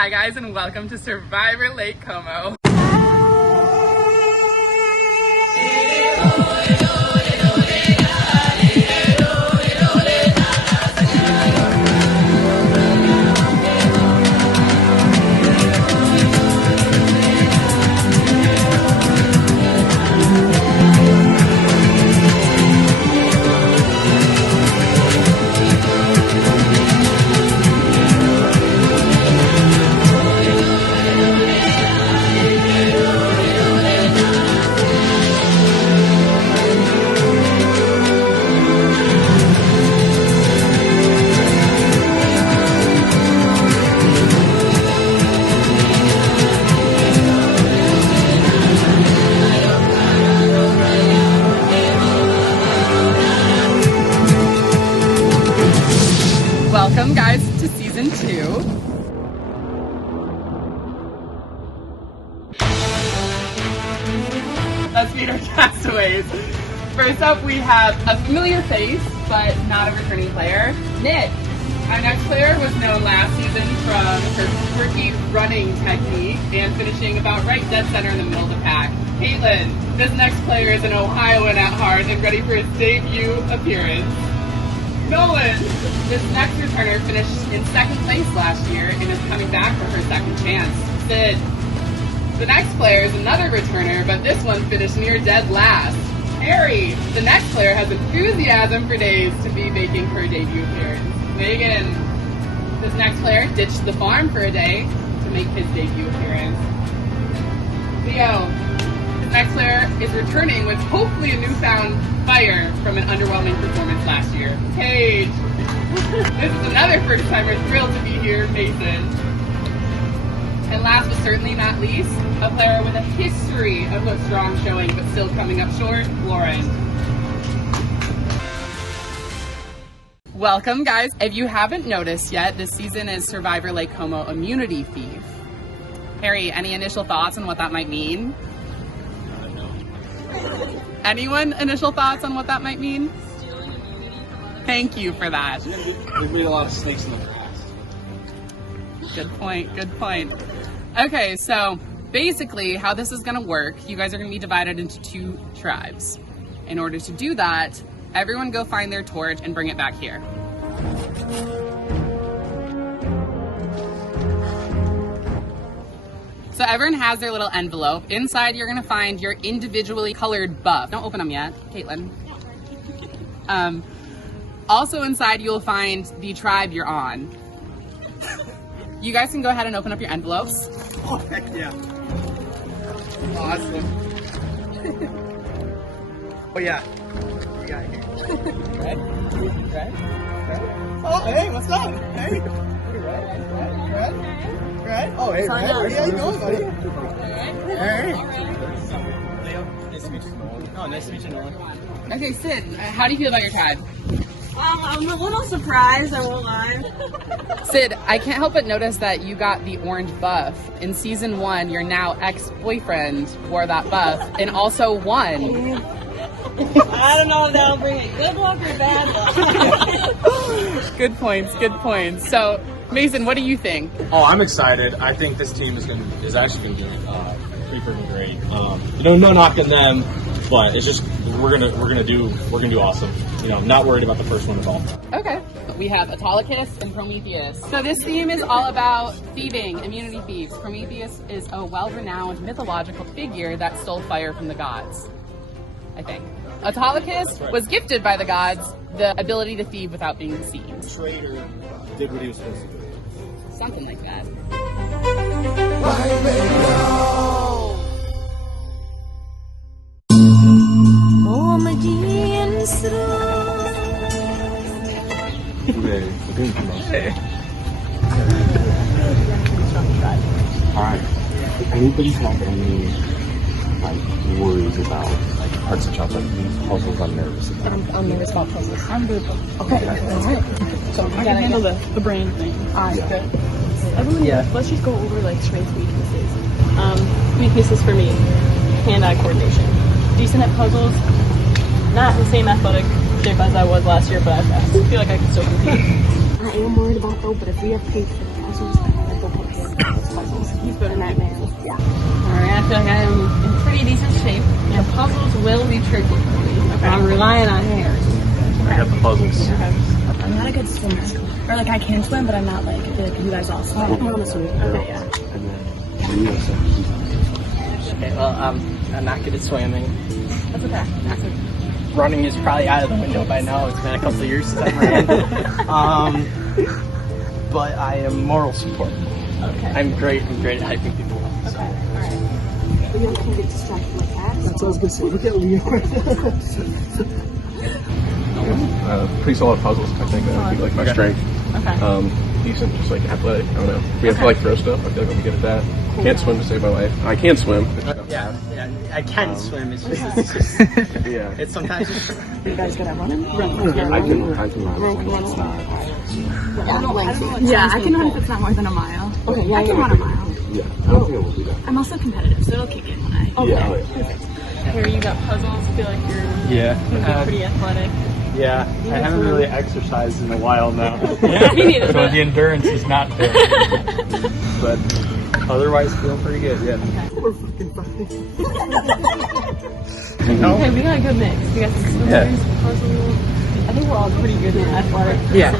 Hi guys, and welcome to Survivor Lake Como. Welcome guys to season 2. Let's meet our castaways. First up we have a familiar face, but not a returning player, Knit. Our next player was known last season from her quirky running technique and finishing about right dead center in the middle of the pack. Caitlin. This next player is an Ohioan at heart and ready for his debut appearance. Nolan. This next returner finished in second place last year and is coming back for her second chance. Sid. The next player is another returner, but this one finished near dead last. Harry. The next player has enthusiasm for days to be making her debut appearance. Megan. This next player ditched the farm for a day to make his debut appearance. Leo. This next player is returning with hopefully a newfound fire from an underwhelming performance last year. Paige. This is another first timer thrilled to be here, Mason. And last but certainly not least, a player with a history of a strong showing but still coming up short, Lauren. Welcome guys. If you haven't noticed yet, this season is Survivor Lake Como Immunity Thief. Harry, any initial thoughts on what that might mean? Anyone initial thoughts on what that might mean? Stealing immunity from other. Thank you for that. We've made a lot of snakes in the past. Good point, good point. Okay, so basically how this is gonna work, you guys are gonna be divided into 2 tribes. In order to do that, everyone go find their torch and bring it back here. So everyone has their little envelope. Inside, you're gonna find your individually colored buff. Don't open them yet, Caitlin. Also inside, you'll find the tribe you're on. You guys can go ahead and open up your envelopes. Oh, heck yeah. Awesome. Oh, yeah. We got it here. Red? Red? Red? Oh, hey, what's up? Hey. Red? Red? Oh, hey, Red. How you going, buddy? Hey. Leo, nice to meet you, Nolan. Oh, nice to meet you, Nolan. Okay, Sid, how do you feel about your tribe? I'm a little surprised, I won't lie. Sid, I can't help but notice that you got the orange buff. In season 1, your now ex-boyfriend wore that buff and also won. I don't know if that'll bring it good luck or bad luck. Good points, good points. So, Mason, what do you think? Oh, I'm excited. I think this team is actually going to do pretty great. No knocking them, but it's just we're gonna do awesome. I'm not worried about the first one at all. Okay. We have Autolycus and Prometheus. So this theme is all about thieving, immunity thieves. Prometheus is a well-renowned mythological figure that stole fire from the gods, I think. Autolycus was gifted by the gods the ability to thieve without being seen. Traitor did what he was supposed to do. Something like that. Alright. Anybody have any worries about parts of jobs like these puzzles? I'm nervous about. I'm nervous about puzzles. I'm good. Okay. Alright. So I can handle the brain thing. Good. Everyone, let's just go over like strengths, weaknesses. Weaknesses for me: hand-eye coordination. Decent at puzzles. Not the same athletic shape as I was last year, but I feel like I can still compete. I am worried about though, but if we have paid for the puzzles, I will go prepare. puzzles will be tricky for me. Okay. I'm relying on Harris. I got the puzzles. I'm not a good swimmer. Or like I can swim, but I'm not like, I feel like you guys all swim. Okay, yeah. And then Leo said he's Okay, well, I'm not good at swimming. That's okay. Running is probably out of the window by now. It's been a couple of years since I've ran. But I am moral support. Okay. I'm great at hyping people up. So. Alright. We can get distracted like that. That's what I was gonna say. Look at Leo. Pretty solid puzzles. I think that would be like my strength. Okay. Decent, just like athletic. I don't know. We have to like throw stuff. I feel like I'm good at that. Can't swim to save my life. I can swim. Yeah, I can swim. It's just, Yeah. it's sometimes. You guys good at running? I can run. It's not. Yeah, I can run if it's not more than a mile. Okay, yeah, I can run a mile. Yeah, I don't think I will do that. I'm also competitive, so it'll kick in when I. Yeah. Here you got puzzles. I feel like you're Yeah. pretty athletic. Yeah. I haven't really exercised in a while now. Me neither. So But the endurance is not there. But otherwise, feel pretty good. Yeah. okay, we got a good mix. We got some swimmers, puzzles. I think we're all pretty good at athletic. Yeah.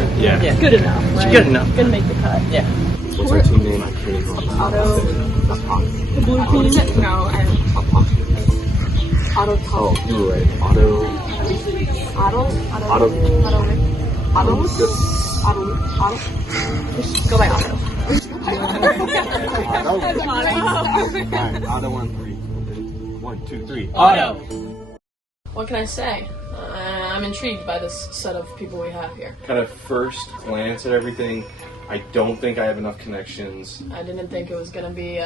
Good enough, right? Good enough. Gonna make the cut. Yeah. What's our team name? I can't even remember. Auto. The blue team? No, Auto. Oh, you were right. Auto. Go by Auto. Alright, Auto 1, 3. 1, 2, 3. Auto. What can I say? I'm intrigued by this set of people we have here. Kind of first glance at everything, I don't think I have enough connections. I didn't think it was gonna be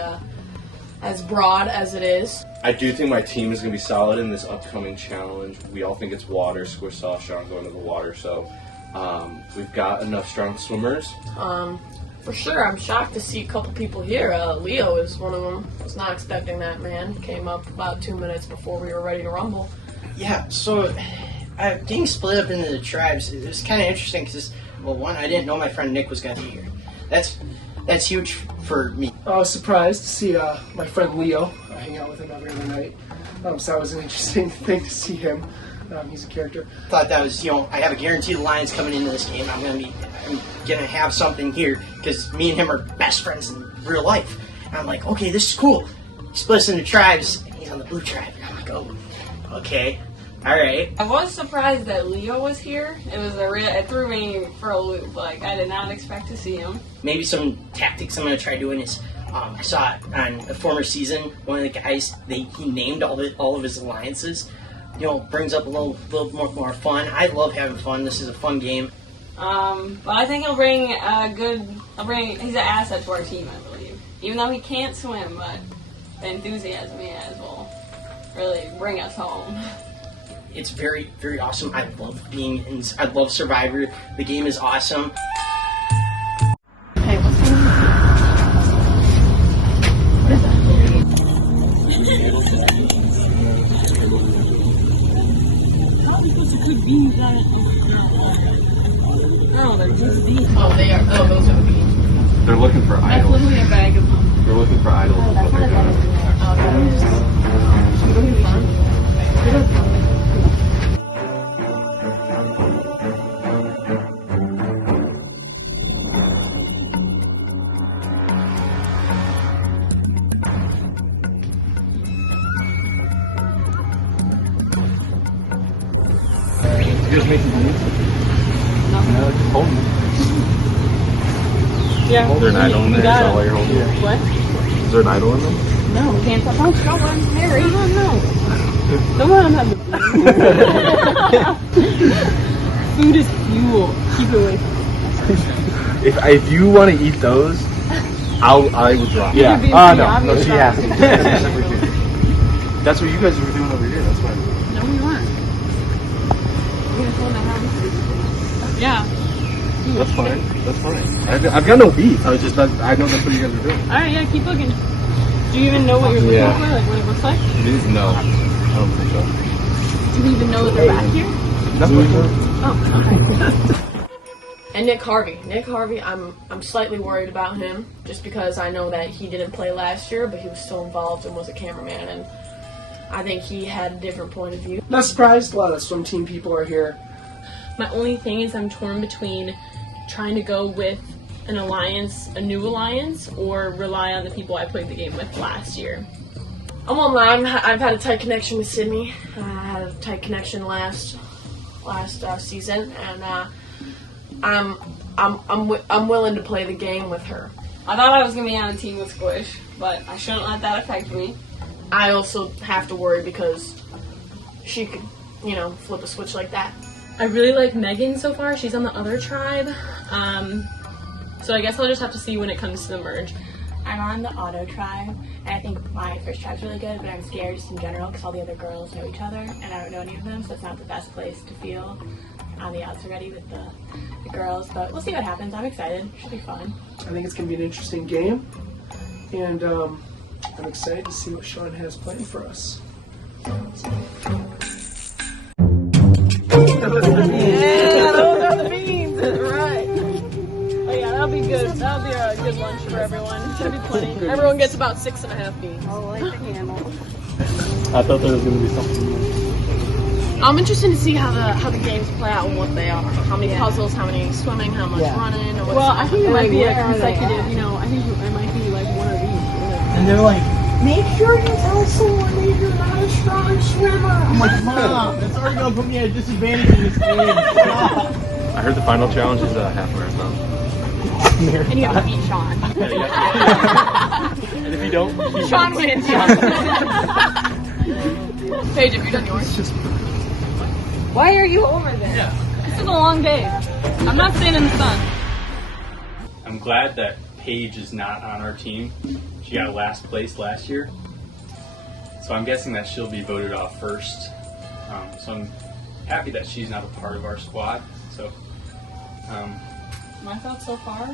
as broad as it is. I do think my team is going to be solid in this upcoming challenge. We all think it's water. Squish saw Sean going to the water, so we've got enough strong swimmers. For sure, I'm shocked to see a couple people here. Leo is one of them. Was not expecting that, man. Came up about 2 minutes before we were ready to rumble. Yeah, so getting split up into the tribes, it was kind of interesting because, well, one, I didn't know my friend Nick was going to be here. That's huge for me. I was surprised to see my friend Leo. I hang out with him every other night. So that was an interesting thing to see him. He's a character. Thought that was, I have a guaranteed alliance coming into this game. I'm gonna have something here because me and him are best friends in real life. And I'm like, okay, this is cool. He split us into tribes, and he's on the blue tribe. And I'm like, oh, okay, all right. I was surprised that Leo was here. It threw me for a loop. Like, I did not expect to see him. Maybe some tactics I'm gonna try doing is, I saw it on a former season. One of the guys, he named all of his alliances. Brings up a little more fun. I love having fun. This is a fun game. But I think he'll bring he's an asset to our team, I believe. Even though he can't swim, but the enthusiasm he has will really bring us home. It's very, very awesome. I love Survivor. The game is awesome. Hey, what's going on? No, they're just beans. Oh, they are. Oh, those are the beans. They're looking for That's idols. literally a bag of them. They're looking for idols. Is what they're doing. You guys making beans? No, just holding them. Yeah. Is there an idol in there? Is that why you're holding it? What? Is there an idol in them? No, we can't put on one. Harry. No. Don't let him have the food. Food is fuel. Keep it away from me. If you want to eat those, I will drop. You're being Yeah. pretty No, obvious she about has it. to. That's what you guys were doing over here. That's why. No, we weren't. We just want to have Yeah. That's fine. That's fine. I've got no beef. I know that's what you guys are doing. Alright, yeah, keep looking. Do you even know what you're looking Yeah. for? Like what it looks like? No, I don't think so. Do you even know that they're back here? That's what Oh, okay. And Nick Harvey, I'm slightly worried about him just because I know that he didn't play last year, but he was still involved and was a cameraman, and I think he had a different point of view. Not surprised, a lot of swim team people are here. My only thing is I'm torn between trying to go with an alliance, a new alliance, or rely on the people I played the game with last year. I won't lie, I've had a tight connection with Sydney. I had a tight connection last season, and I'm willing to play the game with her. I thought I was going to be on a team with Squish, but I shouldn't let that affect me. I also have to worry because she could, flip a switch like that. I really like Megan so far. She's on the other tribe. So I guess I'll just have to see when it comes to the merge. I'm on the auto tribe, and I think my first tribe's really good, but I'm scared just in general because all the other girls know each other, and I don't know any of them, so it's not the best place to feel on the outs already with the girls, but we'll see what happens. I'm excited. Should be fun. I think it's going to be an interesting game, and I'm excited to see what Sean has planned for us. Yeah, those are the beans. Right. Oh yeah, that'll be good. That'll be a good lunch for everyone. Should be plenty. Everyone gets about 6.5 beans. Oh, like the handle. I thought there was going to be something. I'm interested to see how the games play out and what they are. How many puzzles, how many swimming, how much running. Or Well, I think it might be a consecutive. I think it might be like one of these. And they're like, make sure you tell someone that you're not a strong swimmer. I'm like, Mom, that's already going to put me at a disadvantage in this game. I heard the final challenge is a half marathon. And you have to beat Sean. And if you don't, Sean wins. Paige, have you done yours? Why are you over there? This is a long day. I'm not staying in the sun. I'm glad that Paige is not on our team. She got last place last year. So I'm guessing that she'll be voted off first. So I'm happy that she's not a part of our squad. So, My thoughts so far,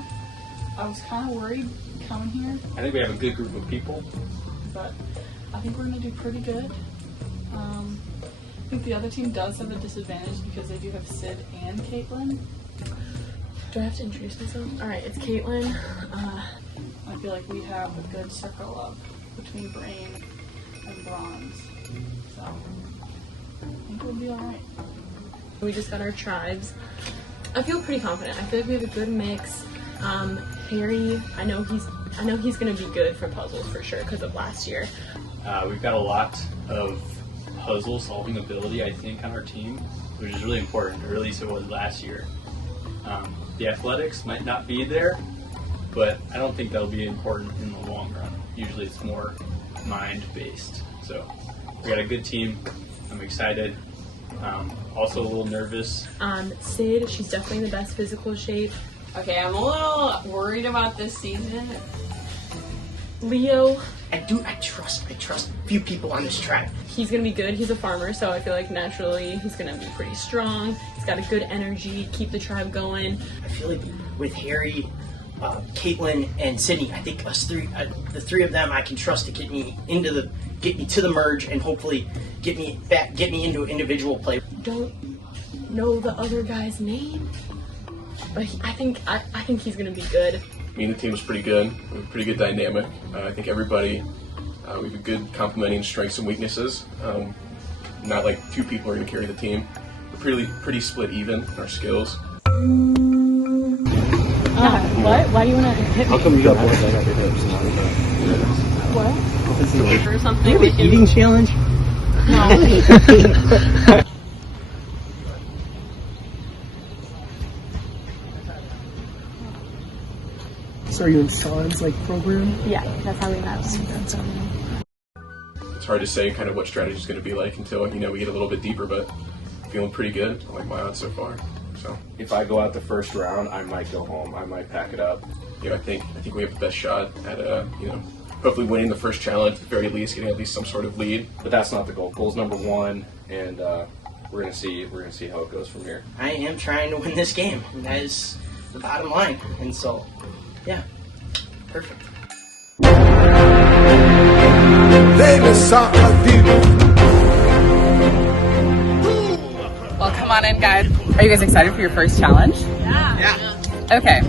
I was kind of worried coming here, I think we have a good group of people. but I think we're going to do pretty good. I think the other team does have a disadvantage because they do have Sid and Caitlin. Do I have to introduce myself? Alright, it's Caitlin. I feel like we have a good circle up between Brain and Bronze. So, I think we'll be alright. We just got our tribes. I feel pretty confident. I feel like we have a good mix. Harry, I know he's gonna be good for puzzles for sure because of last year. We've got a lot of puzzle solving ability, I think, on our team, which is really important, or at least it was last year. The athletics might not be there, but I don't think that'll be important in the long run. Usually it's more mind-based. So we got a good team. I'm excited. Also a little nervous. Sid, she's definitely in the best physical shape. Okay, I'm a little worried about this season. Leo, I trust a few people on this tribe. he's gonna be good. He's a farmer, so I feel like naturally he's gonna be pretty strong. He's got a good energy, keep the tribe going. I feel like with Harry, Caitlin, and Sydney, I think us three, the three of them, I can trust to get me to the merge and hopefully get me into individual play. Don't know the other guy's name, but I think he's gonna be good. Me and the team is pretty good. We have a pretty good dynamic. I think everybody, we have a good complementing strengths and weaknesses. Not like two people are going to carry the team. We're pretty split even in our skills. What? Why do you want to hit me? how come you got boys like your hips? And not What? Or something. Do you have an eating challenge? So are you in Sean's program? Yeah, that's how we met. It's hard to say kind of what strategy is going to be like until we get a little bit deeper, but feeling pretty good. I like my odds so far. So If I go out the first round, I might go home. I might pack it up. I think we have the best shot at hopefully winning the first challenge, at the very least getting at least some sort of lead. But that's not the goal. Goal's number one, and we're gonna see how it goes from here. I am trying to win this game. And that is the bottom line. And so, yeah, perfect. Well, come on in, guys. Are you guys excited for your first challenge? Yeah. Okay.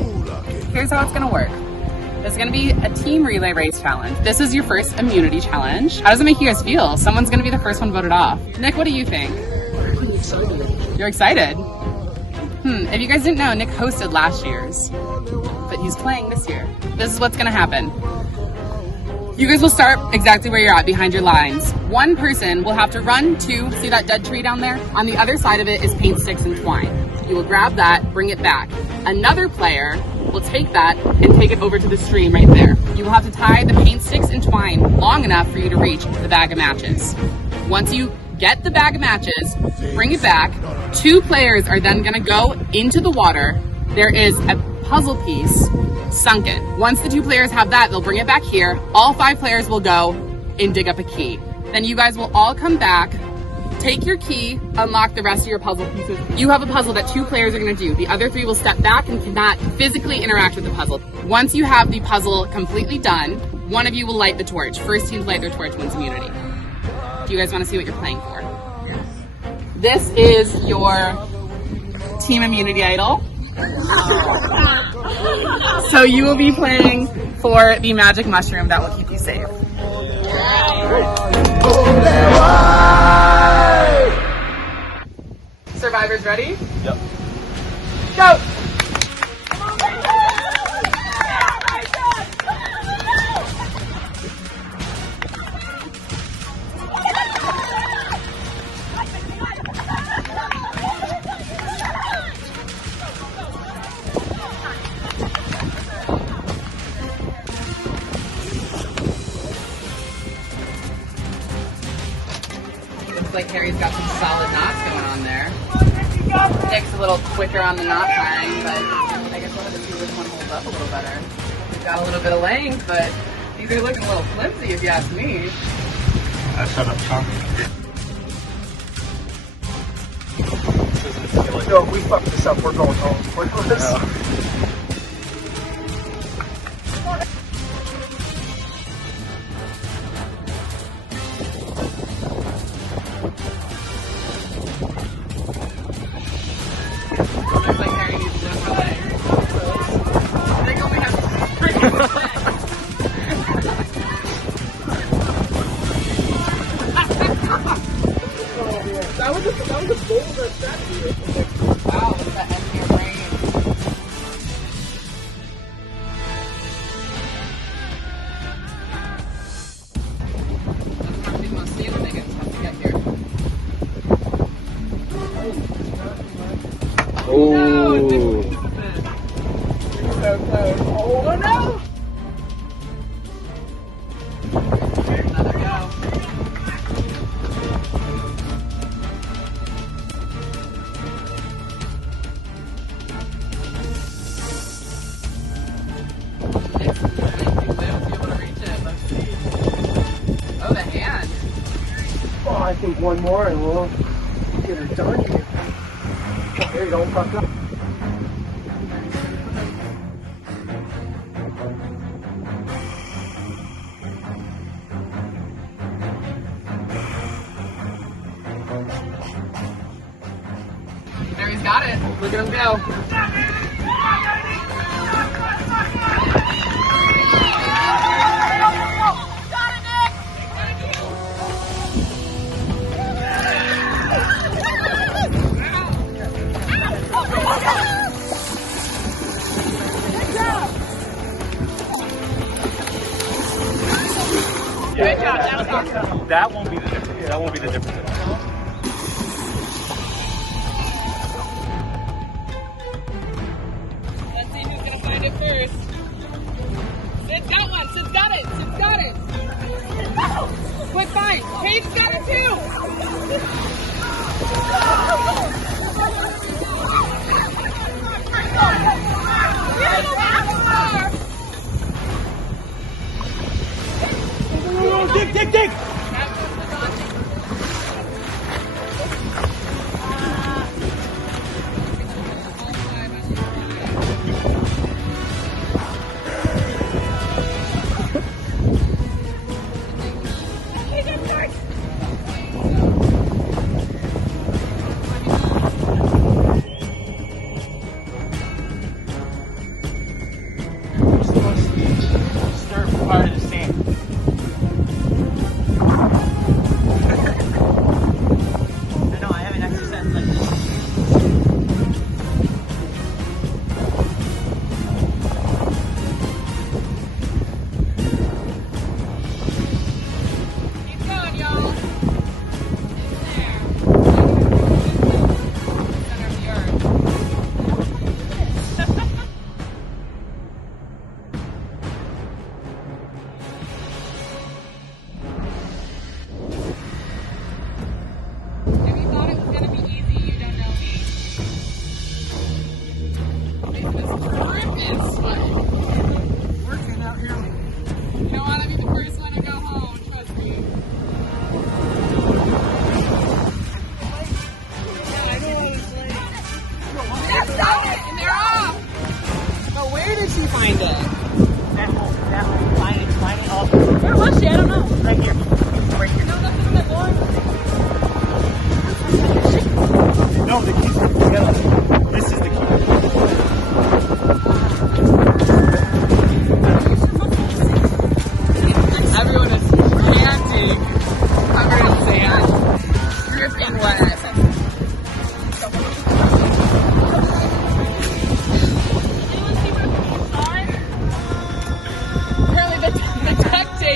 Here's how it's gonna work. This is gonna be a team relay race challenge. This is your first immunity challenge. How does it make you guys feel? Someone's gonna be the first one voted off. Nick, what do you think? I'm excited. You're excited? If you guys didn't know, Nick hosted last year's, but he's playing this year. This is what's gonna happen. You guys will start exactly where you're at, behind your lines. One person will have to run to, see that dead tree down there? On the other side of it is paint sticks and twine. You will grab that, bring it back. Another player will take that and take it over to the stream right there. You will have to tie the paint sticks and twine long enough for you to reach the bag of matches. Once you get the bag of matches, bring it back. 2 players are then gonna go into the water. There is a puzzle piece sunken. Once the 2 players have that, they'll bring it back here. All 5 players will go and dig up a key. Then you guys will all come back, take your key, unlock the rest of your puzzle pieces. You have a puzzle that 2 players are gonna do. The other 3 will step back and cannot physically interact with the puzzle. Once you have the puzzle completely done, one of you will light the torch. First team to light their torch wins immunity. Do you guys wanna see what you're playing for? This is your team immunity idol. So you will be playing for the magic mushroom that will keep you safe. Survivors ready? Yep. Go! Looks like Harry's got some solid knots going on there. Nick's a little quicker on the knot tying, but I guess one of the 2 this one holds up a little better. We've got a little bit of length, but these are looking a little flimsy if you ask me. Shut up, Tom. No, if we fuck this up, we're going home. We're doing this. Looks like Harry needs to live for legs. They only have 3 legs. That was a bold strategy. Wow, look at that end of your brain. That's probably the most stable thing it's supposed to get here. Oh. So close. Oh no! Another go. Oh, the hand. Oh, I think one more and we'll get her done here. There you don't fuck up. Harry's got it. Look at him go. Good job. That was awesome. That won't be the difference. That won't be the difference at all. Let's see who's gonna find it first. Sid's got one. Sid's got it. Sid's got it. Quick find. Paige got it too. Dig, dig, dig!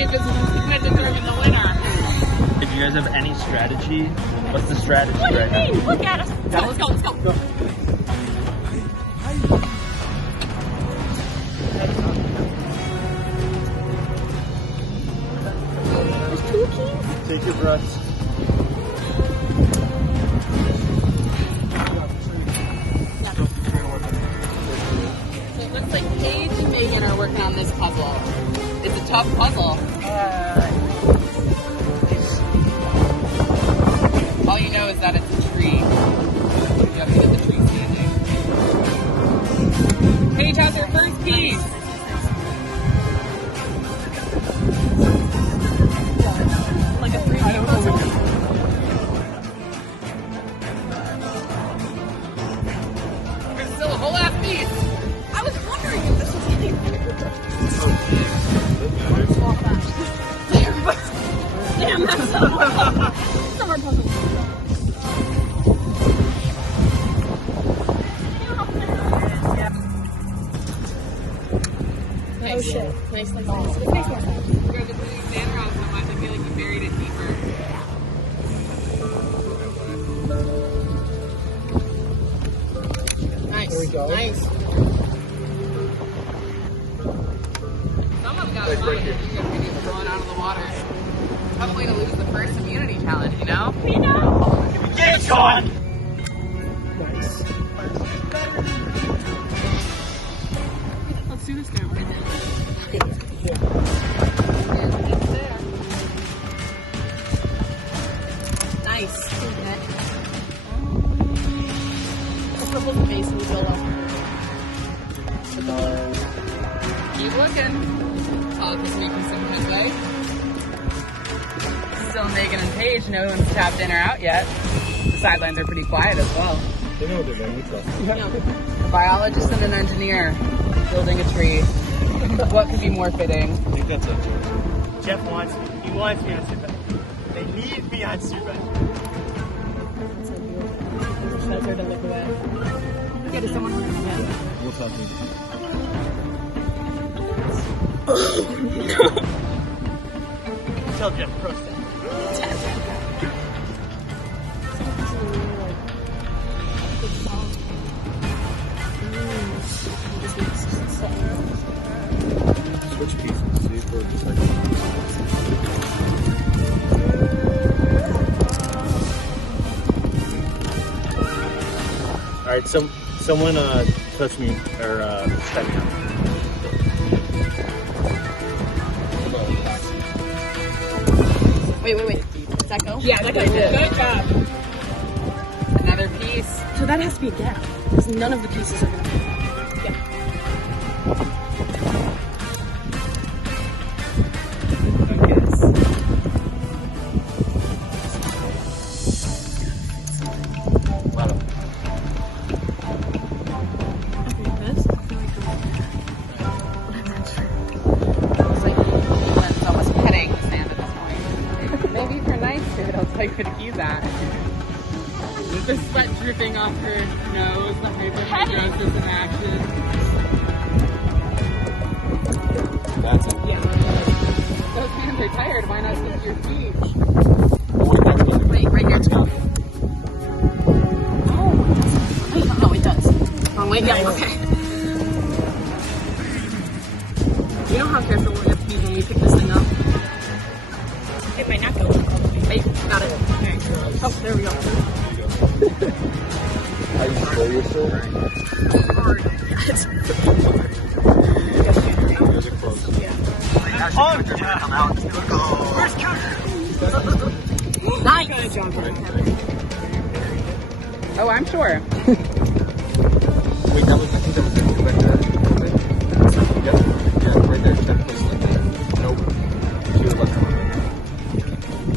if it's gonna determine the winner. If you guys have any strategy, what's the strategy What do you right now? mean? Look at us. Let's go, let's go. There's 2 keys? Take your breaths. So it looks like Paige and Megan are working on this puzzle. It's a tough puzzle. All you know is that it's a tree. You have to get the tree standing. Paige has her first piece. Like a 3D puzzle. There's still a whole ass piece. I was wondering if this was hitting. Damn, that's so hard. Some more puzzles. Oh shit. Nice, nice, nice. You guys are putting sand around so much, I feel like you buried it deeper. Nice. There we go. Nice. Someone's got to find it. You guys get thrown out of the water. Tough way to lose the first immunity challenge, you know? We know. Get it, Sean! Nice. Let's do this now. Nice. The purple's amazing, Willow. Keep looking. Todd is making some headway. Still Megan and Paige. No one's tapped in or out yet. The sidelines are pretty quiet as well. They know what they're doing. We trust them. A biologist and an engineer building a tree. What could be more fitting? I think that's it. Jeff wants me. He wants me on Survivor. They need me on Survivor. Shelter to live with. Yeah, does someone want to come in? We'll talk to you. Tell Jeff, cross that. Switch pieces. See if we're just like. All right, someone touch me or step me out. Wait. Does that go? Yeah, that guy did. Good job. Another piece. So that has to be a gap. Because none of the pieces are going to fit. Maybe for nice food, I'll tell you where to keep that. The sweat dripping off her nose, the hyperhidrosis in action. That's it. Yeah. Those hands are tired, why not use your feet? Wait, right here too. Oh, no, it does. Wrong way? Yeah, okay. You know how careful we have to be when we pick this thing up? It might not go. Wait, got it. Oh, there we go. Are you sure you're still right? Hard. Yes. Those are close. Nice. Oh, I'm sure. Wait, that was, I think that was it. Right there. Yep. Yeah, right there. Check place like that. Nope. She was left on.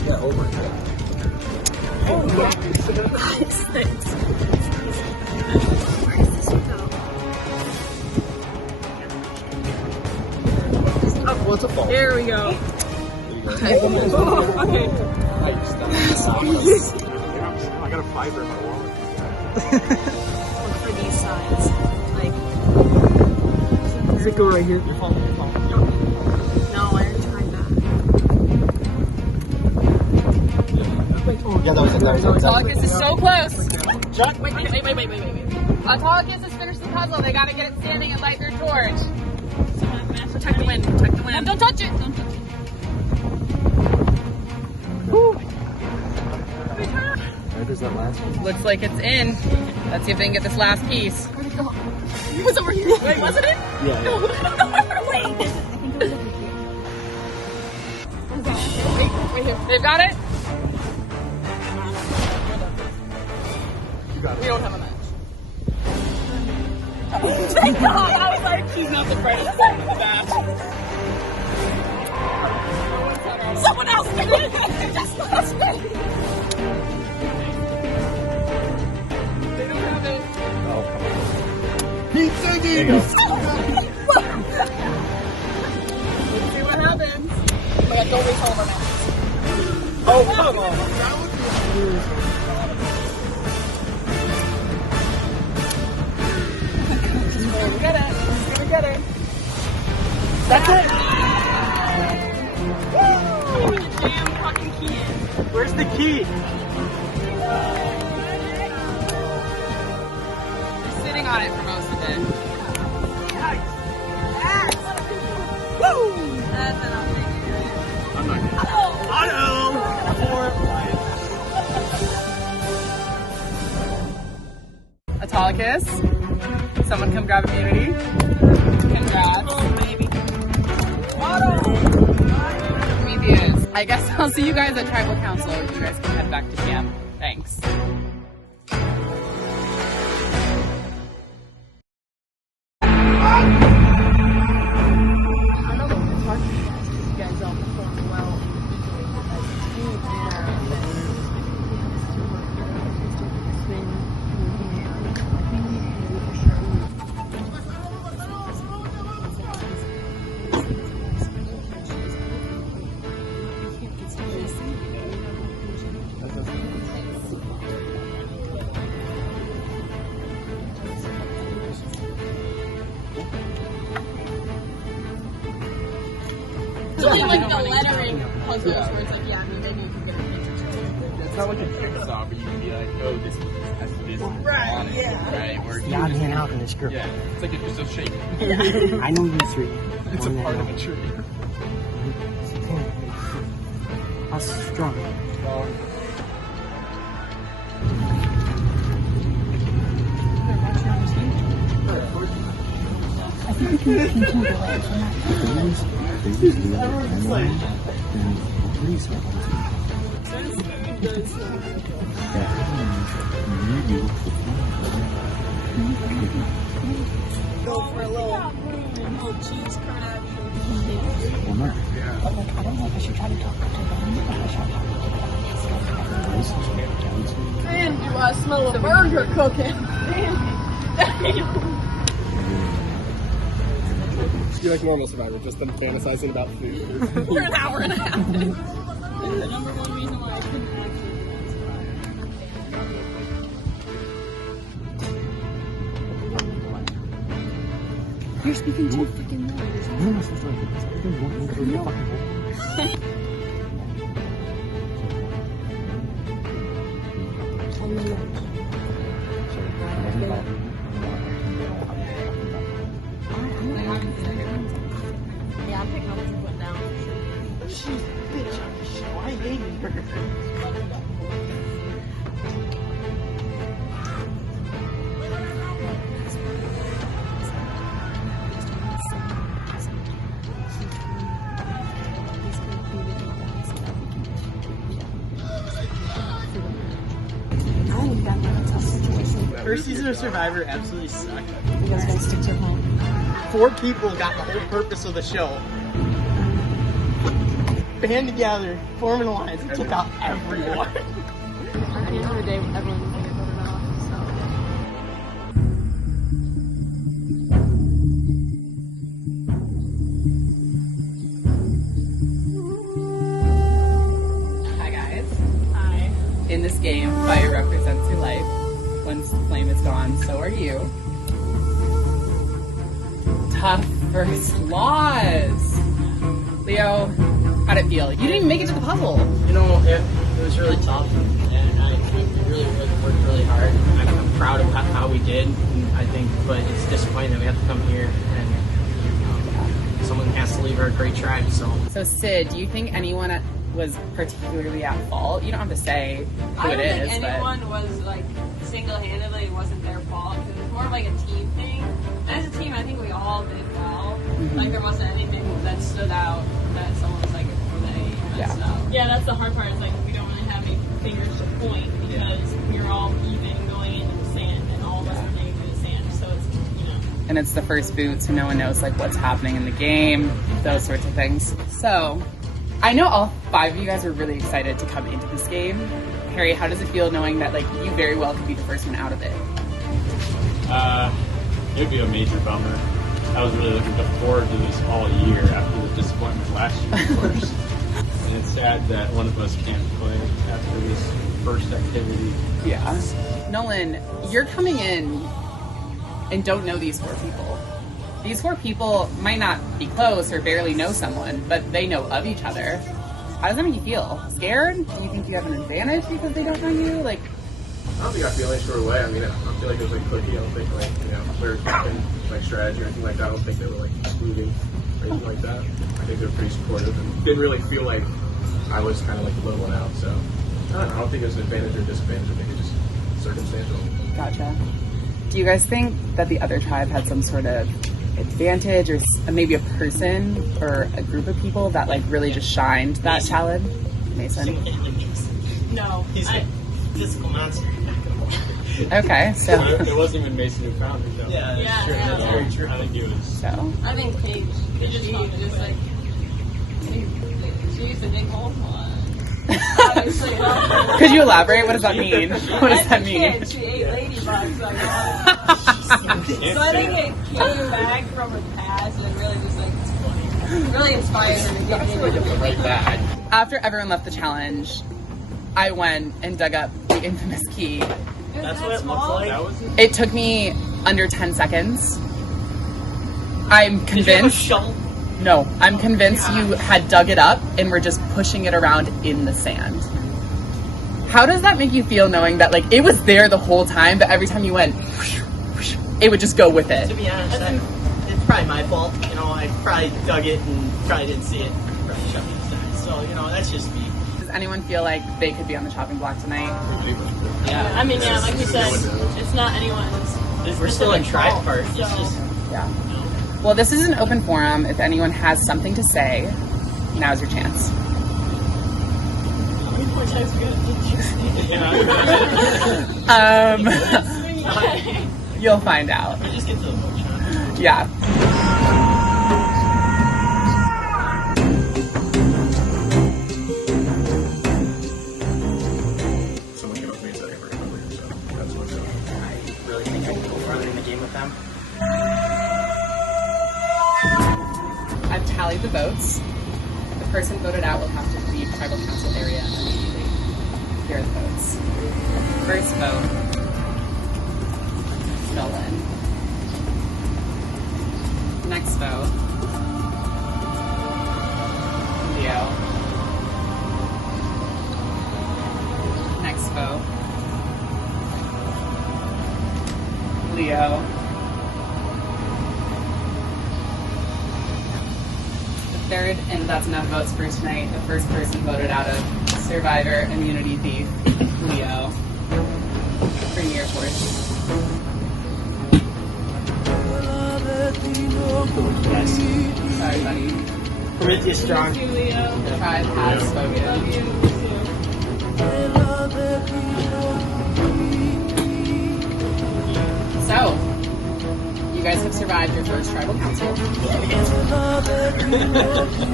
Yeah, over. Oh, yeah. Nice. Thanks. Oh, well, it's a fall. There we go. There you go. Okay. I got a fiber in my wallet. Look for these signs. Like, Does it go right here? You're falling. no, I already tried that. Autolycus is so close. Wait. Autolycus has finished the puzzle. They gotta get it standing and light their torch. Protect the wind. Protect the wind. Don't touch it. Don't touch it. There's that last one. Looks like it's in. Let's see if they can get this last piece. It was over here. Wait, wasn't it? Yeah. No, wait. Right here. They've got it? We don't have a match. Thank God. I was like, she's not the brightest thing in the match. Someone else did it. Just lost it. They don't have it. Oh, come on. Keep singing! There you go. Let's see what happens. Oh my God, don't wait till over now. Oh, come on. We're gonna get it. We're gonna get it. That's it! Damn fucking key. Where's the key? They're sitting on it for most of it. I'm not gonna. Auto! Autolycus, someone come grab immunity. Congrats. Oh, baby. Prometheus. I guess I'll see you guys at Tribal Council. You guys can head back to camp. Thanks. I know the hard thing is because you guys all perform well It's only like the lettering puzzles where it's like, yeah, I mean, maybe you can get a picture too. It's not like a jigsaw where you can be like, oh, this has this Right, on it, yeah. right? Where The odd man out in this group. yeah, it's like it's just a shape. I know you three. It's a part of a tree. How strong? If they use the other timeline, then please help us. Go for a little cheese curd action. Well, no. I don't know if I should try to talk to them. Man, do I smell a burger cooking? You're like normal Survivor, just them fantasizing about food. For an hour and a half. The number one reason why I couldn't actually. You're speaking too freaking loud. No, it's just like, it's like, there's one thing to fucking hold. Yeah, I'm picking up what you put down for sure. She's the bitch on the show. I hate her. First season of Survivor absolutely sucked. You guys gotta stick to home. 4 people got the whole purpose of the show. Band together, form an alliance, and took out everyone. At the end of the day, everyone was getting voted off, so. Hi guys. Hi. In this game, fire represents your life. Once the flame is gone, so are you. Tough versus laws. Leo, how'd it feel? You didn't even make it to the puzzle. You know, it was really tough, and I worked really hard. I'm proud of how we did, I think, but it's disappointing that we have to come here and someone has to leave our great tribe. So Sid, do you think anyone was particularly at fault? You don't have to say who it is. I don't think anyone was like single-handedly, it wasn't their fault. It was more of like a team thing. And as a team, I think we all did well. Like there wasn't anything that stood out that someone was like, they messed up. Yeah, that's the hard part. Is like we don't really have any fingers to point because we're all even going into the sand, and all of us are playing through the sand. So it's And it's the first boot, so no one knows like what's happening in the game, those sorts of things. So I know all 5 of you guys were really excited to come into this game. Harry, how does it feel knowing that like you very well could be the first one out of it? It would be a major bummer. I was really looking forward to this all year after the disappointment last year, of course. And it's sad that one of us can't play after this first activity. Yeah. Nolan, you're coming in and don't know these 4 people. These 4 people might not be close or barely know someone, but they know of each other. How does that make you feel? Scared? Do you think you have an advantage because they don't know you? Like, I don't think I feel any sort of way. I mean, I don't feel like it was like cookie. I don't think like, you know, we were talking like strategy or anything like that. I don't think they were like excluding or anything like that. I think they were pretty supportive and didn't really feel like I was kind of like the little one out. So I don't think it was an advantage or disadvantage. I think it's just circumstantial. gotcha. Do you guys think that the other tribe had some sort of advantage or maybe a person or a group of people that like really just shined that challenge? Mason? No. He's a physical monster. Okay, so It wasn't even Mason who found it, though. Yeah, Sure, yeah. that's very true. I think it was. So I think Paige, just like, she used to dig holes a lot. Obviously, could you elaborate? What does that mean? What does that mean? Kid, she ate ladybugs. Like, so I think it came back from her past and really just like really inspired her to get into it. After everyone left the challenge, I went and dug up the infamous key. That's what it looks like. It took me under 10 seconds. I'm Did you have a convinced. shovel? No, I'm convinced you had dug it up and were just pushing it around in the sand. How does that make you feel knowing that like it was there the whole time, but every time you went, it would just go with it? To be honest, it's probably my fault. You know, I probably dug it and probably didn't see it. Probably shoved it aside. So, you know, that's just me. Does anyone feel like they could be on the chopping block tonight? Yeah, I mean, yeah, like you said, it's not anyone's. We're still in specific tribe fault, part. It's so- just, Yeah. Well, this is an open forum. If anyone has something to say, now's your chance. You'll find out. just get to the book. Yeah. Someone came up to me and said, hey, we're going to win. So that's what's up. I really think I can go farther in the game with them. I've tallied the votes. The person voted out will have to leave tribal council area immediately. Here are the votes. First vote, Nolan. Next vote, Leo. Next vote, Leo. Third, and that's enough votes for tonight. The first person voted out of Survivor Immunity Thief, Leo. Bring your force. Sorry, buddy. Prometheus strong. The tribe has spoken. So, you guys have survived your first tribal council.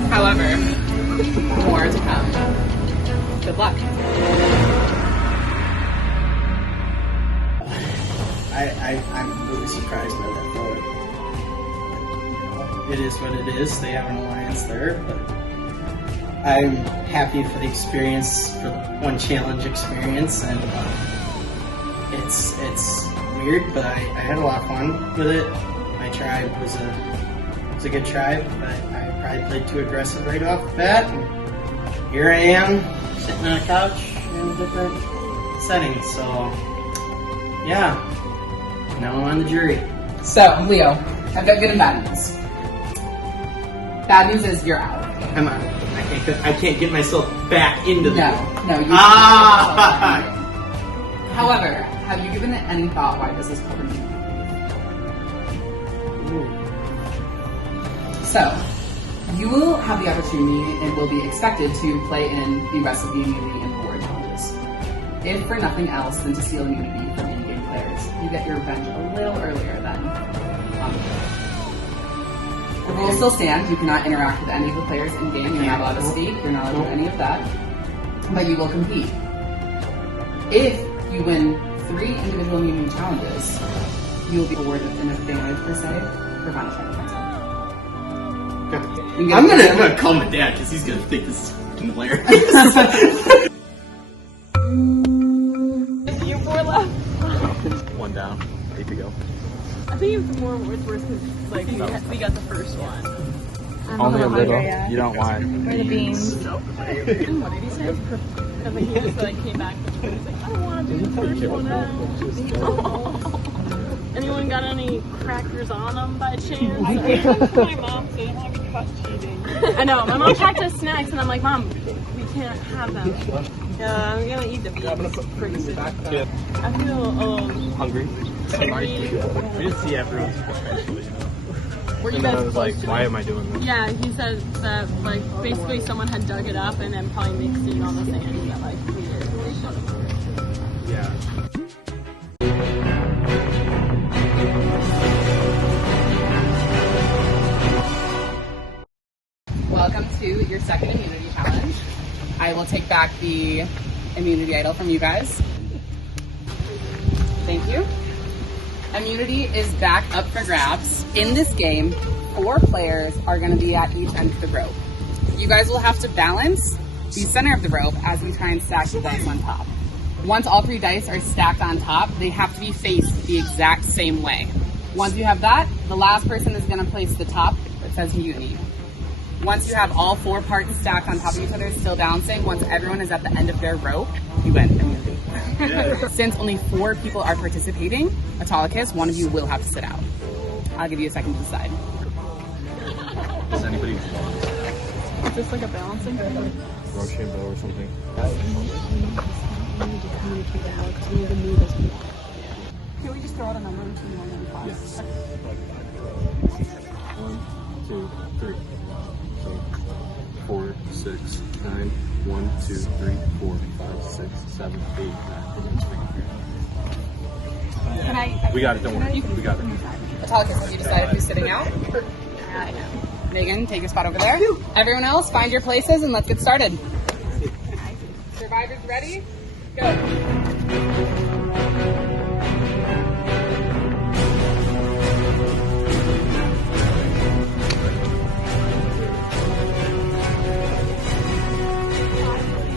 However, more to come. Good luck. I'm really surprised by that vote. It is what it is. They have an alliance there, but I'm happy for the experience, for the one challenge experience, and it's weird, but I had a lot of fun with it. My tribe was a good tribe, but I probably played too aggressive right off the bat. And here I am, sitting on a couch in a different setting. So Yeah. Now I'm on the jury. So, Leo, I've got good and bad news. Bad news is you're out. I'm on. I can't get myself back into the. No, you. However, have you given it any thought why this is called immunity? So, you will have the opportunity and will be expected to play in the rest of the immunity and reward challenges. If for nothing else than to steal immunity from in-game players, you get your revenge a little earlier than on the field. The rules still stand. You cannot interact with any of the players in-game. You're not allowed to speak. You're not allowed to do any of that. But you will compete. If you win 3 individual immunity challenges, you will be awarded an advantage per se for final strike defense. I'm gonna call my dad because he's gonna think this is fucking hilarious. You have 4 left. 1 down. 8 to go. I think it's more worth because like we got the first one. Only a little. You don't want. Where are the beans? What did he say? Because like, he just like came back and he was like, I don't want to do the first one out. Anyone got any crackers on them by chance? My mom said I'm having caught cheating. I know. My mom packed us snacks and I'm like, Mom, we can't have them. Yeah, I'm gonna eat the beans. I'm gonna put pretty soon. I feel Hungry. hungry. We didn't see everyone's potential, you know. Were you And then I guys was like, why am I doing this? Yeah, he said that like basically someone had dug it up and then probably mixed it on the sand that like we did. Yeah. Welcome to your second immunity challenge. I will take back the immunity idol from you guys. Thank you. Immunity is back up for grabs. In this game, 4 players are going to be at each end of the rope. You guys will have to balance the center of the rope as you try and stack the dice on top. Once all 3 dice are stacked on top, they have to be faced the exact same way. Once you have that, the last person is going to place the top that says immunity. Once you have all 4 parts stacked on top of each other, still balancing, once everyone is at the end of their rope, you win immunity. Since only 4 people are participating, Autolycus, one of you will have to sit out. I'll give you a second to decide. Does anybody Is this like a balancing thing? Rochambeau or something? We need to communicate with Alex. We need to move as well. Can we just throw out a number between 1 and 5? Yes. 1, 2, 3. 4, 6, 9. 1, 2, 3, 4, 5, 6, 7, 8, 9. Can I? We got it, don't worry. We got it. Autolycus, have you decided who's sitting out? I know. Megan, take your spot over there. Everyone else, find your places and let's get started. Survivors ready? Go.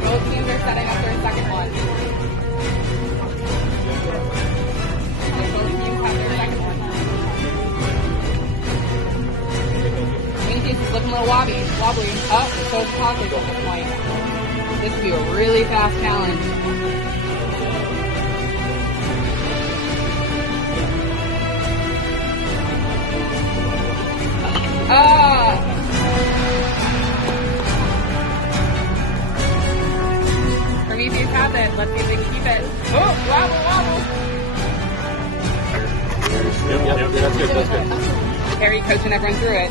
Both teams are setting up their second one. Both teams have their second one. Greenpeace is looking a little wobbly. Oh, so is Autolycus at this point. This could be a really fast challenge. Prometheus has it. Let's see if they can keep it. Oh, wobble. Yep, that's good. Harry coaching everyone through it.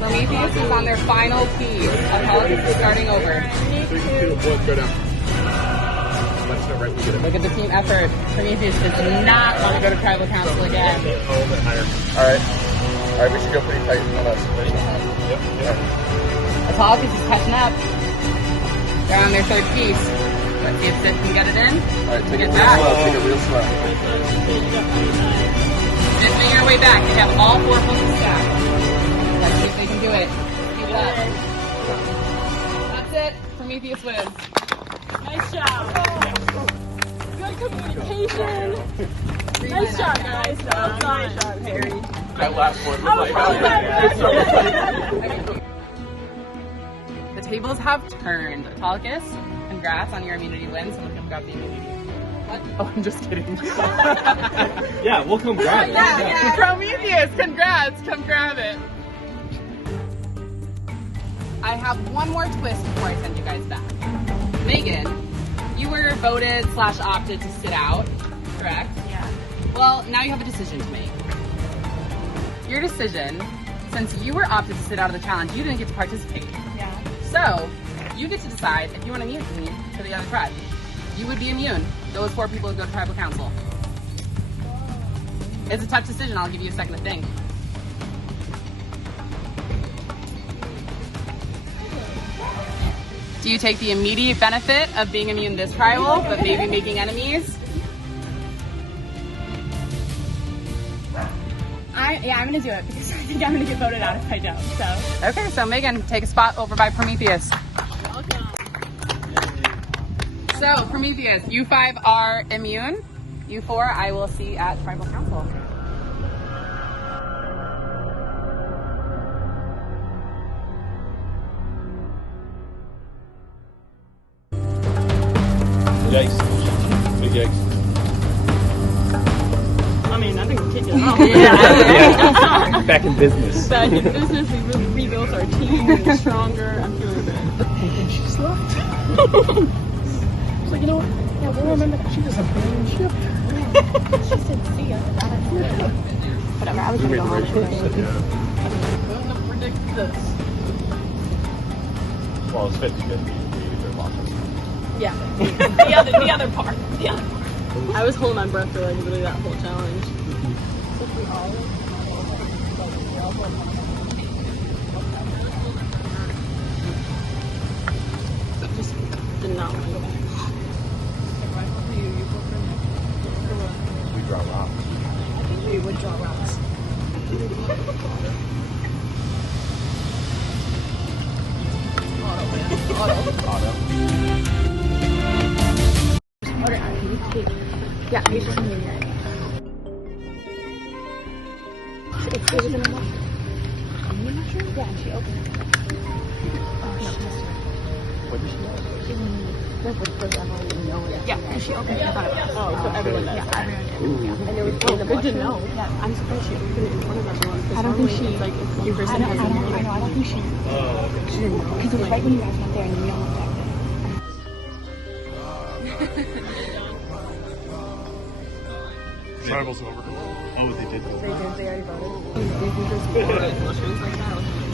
Prometheus is on their final piece. Autolycus is starting over. Look at the team effort. Prometheus does not want to go to tribal council again. Alright, we should go pretty tight on us. Autolycus is catching up. They're on their third piece. Let's see if Sid can get it in. Alright, take Get it back. real slow. Just make your way back. They have all 4 pieces stacked. Let's see if they can do it. Keep up. That's it. Prometheus wins. Nice job. Good communication. Nice job, guys. Nice job, Harry. That last one was like, The tables have turned. Autolycus, congrats on your immunity win. Someone can grab the immunity. Oh, I'm just kidding. Yeah, we'll come grab it. Yeah. Prometheus, congrats. Come grab it. I have one more twist before I send you guys back. Megan, you were voted / opted to sit out, correct? Yeah. Well, now you have a decision to make. Your decision, since you were opted to sit out of the challenge, you didn't get to participate. Yeah. So, you get to decide if you want to mute me to the other tribe. You would be immune. Those 4 people would go to tribal council. It's a tough decision. I'll give you a second to think. Do you take the immediate benefit of being immune this tribal, but maybe making enemies? I'm gonna do it because I think I'm gonna get voted out if I don't. So. Okay, so Megan, take a spot over by Prometheus. So Prometheus, you 5 are immune. You 4, I will see at tribal council. Yikes. Big yikes. I mean, I think we're kicking it off. Back in business. Back in business, we really rebuilt our team, we're stronger. I'm feeling good. And she slept. She's like, you know what? Yeah, we'll remember that. She doesn't play in ship. She said, see ya. Whatever, I was gonna go home. Couldn't predict this. Well, it's 50-50. They're lost. Yeah. the other part. I was holding my breath for like literally that whole challenge. Just did not want to go back. We draw rocks. I think we would draw rocks. Yeah, I just need it. It was in a mushroom. In a mushroom? Yeah, and she opened it. Oh, no. What did she know? Yeah, and she opened it. I thought it was. Oh, so everyone does. Yeah, everyone did. And it was good to know. Yeah, I'm surprised she opened it in front of everyone. I don't think she. Like, if one person has I don't think she. She didn't know. Because it was right when you guys went there and we all went back there. Tribal's over. Oh, they did. They already voted.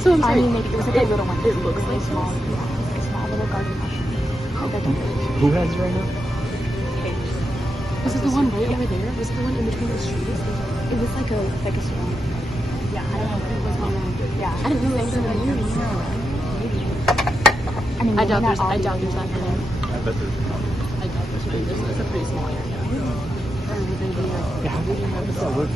So I mean, maybe it was like a little one. It looks like small. Yeah, a small little garden mushroom. Who has it right now? Was it the one right over there? Was it the one in between those trees? It was like a swarm. Yeah, I don't know. It was on. Yeah, I didn't know it was in the movie. Maybe. I mean, I doubt there's that many. I bet there's a couple. I doubt there's many. It's a pretty small area. Yeah, how does that work?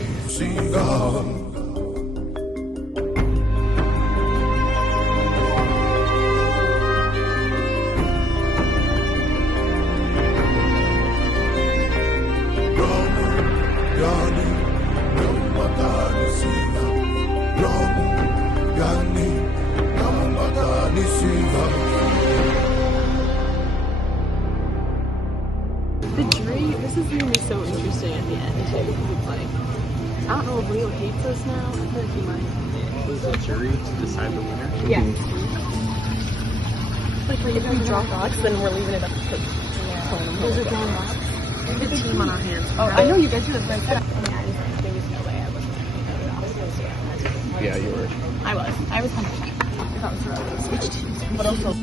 The jury, this is going to be so interesting at the end too, because it's like, I don't know if Leo hates us now. I feel like he might. Was the jury to decide the winner? Yeah. Like if we draw rocks, then we're leaving it up to Those are drawing rocks. The team on our hands. Oh, I know you guys do this, but I said there was no way I wasn't going to do it. I was going to say it. Yeah, you were. I was 100%. If I was wrong, I would switch teams. But also.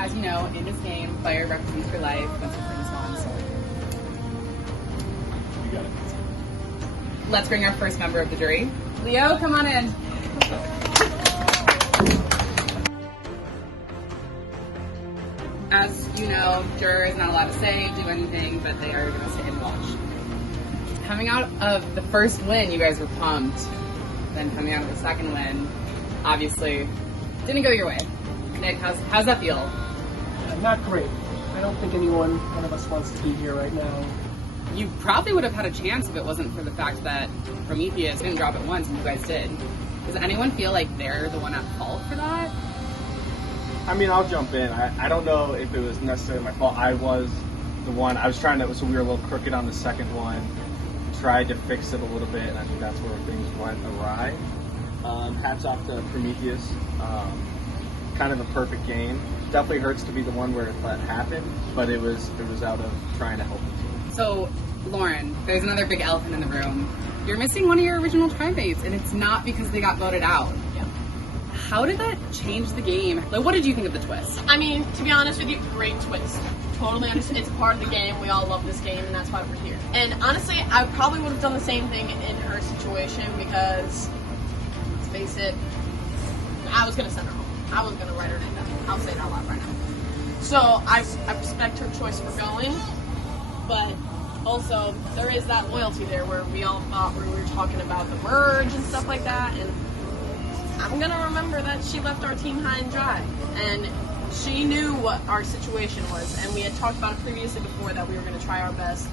As you know, in this game, fire represents your life. Once it brings on, so. You got it. Let's bring our first member of the jury. Leo, come on in. As you know, jurors not allowed to say, do anything, but they are going to sit and watch. Coming out of the first win, you guys were pumped. Then coming out of the second win, obviously, Didn't go your way. Nick, how's that feel? Not great. I don't think one of us wants to be here right now. You probably would have had a chance if it wasn't for the fact that Prometheus didn't drop it once and you guys did. Does anyone feel like they're the one at fault for that? I mean, I'll jump in. I don't know if it was necessarily my fault. I was the one. I was trying to, so we were a little crooked on the second one. Tried to fix it a little bit, and I think that's where things went awry. Hats off to Prometheus. Kind of a perfect game. Definitely hurts to be the one where that happened, but it was out of trying to help the team. So, Lauren, there's another big elephant in the room. You're missing one of your original tri-mates, and it's not because they got voted out. Yeah. How did that change the game? Like, what did you think of the twist? I mean, to be honest with you, great twist. Totally understand. It's part of the game. We all love this game, and that's why we're here. And honestly, I probably would have done the same thing in her situation because, let's face it, I was going to send her home. I was going to write her name down. I'll say it out loud right now. So I respect her choice for going, but also there is that loyalty there where we all thought we were talking about the merge and stuff like that, and I'm going to remember that she left our team high and dry, and she knew what our situation was, and we had talked about it previously before that we were going to try our best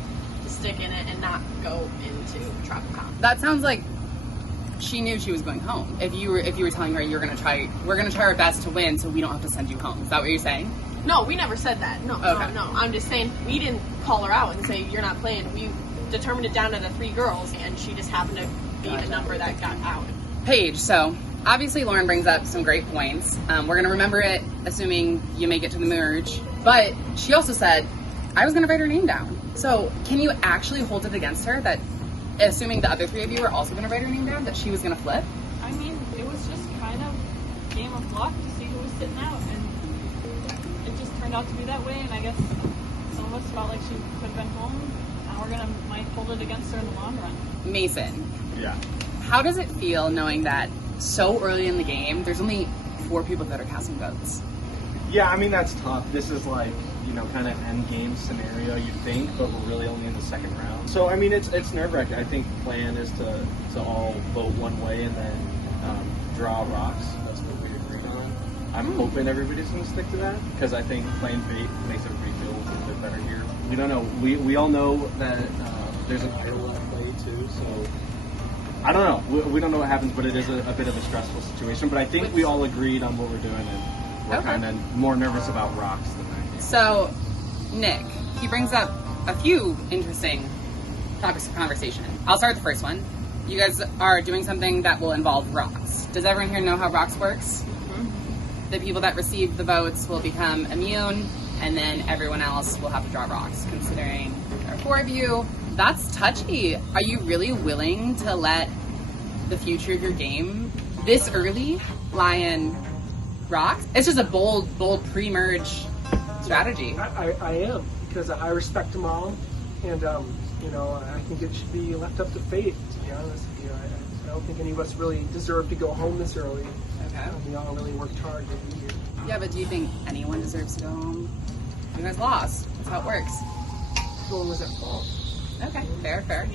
to stick in it and not go into TribalCon. That sounds like she knew she was going home. If you were telling her we're gonna try our best to win so we don't have to send you home. Is that what you're saying? No, we never said that. No, okay. no. I'm just saying we didn't call her out and say you're not playing. We determined it down to the 3 girls, and she just happened to be the number that got out. Paige, so obviously Lauren brings up some great points. We're gonna remember it, assuming you make it to the merge. But she also said, I was gonna write her name down. So can you actually hold it against her that, assuming the other 3 of you were also gonna write her name down, that she was gonna flip? I mean, it was just kind of a game of luck to see who was sitting out, and it just turned out to be that way, and I guess some of us felt like she could have been home, and we're might hold it against her in the long run. Mason. Yeah. How does it feel knowing that so early in the game, there's only 4 people that are casting votes? Yeah, I mean, that's tough. This is like, kind of end game scenario, you'd think, but we're really only in the second round. So, I mean, it's nerve-wracking. I think the plan is to all vote one way and then draw rocks. That's what we agreed on. I'm hoping everybody's going to stick to that, because I think playing fate makes everybody feel a little bit better here. We don't know. We all know that there's an Ireland play, too, so I don't know. We don't know what happens, but it is a bit of a stressful situation. But I think we all agreed on what we're doing, and we're kind of more nervous about rocks than that. So, Nick, he brings up a few interesting topics of conversation. I'll start with the first one. You guys are doing something that will involve rocks. Does everyone here know how rocks works? Mm-hmm. The people that receive the votes will become immune, and then everyone else will have to draw rocks. Considering there are 4 of you, that's touchy. Are you really willing to let the future of your game this early lie in rocks? It's just a bold pre-merge strategy. I am, because I respect them all, and I think it should be left up to fate, to be honest with you. I don't think any of us really deserve to go home this early. Okay. We all really worked hard to be here. Yeah, but do you think anyone deserves to go home? You guys lost. That's how it works. No one was at fault. Okay, fair.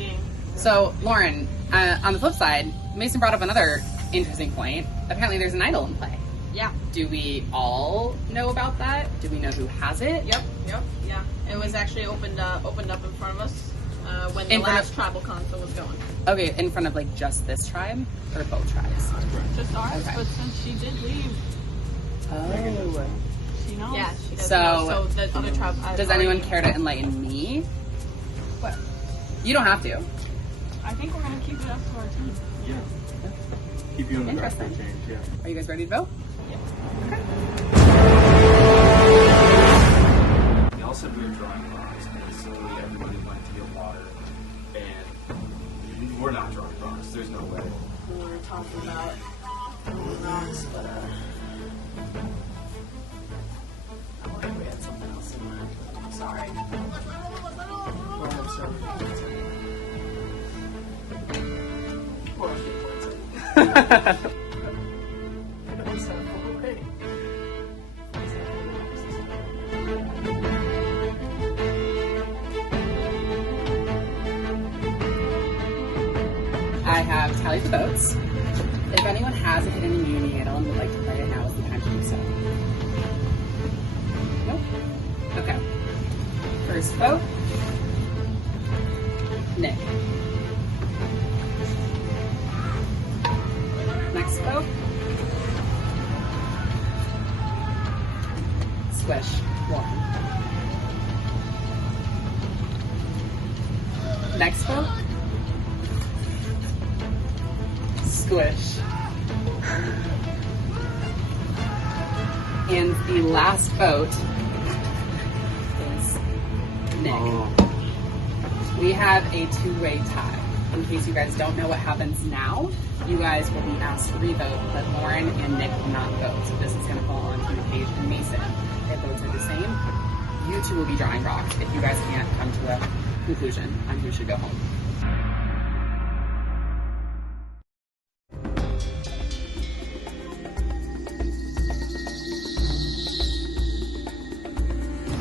So, Lauren, on the flip side, Mason brought up another interesting point. Apparently there's an idol in play. Yeah. Do we all know about that? Do we know who has it? Yep. Yeah. It was actually opened up in front of us when the last tribal conflict was going. Okay, in front of like just this tribe or both tribes? Just ours, Okay. but since she did leave, Oh. she knows. Yeah, she does So, know. So the other tribe. Does anyone care to enlighten me? What? You don't have to. I think we're gonna keep it up to our team. Yeah. Keep you in the dark for a Interesting. change, yeah. Are you guys ready to vote? We all said we were drawing rocks, and slowly everybody went to get water, and we're not drawing rocks. There's no way. We were talking about rocks, but I think we had something else in mind. I'm sorry. I have tallied the votes. If anyone has a hidden immunity at all and would like to play it, now is the time to do so. Nope. Okay. First vote. Nick. Next vote. Squish. 1. Next vote. Squish. And the last vote is Nick. We have a 2-way tie. In case you guys don't know what happens now, you guys will be asked to revote, but Lauren and Nick will not vote. So this is going to fall on to Paige and Mason. If votes are the same, you two will be drawing rocks if you guys can't come to a conclusion on who should go home.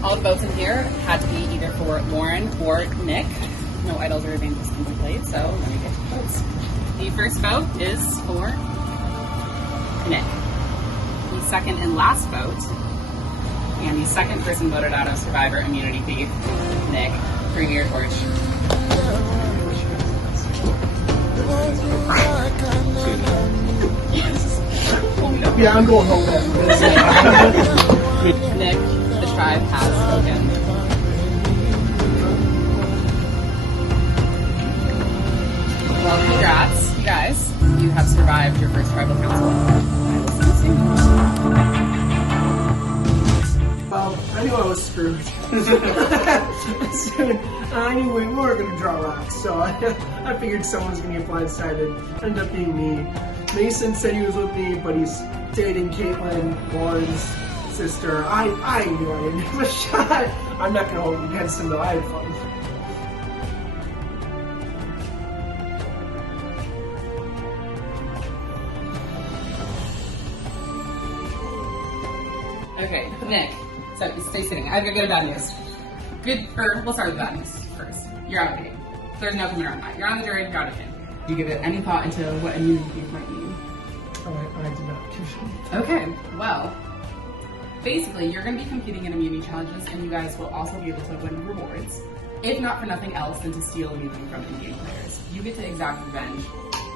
All the votes in here had to be either for Lauren or Nick. No idols or evangelists can be played, so let me get to the votes. The first vote is for Nick. The second and last vote, and the second person voted out of Survivor Immunity Thief, Nick, bring your torch. Yeah, I'm going home then. Nick, the tribe has spoken. Well, congrats, you guys. You have survived your first tribal council. I will see you soon. Well, I knew I was screwed. I knew we were going to draw rocks, so I figured someone was going to get blindsided. Ended up being me. Mason said he was with me, but he's dating Caitlin, Lauren's sister. I knew I didn't have a shot. I'm not going to hold it against him, though. I had fun. Okay, Nick. So stay sitting. I've got good and bad news. We'll start with bad news first. You're out of the game. There's no coming around that. You're on the jury, you're out of the game. Do you give it any thought into what immunity thief might mean? Oh, I did not. Okay, well, basically you're going to be competing in immunity challenges, and you guys will also be able to win rewards. If not for nothing else than to steal immunity from in-game players. You get to exact revenge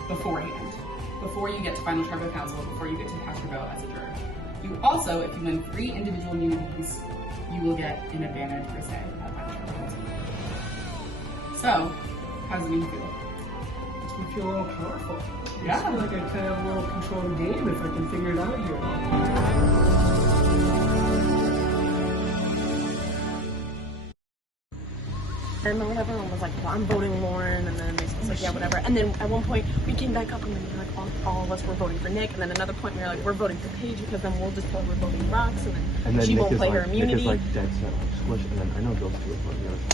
beforehand. Before you get to final tribal council, before you get to cast your vote as a juror. You also, if you win 3 individual immunities, you will get an advantage per se at final tribal council. So, how does it make you feel? Makes me feel a little powerful. Yeah. I feel like I kind of have a little control of the game if I can figure it out here. And then everyone was like, well, I'm voting Lauren, and then Mason was like, yeah, whatever. And then at one point, we came back up and we were like, all of us were voting for Nick, and then another point we were like, we're voting for Paige because then we'll just tell her we're voting rocks, and then she won't play her immunity. Nick is like dead set on Squish, and then I know those two are playing with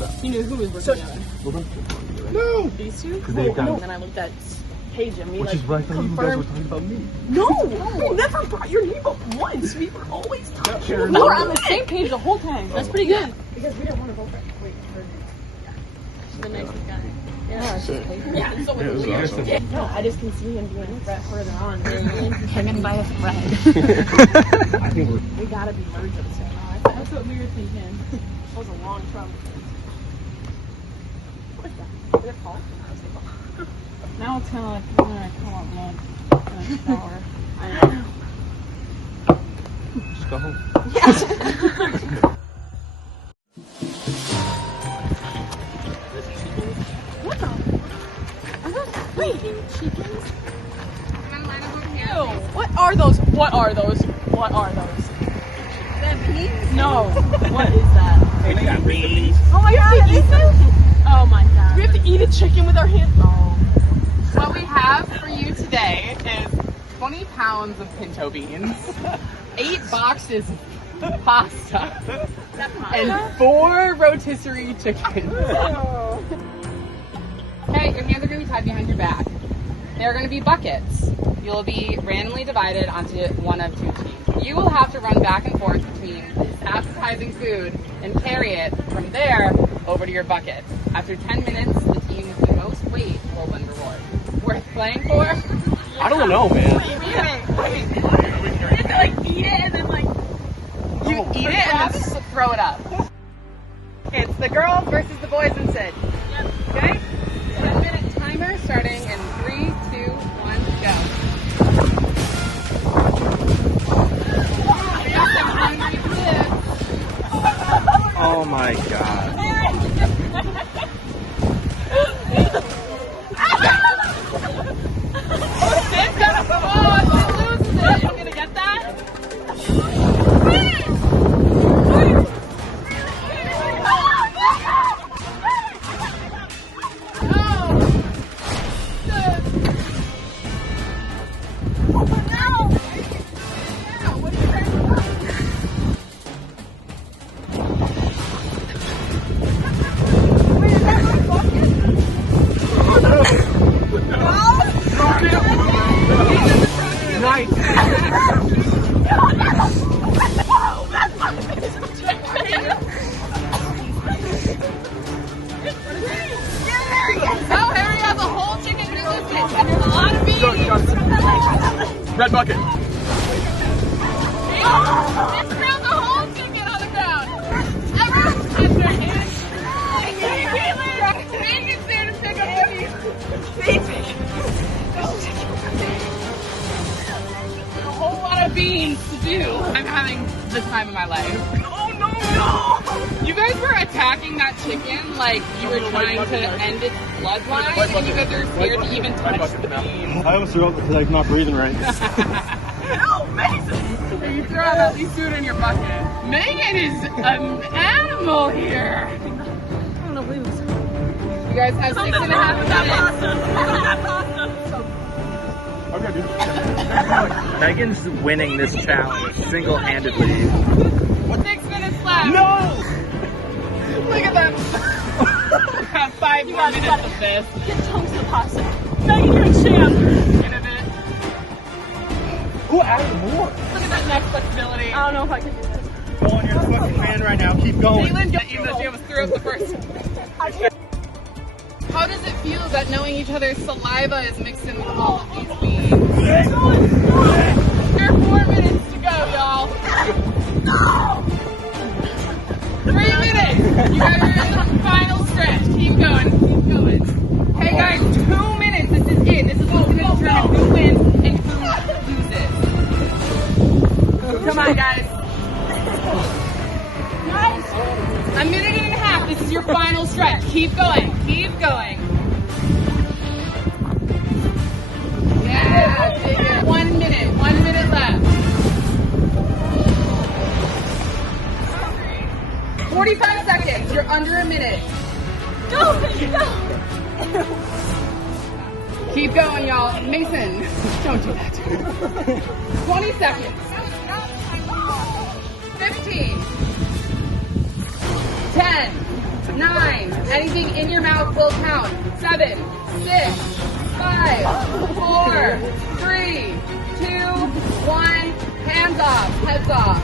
that. You knew who was working on it. Well, those two are playing with that. No! These two? They've got- And then I looked at Paige and we Which like is right, I thought you guys were confirmed. talking about me. No! We never brought your name up once! We were always talking about We were on the same page the whole time. That's pretty good. Because we didn't want to vote for she's the nicest guy. Yeah, so It was awesome. no, I just can see him doing that further on. Hanging by a thread. I think We gotta be merged at the same time. That's what we were thinking. That was a long trouble. What is that? Is it Paul? Now it's kind of like, when I come out blood in a shower. I know. Just go home. Yes! What the? Are those chickens? Ew. What are those? What are those? What are those? Is that peas? No. What is that? Oh my god, we eat this? Oh my god. We have to eat a chicken with our hands? Oh. What we have for you today is 20 pounds of pinto beans, 8 boxes of pasta, and 4 rotisserie chickens. Okay, your hands are going to be tied behind your back. They're going to be buckets. You'll be randomly divided onto one of 2 teams. You will have to run back and forth between this appetizing food and carry it from there over to your bucket. After 10 minutes, the team with the most weight will win reward. Worth playing for? I don't know, man. You have to like eat it and then like. You eat it and then throw it up. It's the girls versus the boys in Sid. Yep. Okay? 10-minute timer starting in 3, 2, 1, go. Oh my god. Sid's gonna fall. Sid loses it. You gonna get that? Oh, Harry has a whole chicken biscuit and there's a lot of beans. Red bucket. This girl's a whole chicken on the ground. Everyone touch their hands. Megan's there to pick up the beans. A whole lot of beans to do. I'm having the time of my life. Oh no! You guys were attacking that chicken like you were trying to end its bloodline, and you guys are scared to even touch the beans. I almost threw up because I'm not breathing right. No, Mason! You throw out at least food in your bucket. Megan is an animal here. I don't know what it was. You guys have 6.5 minutes. Megan's winning this challenge single-handedly. 6 minutes left. No! Look at them. We have 5 more minutes of this. Get chunks of pasta. Megan, you're a champ. Get a bit. Who added more? Look at that neck flexibility. I don't know if I can do this. Go on your fucking man right now. Keep going. Caitlin, even though she almost threw up the first. How does it feel that knowing each other's saliva is mixed in with all of these beans? There are 4 minutes to go, y'all. 3 minutes. You guys are in the final stretch. Keep going. Keep going. Hey guys, 2 minutes. This is it. This is what's going to determine who wins and who loses. Come on, guys. A minute and a half. This is your final stretch. Keep going. Keep going. Yeah, take it. 1 minute. 1 minute left. 45 seconds. You're under a minute. Go, baby, go. Keep going, y'all. Mason, don't do that. 20 seconds. 15. 10, 9, anything in your mouth will count. 7, 6, 5, 4, 3, 2, 1. Hands off, heads off.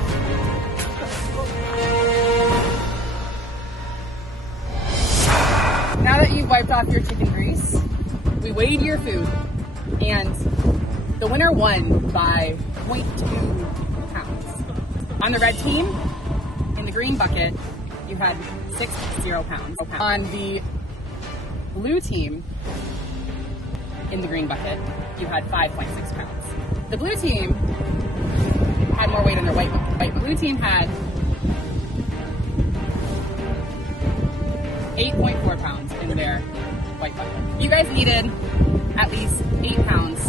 Now that you've wiped off your chicken grease, we weighed your food, and the winner won by 0.2 pounds. On the red team, in the green bucket, you had 60 pounds. On the blue team, in the green bucket, you had 5.6 pounds. The blue team had more weight in their white bucket. The blue team had 8.4 pounds in their white bucket. You guys needed at least 8 pounds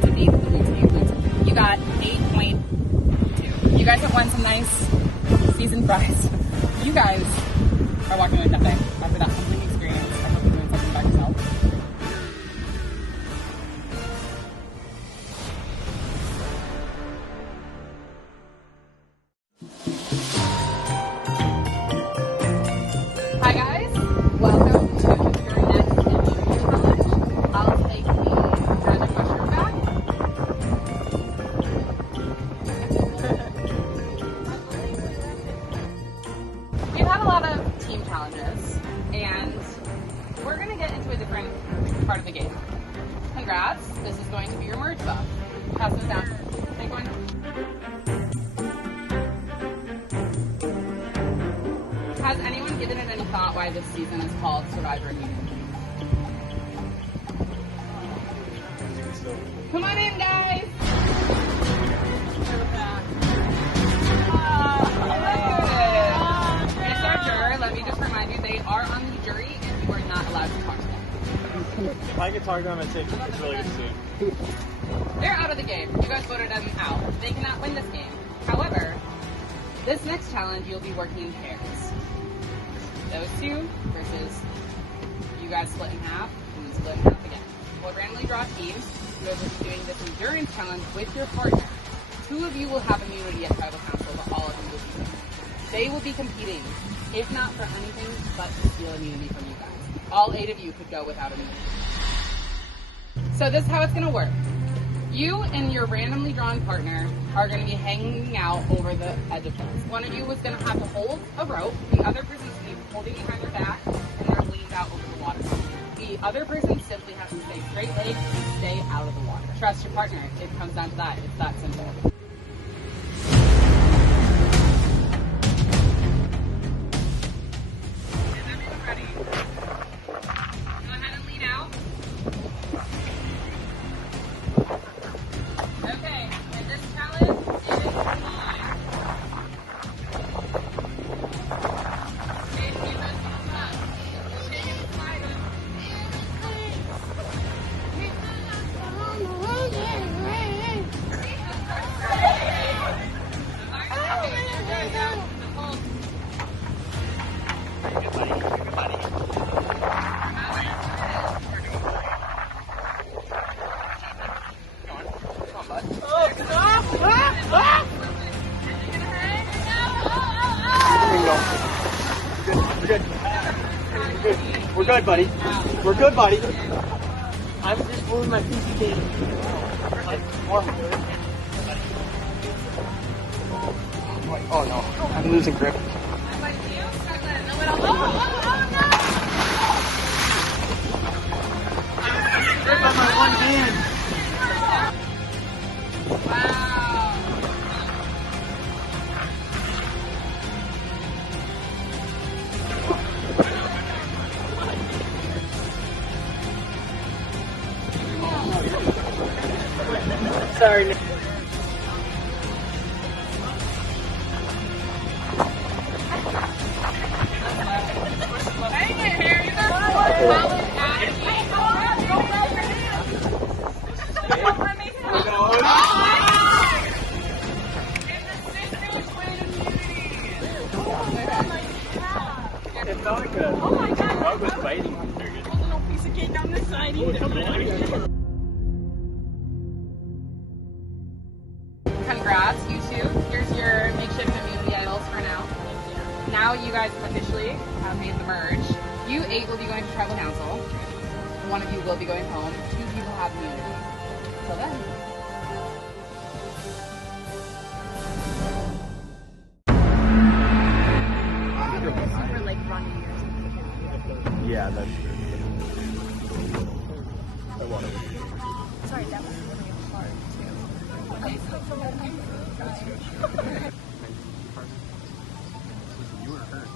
to beat the blue team. You got 8.2. You guys have won some nice season prize. You guys are walking away with nothing after that humbling experience. I hope you're doing something by yourself. Hi guys, welcome to your next interview challenge. I'll take the magic mushroom back. We've had a lot of team challenges, and we're going to get into a different part of the game. congrats. This is going to be your merge buff. Pass those down. Take one. Has anyone given it any thought why this season is called Survivor Lake Geneva? Come on in, guys! It's our juror. Let me just remind you, they are on the jury and you are not allowed to talk to them. If I could talk to them, I'd say it's really good to see. They're out of the game. You guys voted them out. They cannot win this game. However, this next challenge, you'll be working in pairs. Those two versus you guys split in half and then split in half again. We'll randomly draw teams. You guys will be doing this endurance challenge with your partner. 2 of you will have immunity at tribal council, but all of you will be. They will be competing, if not for anything, but to steal immunity from you guys. All 8 of you could go without immunity. So this is how it's going to work. You and your randomly drawn partner are going to be hanging out over the edge of this. One of you is going to have to hold a rope. The other person is going to be holding behind their back, and they're leaned out over the water. The other person simply has to stay straight legged and stay out of the water. Trust your partner. It comes down to that. It's that simple. Is everyone ready? Go ahead and lean out. Okay, and this challenge is time. Okay, keep those hands up. Shake it, slide it. We're good, buddy. We're good, buddy. I'm just moving my PCK. Oh no, I'm losing grip. Grip on my one hand. Sorry, Nick. It felt like a dog was biting. There's a little piece of cake on this side either. Congrats, you two. Here's your makeshift immunity idols for now. Now you guys officially have made the merge. You 8 will be going to tribal council. 1 of you will be going home. 2 of you will have immunity. Till then. Super like running. Yeah, that's true. I want it. Sorry, that was really hard too. Okay, That's good. You were hurt.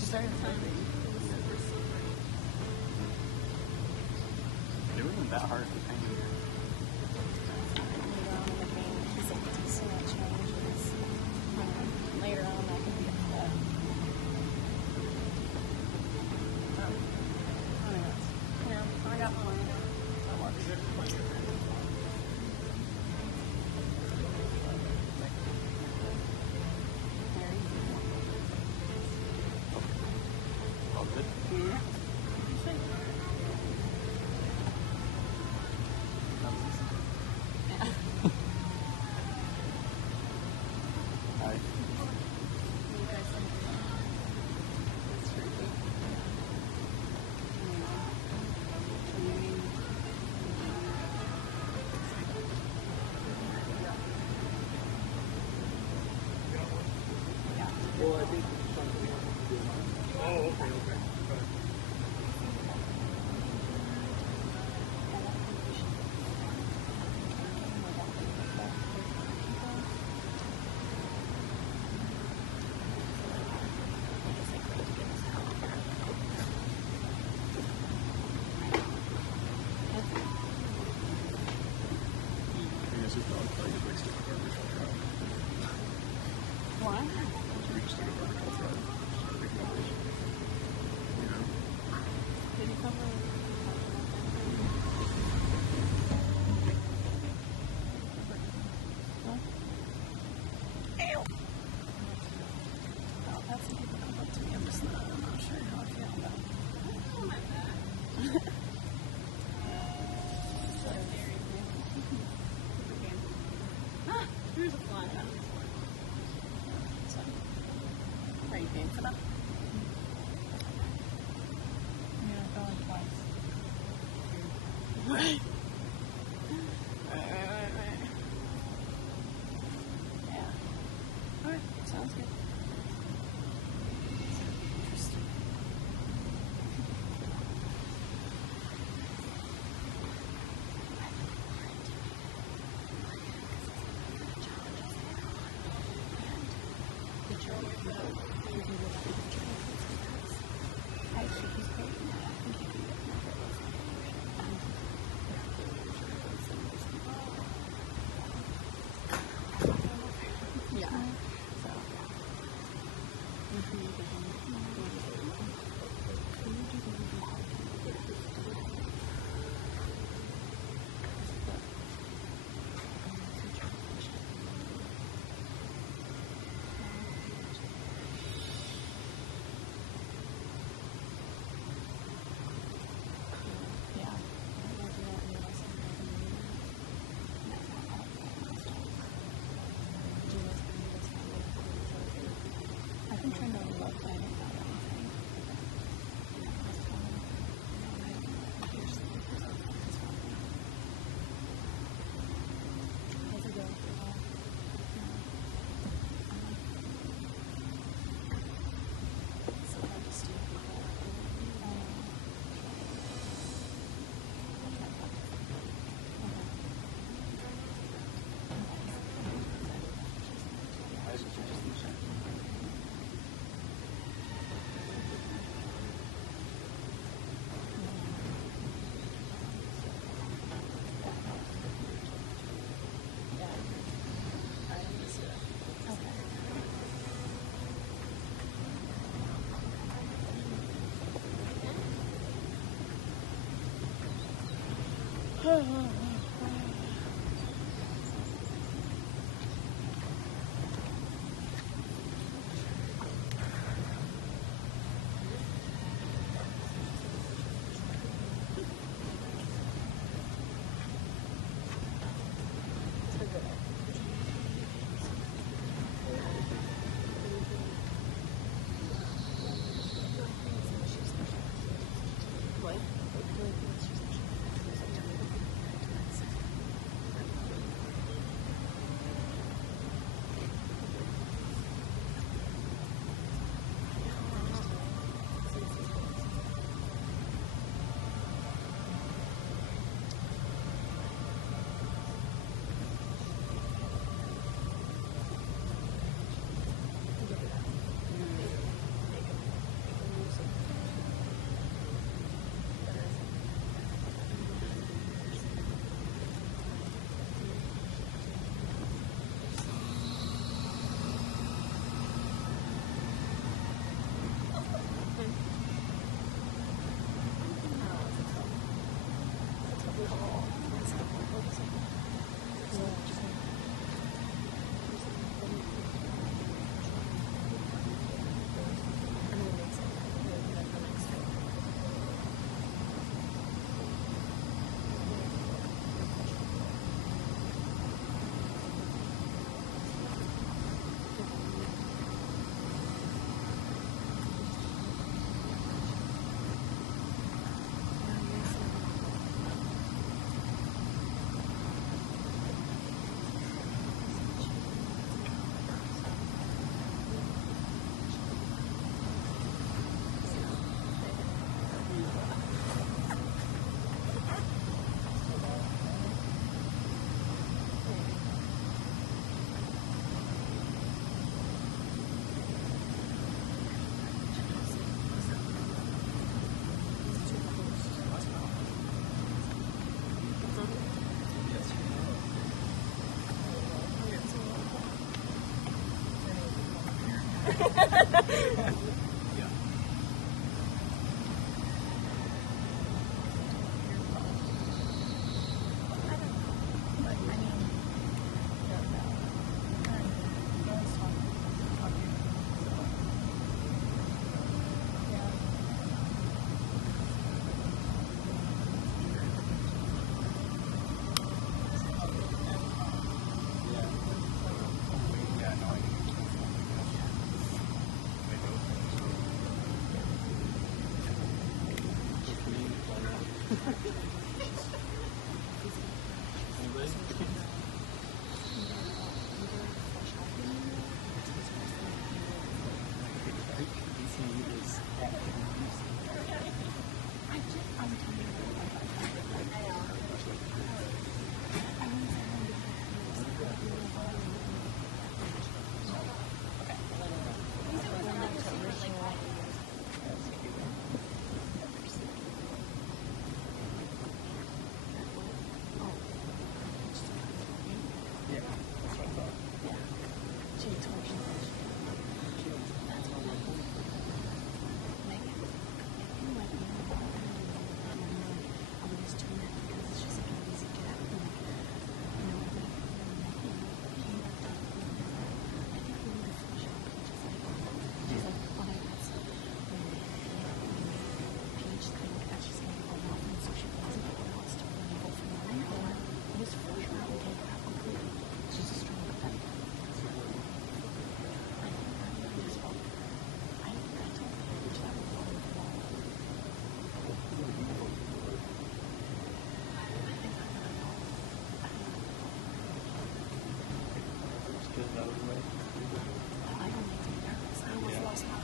she started typing. It wasn't that hard to paint. Later on, I can be upset. Here, I got one. Right. Yeah. Alright, sounds good.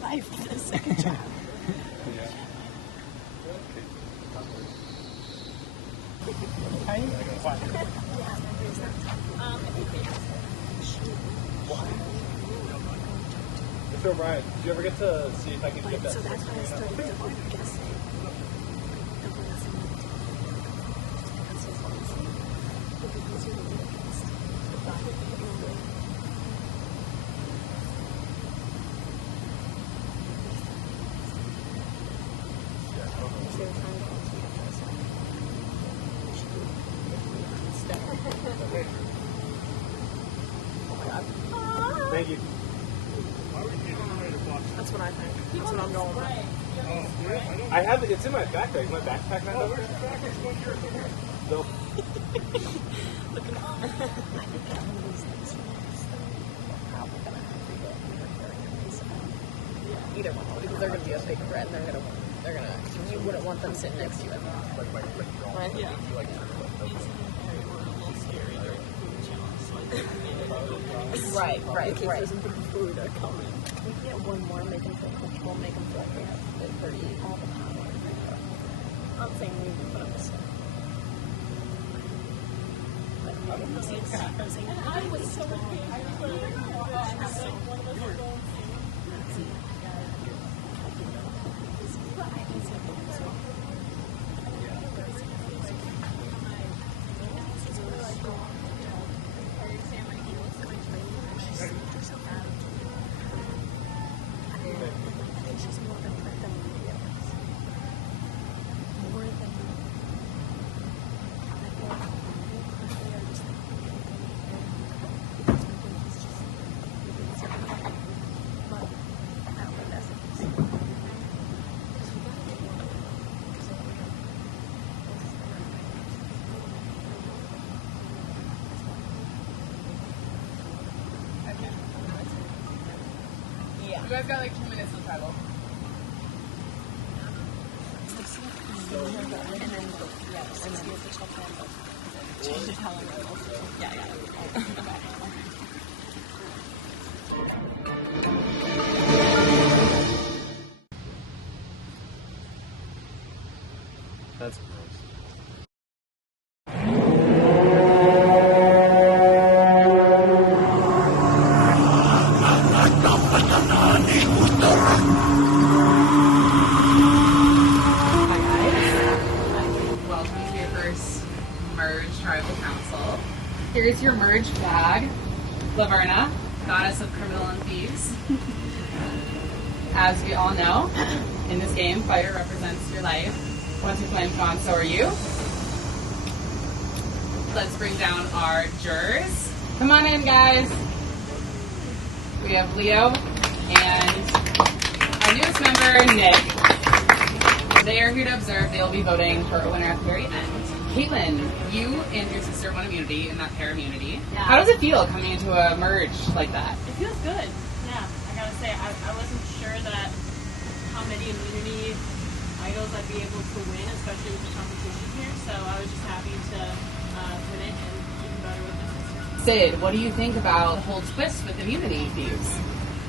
Life for the second time. So Ryan, did you ever get to see if I can get that? So that's why I started to guess. Thank you. That's what I think. That's what I'm going with. I have it. It's in my backpack. Is my backpack not over? No. Either one, because they're going to be a big threat, and they're gonna. You wouldn't want them sitting next to you. Right? Yeah. Right. There's some food are coming. We can get one more, make them feel comfortable, make them feel like they have all the power. I'm saying we can put up a step. And I was so You guys got like 2 minutes to travel. That's Here's your merge flag. Laverna, goddess of criminal and thieves. As we all know, in this game, fire represents your life. Once your flame's gone, so are you. Let's bring down our jurors. Come on in, guys. We have Leo and our newest member, Nick. They are here to observe. They'll be voting for a winner at the very end. Caitlin, you and your sister won immunity in that pair immunity. Yeah. How does it feel coming into a merge like that? It feels good. Yeah, I gotta say, I wasn't sure that how many immunity idols I'd be able to win, especially with the competition here. So I was just happy to win it and even better with my sister. Sid, what do you think about whole twist with immunity thieves?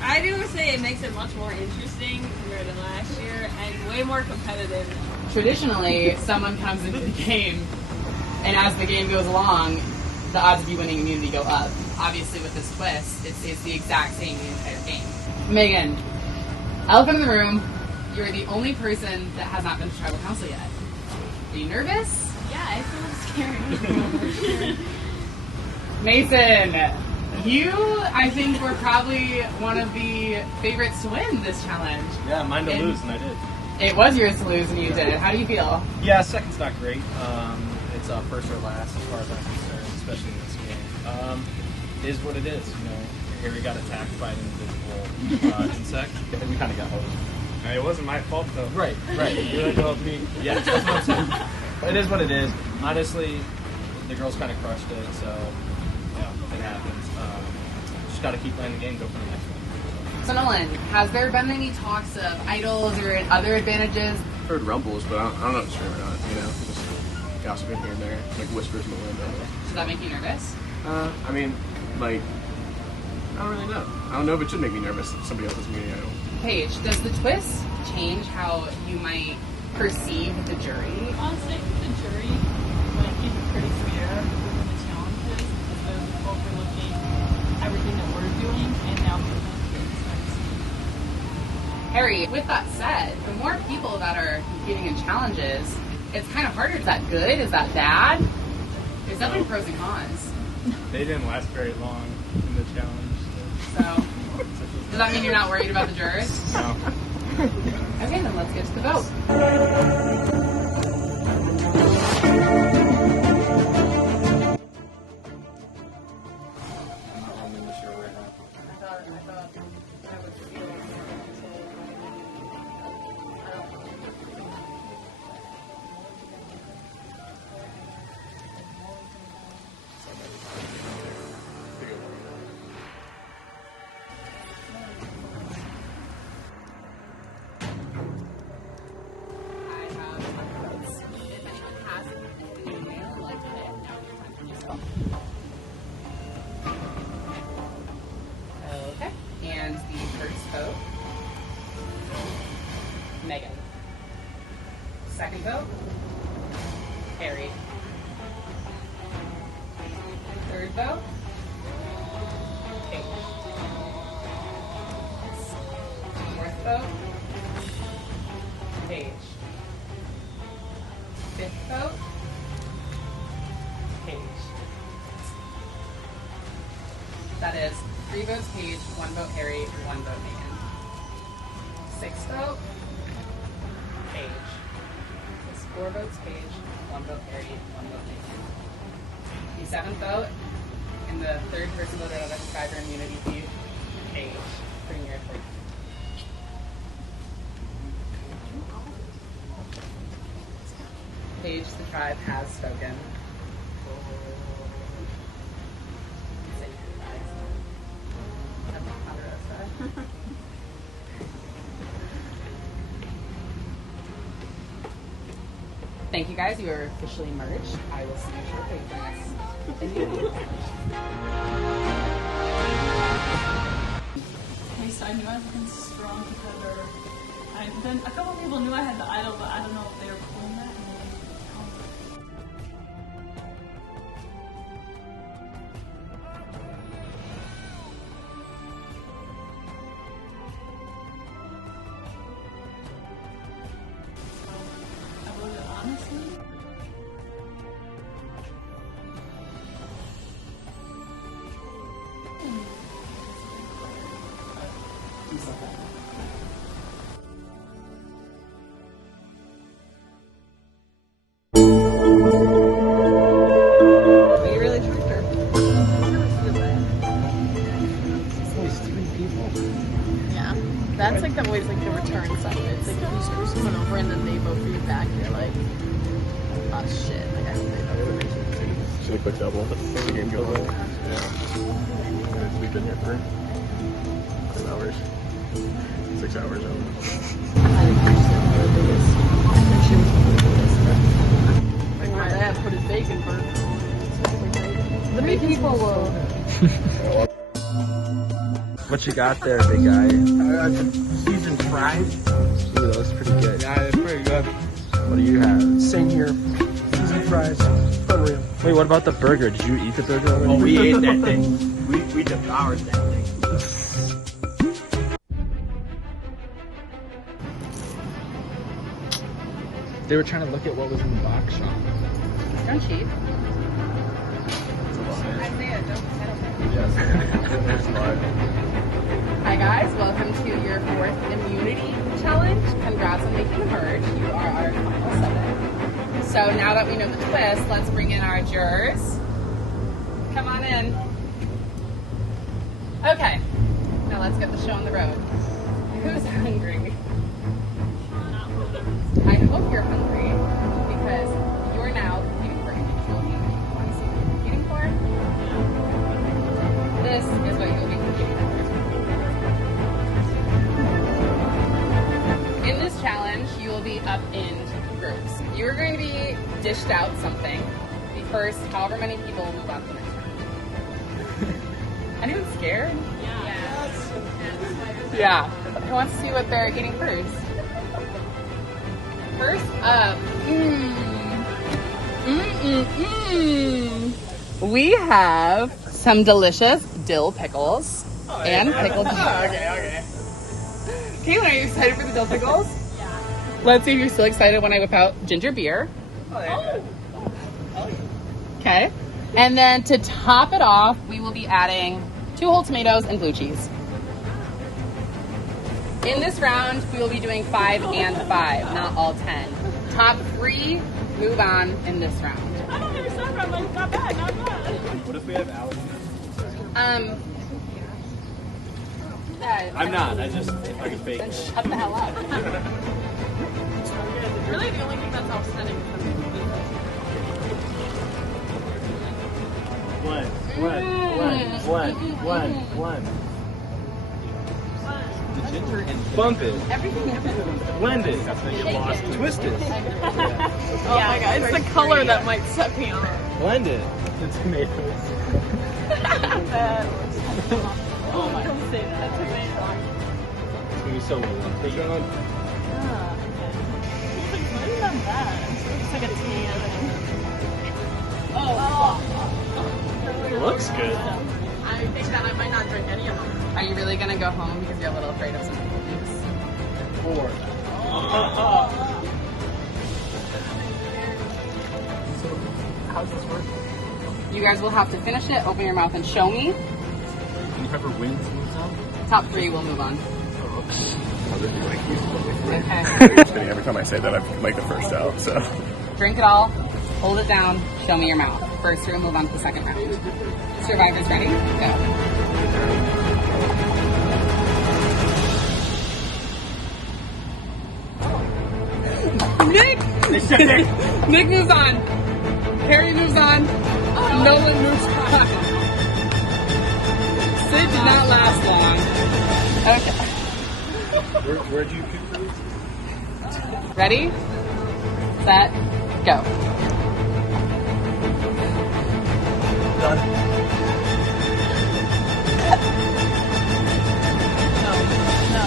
I do say it makes it much more interesting compared to last year and way more competitive. traditionally, someone comes into the game, and as the game goes along, the odds of you winning immunity go up. Obviously, with this twist, it's the exact same the entire game. Megan, elephant in the room, you're the only person that has not been to tribal council yet. Are you nervous? Yeah, I feel scared. Mason, you, I think, were probably one of the favorites to win this challenge. Yeah, mine to lose, and I did. It was yours to lose, and you did. How do you feel? Yeah, second's not great. It's first or last as far as I'm concerned, especially in this game. It is what it is. You know, Harry got attacked by an invisible insect, and we kind of got hosed. It wasn't my fault though. Right. You had to help me. Yeah, that's what I'm saying. It is what it is. Honestly, the girls kind of crushed it, so yeah, it happens. Just got to keep playing the game, go for the next one. So Nolan, has there been any talks of idols or other advantages? Heard rumbles, but I don't know if it's true or not. You know, just gossiping here and there, like whispers in the wind. Does that make you nervous? I mean, like, I don't really know. I don't know if it should make me nervous if somebody else is meeting idol. Paige, does the twist change how you might perceive the jury? Honestly, I think the jury might keep it pretty fair within the challenges because they're overlooking everything that we're doing and now we're Harry, with that said, the more people that are competing in challenges, it's kind of harder. Is that good? Is that bad? There's definitely pros and cons. They didn't last very long in the challenge. So, does that mean you're not worried about the jurors? No. Okay, then let's get to the vote. Okay, and the first vote, Megan. Second vote, Harry. Third vote, Paige. Fourth vote, Paige. Fifth vote, Paige. That is 3 votes Paige, 1 vote Harry, 1 vote Megan. Sixth vote, Paige. That's 4 votes Paige, 1 vote Harry, 1 vote Megan. The seventh vote, and the third person voted on the Survivor immunity feud, Paige. Bring your third. Paige, the tribe has spoken. Thank you guys, you are officially merged. I will see you shortly for the next. Okay, so I knew I was a strong competitor. Then a couple people knew I had the idol, but I don't know if they were pulling that. I voted honestly. You really tricked her. Yeah, that's like always like the return side. It's like if you screw someone over and then they vote for you back, you're like, oh shit. Like I hope they vote for me. Should have quick double. That's the game goes on. Yeah. We've been here for 6 hours. 6 hours over. Like my dad put his bacon burger on. The big people will. What you got there, big guy? Seasoned fries. Ooh, that was pretty good. Yeah, it's pretty good. What do you have? Same here. Cheese and fries. Unreal. Wait, what about the burger? Did you eat the burger already? Oh, we ate that thing. We devoured that thing. They were trying to look at what was in the box shop. Don't cheat. Hi guys, welcome to your 4th immunity challenge. Congrats on making the merge. You are our final 7. So now that we know the twist, let's bring in our jurors. Come on in. Okay, now let's get the show on the road. Who's hungry? I hope you're hungry because you're now competing for individual immunity. Want to see what you're competing for? This is what you'll be competing for. In this challenge, you will be up in groups. You're going to be dished out something. The first, however many people will move on to the next round. Anyone scared? Yeah. Who wants to see what they're eating first? First up, we have some delicious dill pickles and pickled cheese. Okay. Caitlin, are you excited for the dill pickles? Yeah. Let's see if you're still excited when I whip out ginger beer. Okay. And then to top it off, we will be adding 2 whole tomatoes and blue cheese. In this round, we will be doing 5 and 5, not all 10. Top 3 move on in this round. I don't understand. I'm like, not bad. What if we have allergies? I'm not. I just fucking fake Then it. shut the hell up. Really, the only thing that's offsetting is One. The ginger and bump it. Everything Blend it. Twist it. Oh my god, it's the color that might set me off. Blend it. The tomatoes. Oh my god. Don't say that. It's gonna be so low. Push it on. It's not bad. It's like a tan. It looks good. I think that I might not drink any of them. Are you really going to go home because you're a little afraid of some things? How's this work? You guys will have to finish it, open your mouth and show me. And whoever wins moves on? Top 3 will move on. I'll just be like, Okay. Just kidding. Every time I say that, I'm like the first out, so. Drink it all, hold it down, show me your mouth. First 3 will move on to the second round. Survivors ready? Go. Nick! Nick moves on. Harry moves on. Nolan moves on. Sid did not last long. Okay. Where'd you pick these? Ready? Set. Go. Done. No.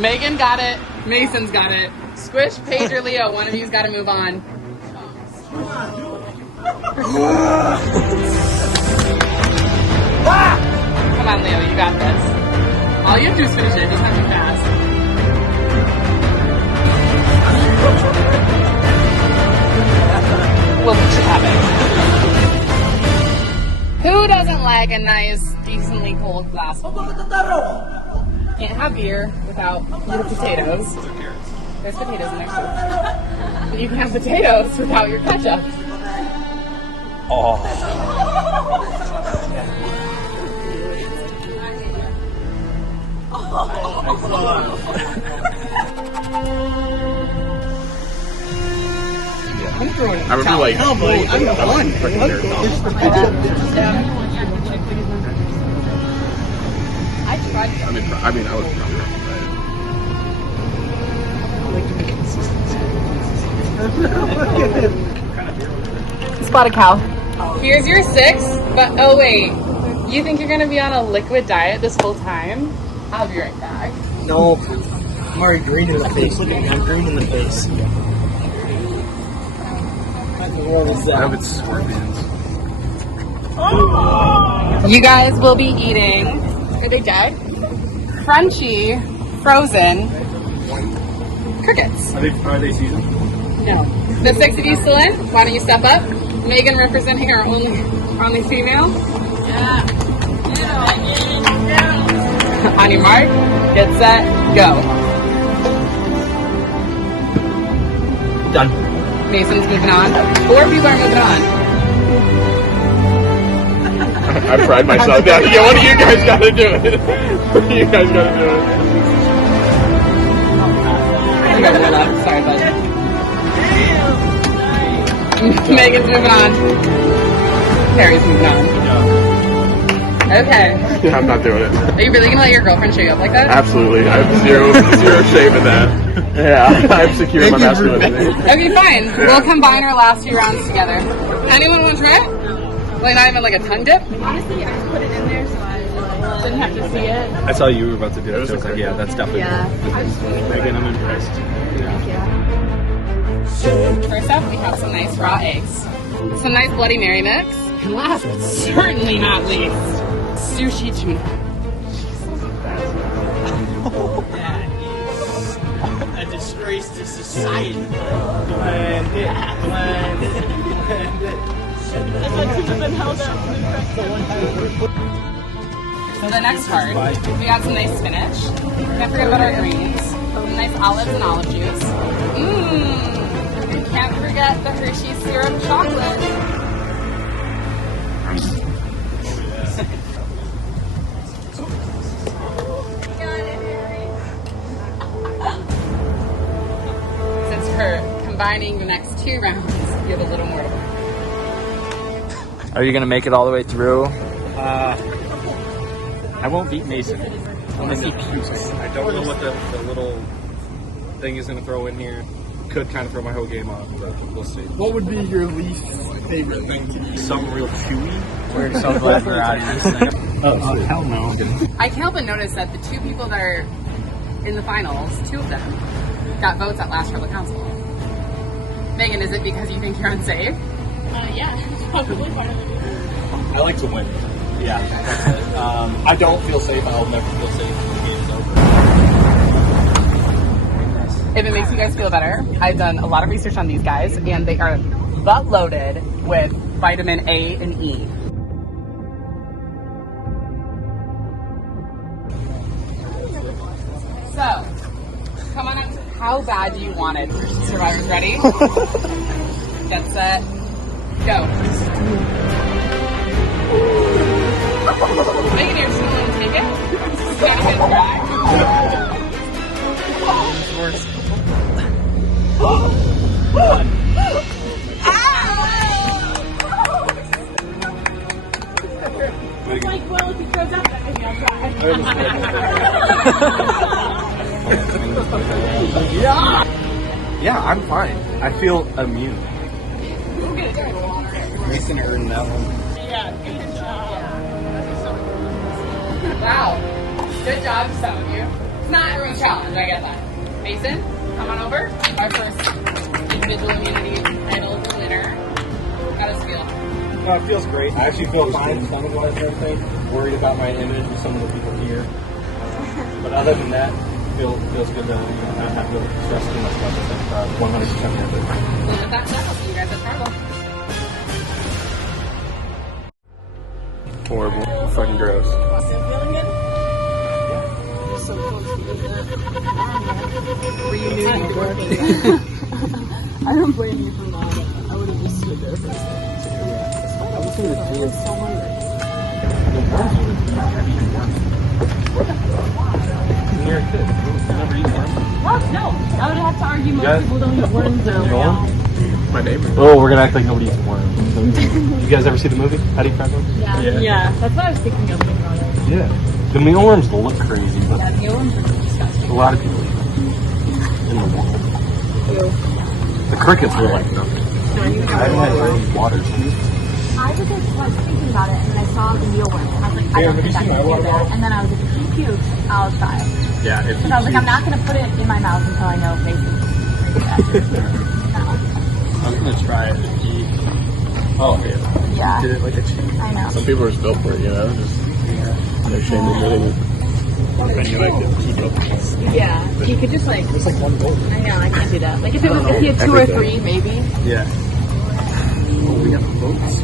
Megan got it. Mason's got it. Squish, Paige, or Leo. One of you's got to move on. Come on, Leo. You got this. All you have to do is finish it. It doesn't have to be fast. We'll make it happen. Who doesn't like a nice, decently cold glass of beer? Can't have beer without little potatoes. There's potatoes in there too. But you can have potatoes without your ketchup. Oh. I remember like, I'm done. I tried to. I mean, I was probably Spotted cow. Here's your 6, but oh wait. You think you're gonna be on a liquid diet this whole time? I'll be right back. No, I'm already green in the face. Look at me, I'm green in the face. I hope it's scorpions. You guys will be eating. Are they dead? Crunchy, frozen crickets. Are they seasoned? No. The 6 of you still in? Why don't you step up? Megan representing our only female. Yeah. On your mark, get set, go. Done. Mason's moving on. 4 people are moving on. I pride myself down. Yeah, one of you guys gotta do it. One of you guys gotta do it. Sorry, bud. Megan's moving on. Carrie's moving on. Okay. Yeah, I'm not doing it. Are you really gonna let your girlfriend show you up like that? Absolutely. I have zero shame in that. Yeah, I'm secure in my masculinity. Okay, fine. We'll combine our last few rounds together. Anyone want to try it? Like not even like a tongue dip? Honestly, I just put it in there so I didn't have to see it. I saw you were about to do it. So I was like, yeah, that's definitely Yeah. Megan, I'm impressed. First up, we have some nice raw eggs. Some nice Bloody Mary mix. And last but certainly not least, sushi tuna. That is a disgrace to society. Blend it. So the next part, we got some nice spinach. Can't forget about our greens. Some nice olives and olive juice. Can't forget the Hershey syrup chocolate. Since we're combining the next 2 rounds, you have a little more to work. Are you gonna make it all the way through? I won't beat Mason. Unless he pukes. I don't know what the little thing is going to throw in here. Could kind of throw my whole game off, but we'll see. What would be your least favorite thing to eat? Something real chewy. We're so glad we're out of this thing. Oh, hell no. I can't help but notice that the 2 people that are in the finals, 2 of them, got votes at last Tribal Council. Megan, is it because you think you're unsafe? Yeah, probably part of it. I like to win. Yeah. I don't feel safe. I'll never feel safe when the game's over. If it makes you guys feel better, I've done a lot of research on these guys, and they are butt loaded with vitamin A and E. So, come on up. How bad do you want it? Survivors ready? Get set. Go. Megan, you're still going to take it? You got a good try? Worst. It's like, well, if he throws up, that maybe I'll try. Yeah, I'm fine. I feel immune. Mason earned that one. Wow. Good job, some of you. It's not every challenge, I get that. Mason, come on over. Our first individual immunity title winner. How does it feel? No, it feels great. I actually feel fine stomach-wise and everything. Worried about my image with some of the people here. But other than that, feels good to not have to stress too much about this. I'm 100% worth it. Well, with that said, I'll see you guys at Tribal. Horrible. Fucking gross. Were you new to working? I don't blame you for not. I would have just stood there for a second. I was so hungry. You're a kid. Never eat worms. What? No. I would have to argue most people don't eat worms though. My neighbor. Oh, we're gonna act like nobody eats worms. You guys ever see the movie? How do you find worms? Yeah. That's what I was thinking of when you brought it. Yeah. The mealworms look crazy, but Yeah, mealworms are disgusting. a lot of people eat them in the water. The crickets were like nothing. I haven't had any water since. I was like thinking about it, and then I saw the mealworm, and I was like, I don't think I can do that. And then I was like, if he pukes, I'll try it. Yeah, if So I was like, I'm not going to put it in my mouth until I know Mason. was gonna try it. Oh, yeah. Yeah. Did it like a champ. I know. Some people are just built for it, you know. Just no shame in admitting it. Anyway, I could keep up. Yeah, he could just like. It's like one goal. I know, I can't do that. Like if he had 2 or 3, maybe. Yeah. Oh, we got votes.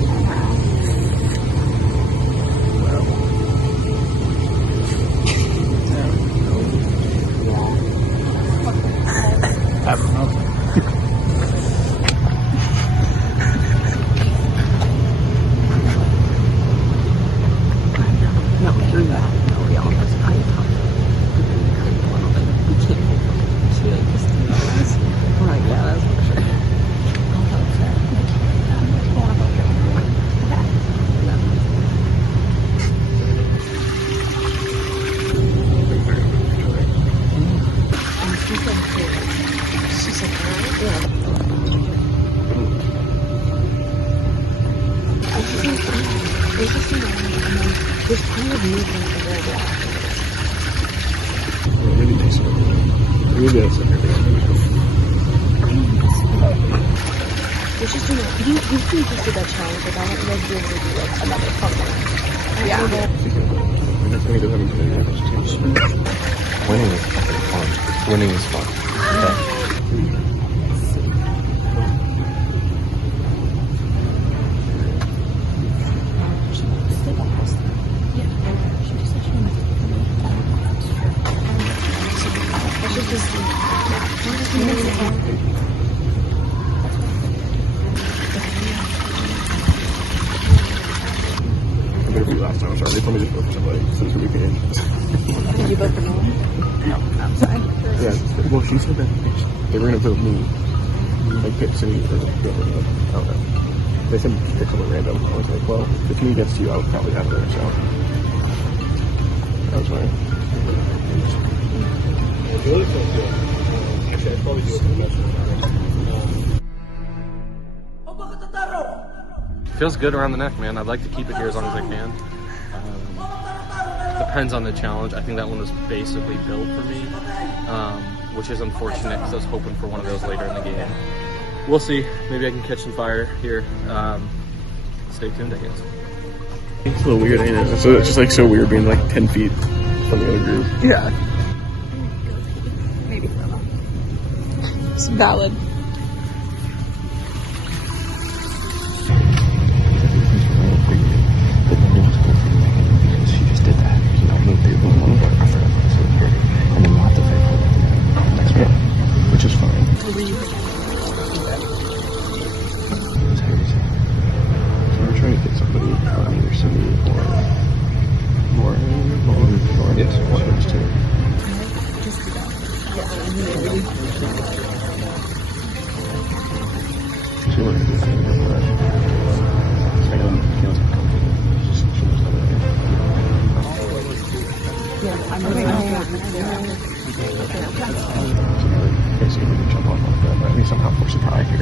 I don't know. No, you're not. No, we all just I talk. We can't hold them. She like just we're like, yeah, that's for sure. I'll vote for it. I want to vote for it. Okay. She's like, yeah. There's just and then there's plenty of movement available. Maybe next one. Maybe that's There's just you can just do that challenge, like I want you guys to be able to do like another fun one. Yeah. Winning is fucking fun. Winning is fun. I'm gonna be last time. Sorry, they told me to vote for somebody since we came. Did you vote for no one? No, I'm sorry. Yeah, well, she said that they were gonna vote me. Like pick city or okay. They said pick someone random. I was like, well, if me gets you, I would probably have her. So that was fine. Actually, I'd probably do a confession about it. Feels good around the neck, man. I'd like to keep it here as long as I can. Depends on the challenge. I think that one was basically built for me, which is unfortunate because I was hoping for one of those later in the game. We'll see. Maybe I can catch some fire here. Stay tuned, I guess. It's a little weird, ain't it? So it's just like so weird being like 10 feet from the other group. Yeah. Maybe. It's valid. She just did that. You know, moved through one more after that episode here. And then we'll have to pick next one. Which is fine. So we're trying to get somebody from either Cindy or Lauren. Yes, one of those two. She looks at the same thing, but I don't feel so comfortable. She looks at it. Yeah, I'm Okay, so we can jump off that, but at least somehow force a tie here.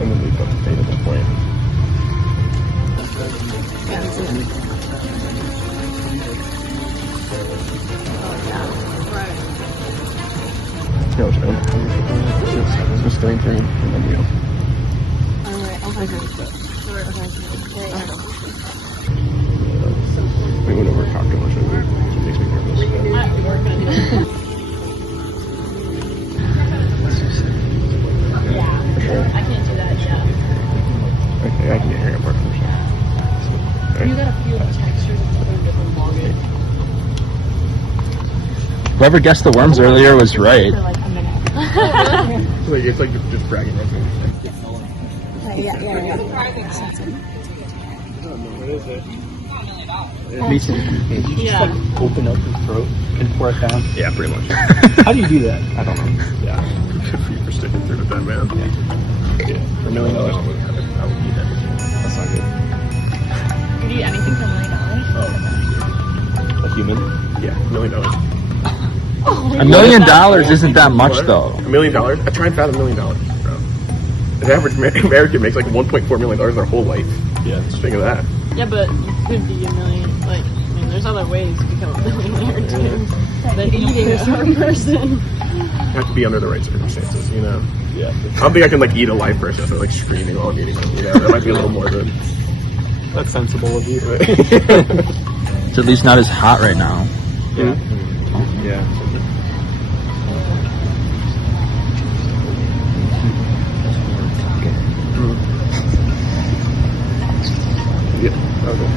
And then we've got the fate at this point. No, it's just 3 and 3, and then you. Alright, I'll have We went over talked too much, and it makes me nervous. I can't do that, yeah. Okay, I can get here apart from the shot. You got a few textures of different longest. Whoever guessed the worms earlier was right. For like a minute. It's like just bragging right there. Yeah. What is it? Mason, did you just like open up your throat and pour it down? Yeah, pretty much. How do you do that? I don't know. Yeah. Good for you for sticking through with that, man. Yeah. For $1 million, I would eat everything. That's not good. Would you eat anything for $1 million? Oh. A human? Yeah, $1 million. $1 million isn't that much though. $1 million? I try and find $1 million, bro. The average American makes like $1.4 million their whole life. Yeah. Think of that. Yeah, but you could be $1 million. Like, I mean, there's other ways to become a millionaire too. the eating a certain person. Have to be under the right circumstances, you know. Yeah. I don't think I can like eat a live person or like screaming while I'm eating them. You know, that might be a little more than. That's sensible of you. It's at least not as hot right now. Yeah. Yeah. Yeah. Okay.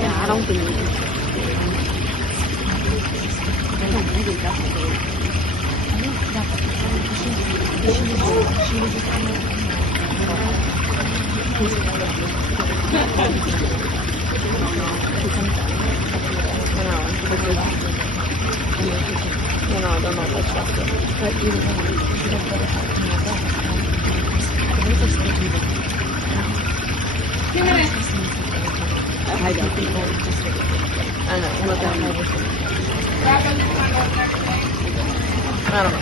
Yeah, I don't think I don't think I know. Look at my I don't know.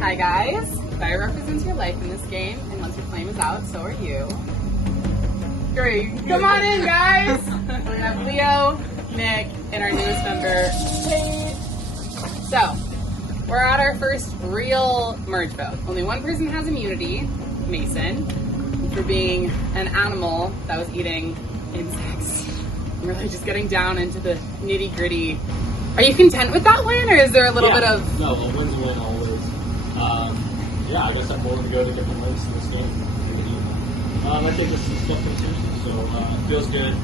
Hi guys! Fire represents your life in this game, and once your flame is out, so are you. Great. Come on in, guys! We have Leo, Nick, and our newest member, Kate. So, we're at our first real merge vote. Only one person has immunity, Mason, for being an animal that was eating insects. We're really just getting down into the nitty gritty. Are you content with that win, or is there a little bit of... No, a win's a win always. Yeah, I guess I'm willing to go to different lengths in this game. I think this is stuff pretty seriously, so it feels good.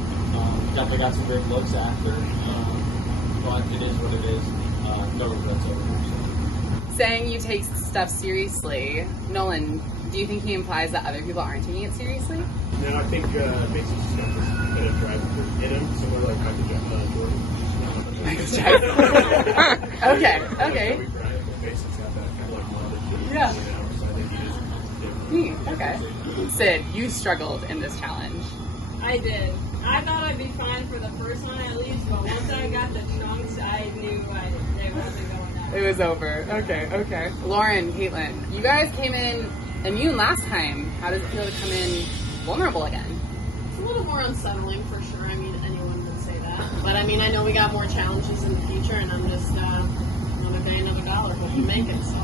Definitely got some great looks after, but it is what it is. No regrets over here. Saying you take stuff seriously, Nolan, do you think he implies that other people aren't taking it seriously? No, I think Mason's just got this bit of drive in him, similar like Michael Jordan. Okay. Yeah. Okay. Sid, you struggled in this challenge. I did. I thought I'd be fine for the first one at least, but once I got the chunks, I knew they wasn't going out. It was over. Okay. Lauren, Caitlin, you guys came in immune last time. How does it feel to come in vulnerable again? It's a little more unsettling for sure. I mean, anyone would say that. But I mean, I know we got more challenges in the future, and I'm just another day, another dollar. Hope we make it. So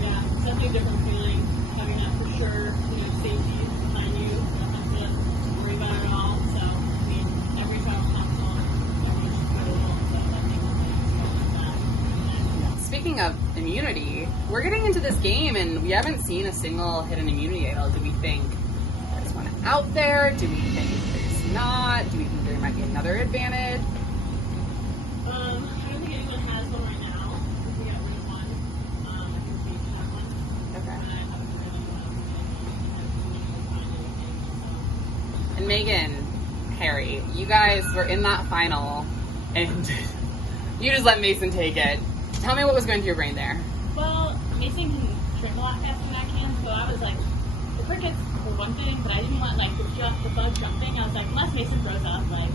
yeah, it's definitely a different feeling having that for sure. Safety behind you. Don't have to worry about it at all. So I mean, every trial comes on. Everyone's just critical. So I think we'll that. Speaking of immunity, we're getting into this game and we haven't seen a single hidden immunity idol. Do we think there's one out there? Do we think there's not? Do we think there might be another advantage? I don't think anyone has one right now. If we got rid of one, I think we each have one. Okay. And I haven't really find anything. And Megan, Harry, you guys were in that final and you just let Mason take it. Tell me what was going through your brain there. Well, Mason can trim a lot faster than I can, so I was like, the crickets were one thing, but I didn't want like the bug jumping. I was like, unless Mason throws up, like,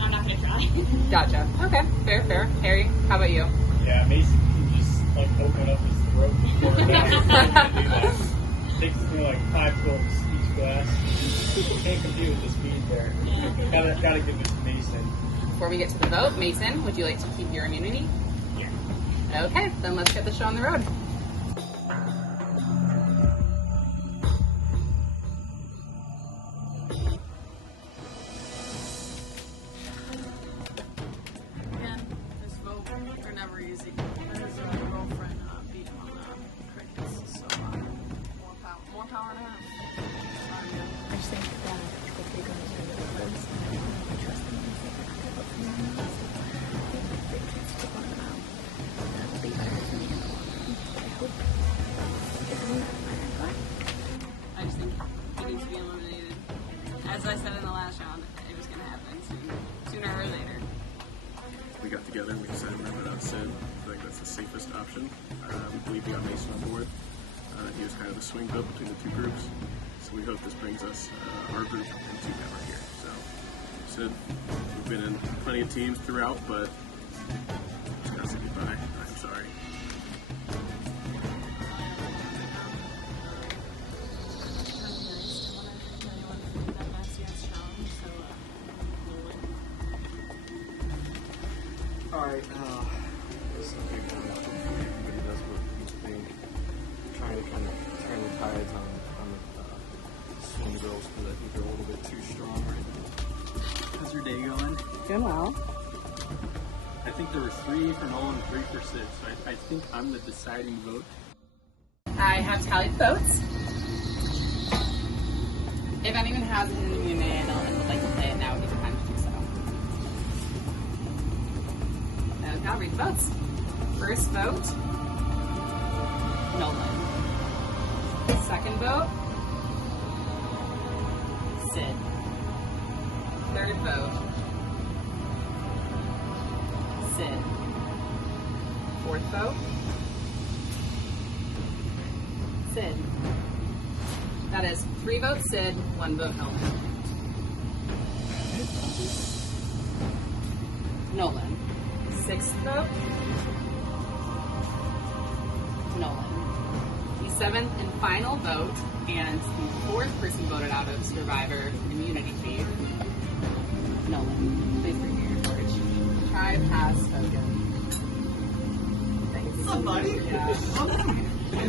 I'm not gonna try. Gotcha. Okay, fair. Harry, how about you? Yeah, Mason can just like open up his throat before that. Takes like 5 gulps each glass. Can't compete with the speed there. Gotta give it to Mason. Before we get to the vote, Mason, would you like to keep your immunity? Yeah. Okay, then let's get the show on the road. Again, this vote, they're never easy. His girlfriend beat him on the crickets, so more power to him. I just think that if they go into the close, I trust them and say they're not going to vote for me on this. I think they can stick on them out. That would be better for me in the long run. I hope. If I'm not fine, I just think he needs to be eliminated. As I said in the last round, it was going to happen sooner or later. We got together and we decided we're going to vote out Sid. I think that's the safest option. We believe we got Mason on board. He was kind of the swing vote between the two groups. So we hope this brings us our group into power here. So we've been in plenty of teams throughout, but just gotta say goodbye. I'm sorry. Alright, This is a big one. Everybody does what you think. Trying to kind of turn the tides on the swim girls because I think they're a little bit too strong right now. how's your day going? Going well. I think there were 3 for Nolan, 3 for Sid, so I think I'm the deciding vote. I have tallied votes. If anyone has an immunity and would like to play it, now would be the time to do so. Okay, I'll read the votes. First vote, Nolan. Second vote, Sid. Third vote, Sid. Fourth vote, Sid. That is 3 votes Sid, 1 vote Nolan. Nolan. 6th vote, Nolan. The 7th and final vote, and the 4th person voted out of Survivor immunity feed, Nolan. Please bring me your courage. Tribe has spoken. Thanks. Somebody.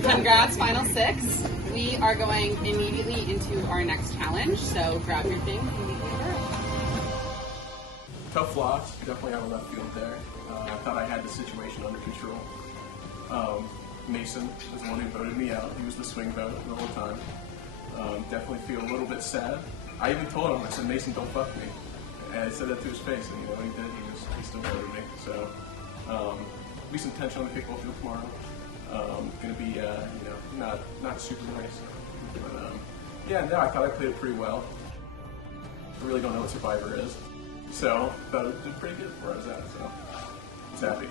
Congrats, final 6. We are going immediately into our next challenge, so grab your things and meet me there. Tough loss. Definitely have a left field there. I thought I had the situation under control. Mason was the one who voted me out. He was the swing vote the whole time. Definitely feel a little bit sad. I even told him, I said, Mason, don't fuck me. And I said that to his face, and you know what he did? He still voted me. So, be some tension on the kickball field tomorrow. Gonna be, you know, not super nice. But, yeah, no, I thought I played it pretty well. I really don't know what Survivor is. So, thought it did pretty good where I was at, so I was happy.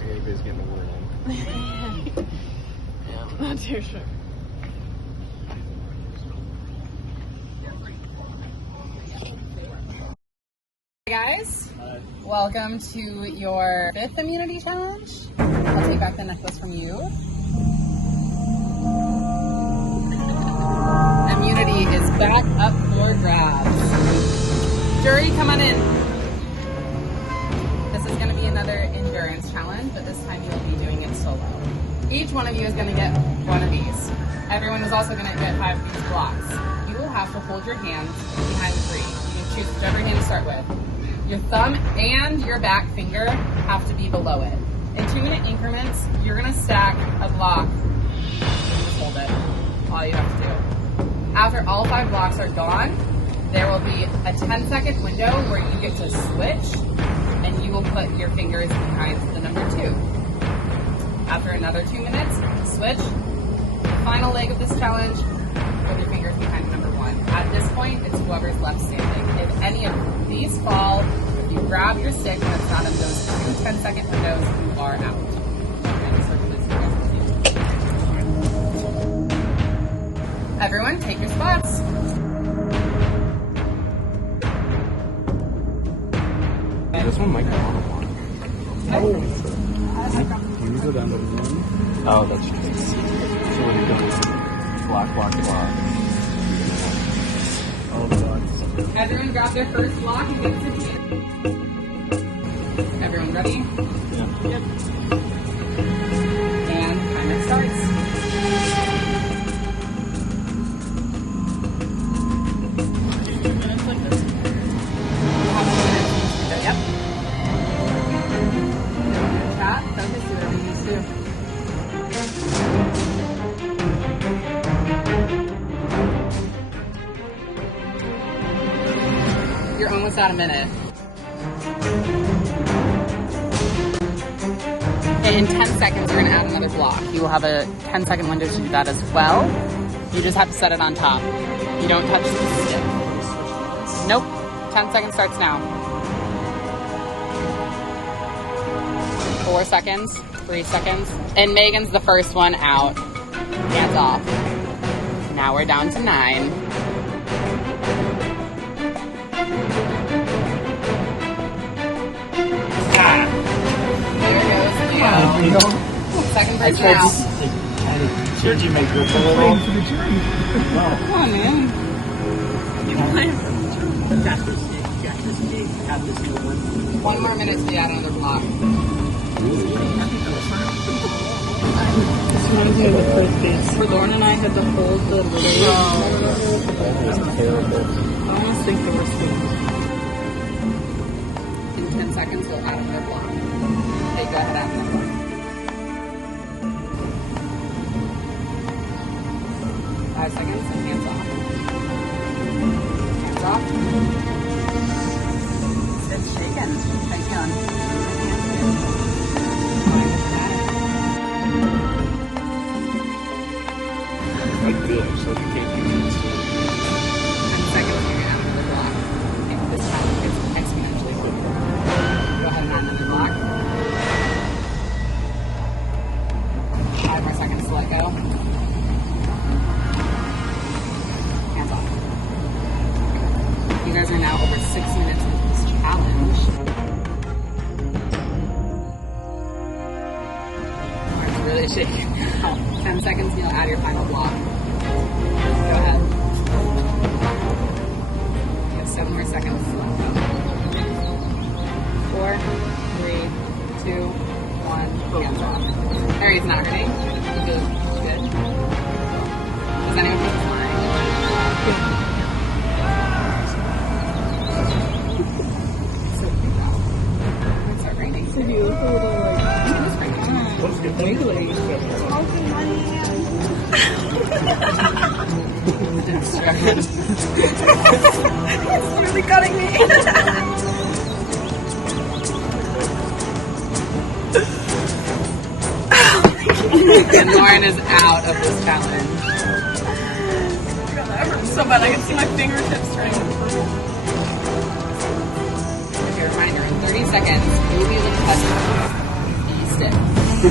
Everybody's getting a word in. Yeah, I'm not too sure. Hey guys, welcome to your 5th immunity challenge. I'll take back the necklace from you. Immunity is back up for grabs. Jury, come on in. This is going to be another endurance challenge, but this time you'll be doing it solo. Each one of you is going to get one of these. Everyone is also going to get 5 of these blocks. You will have to hold your hands behind the tree. You can choose whichever hand to start with. Your thumb and your back finger have to be below it. In 2-minute increments, you're going to stack a block. Just hold it. All you have to do. After all 5 blocks are gone, there will be a 10-second window where you get to switch, and you will put your fingers behind the number 2. After another 2 minutes, switch. The final leg of this challenge, put your fingers behind number 1. At this point, it's whoever's left standing. If any of these fall, if you grab your stick and it's not in those 2 10-second windows, you are out. Everyone, take your spots. This one might go on a block. When you go down to 1, oh, that's just so when you're going block. Everyone grab their first block and get to the Everyone ready? Yeah. Yep. And timer starts. Yep. Chat, focus, do whatever you need to do. You're almost at a minute. In 10 seconds, you're going to add another block. You will have a 10-second window to do that as well. You just have to set it on top. You don't touch the stick. Nope. 10 seconds starts now. 4 seconds, 3 seconds. And Megan's the first one out. Hands off. Now we're down to 9. There goes Leo. Second person out. Should you make this a little? Playing for the jury. Come on, man. Got this, Nick. Got this, Nick. Got this, no one. 1 more minute to add another block. This reminds me of the first base. Where Lauren and I had to hold the relay. That was terrible. I almost think they were scared. In 10 seconds, we'll add another block. Okay, go ahead, add another block. 5 seconds and hands off. Hands off. It's shaken. How you feeling? That's good, so you can't do this. 10 seconds, you're gonna add another block. Okay, this time it's exponentially quicker. Go ahead and add another block. 5 more seconds to let go. Hands off. You guys are now over 6 minutes into this challenge. Arms really shaking now. 10 seconds and you'll add your final block. Go ahead. You have 7 more seconds to let go. 4, 3, 2, 1. Hands off. Harry's not ready. You feel good? Does anyone think it's lying? So wow. It's not raining. So you look a little like, It is raining. wiggly. It's really cutting me. And Lauren is out of this challenge. That hurts so bad I can see my fingertips turning. Okay, reminder, in 30 seconds, you will be able to touch the stick.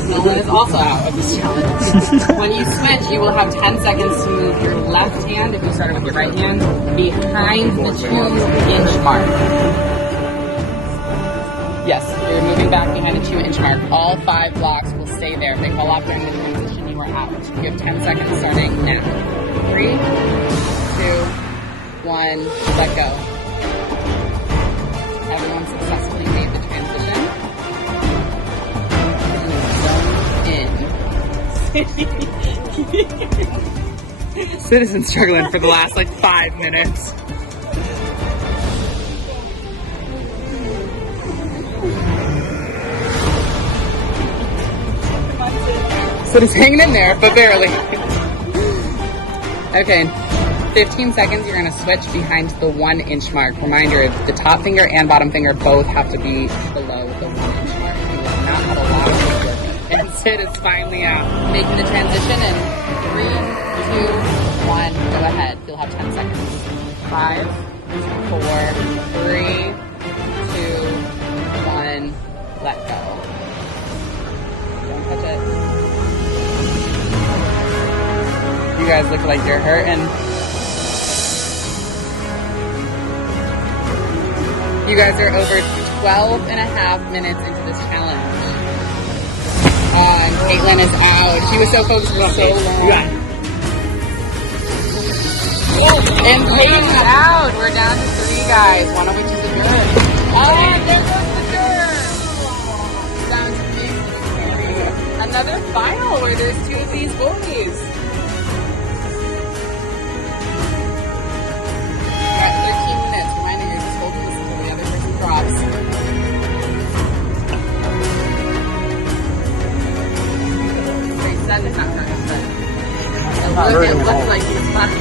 Nolan is also out of this challenge. When you switch, you will have 10 seconds to move your left hand, if you started with your right hand, behind the 2-inch mark. Yes, you're moving back behind the 2-inch mark. All 5 blocks will stay there. If they fall off during the transition, you are out. You have 10 seconds starting now. 3, 2, 1, let go. Everyone successfully made the transition. In. Sid has been struggling for the last 5 minutes. Sid is hanging in there, but barely. Okay, 15 seconds, you're gonna switch behind the 1-inch mark. Reminder, the top finger and bottom finger both have to be below the 1-inch mark. You will not have a lot of work. And Sid is finally out. Making the transition in 3, 2, 1, go ahead. You'll have 10 seconds. 5, 4, 3, 2, 1, let go. Don't touch it. You guys look like you're hurting. You guys are over 12 and a half minutes into this challenge. And Caitlin is out. She was so focused for so long. And Peyton's out. We're down to 3 guys, one of which is a juror. Oh, there goes the juror. Down to me. Another final where there's 2 of these boys. At 13 minutes, reminder, you're just holding this until the other person drops. They said it's not hurting, but it looks like he's fine.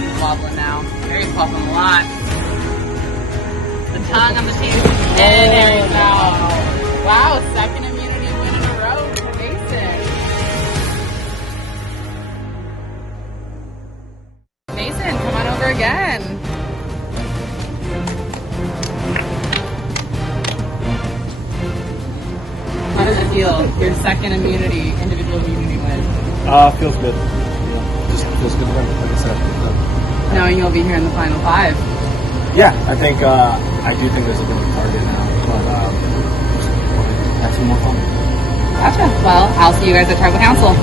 He's wobbling now. Harry's wobbling a lot. The tongue on the teeth, and Harry's out. Wow, second immunity win in a row for Mason. Mason, come on over again. feel? Your second individual immunity win. Feels good. Yeah, just feels good to them. Like I said. Knowing you'll be here in the final 5. Yeah, I think I do think there's a bit of a target now, but just have some more fun. Gotcha. Well, I'll see you guys at Tribal Council.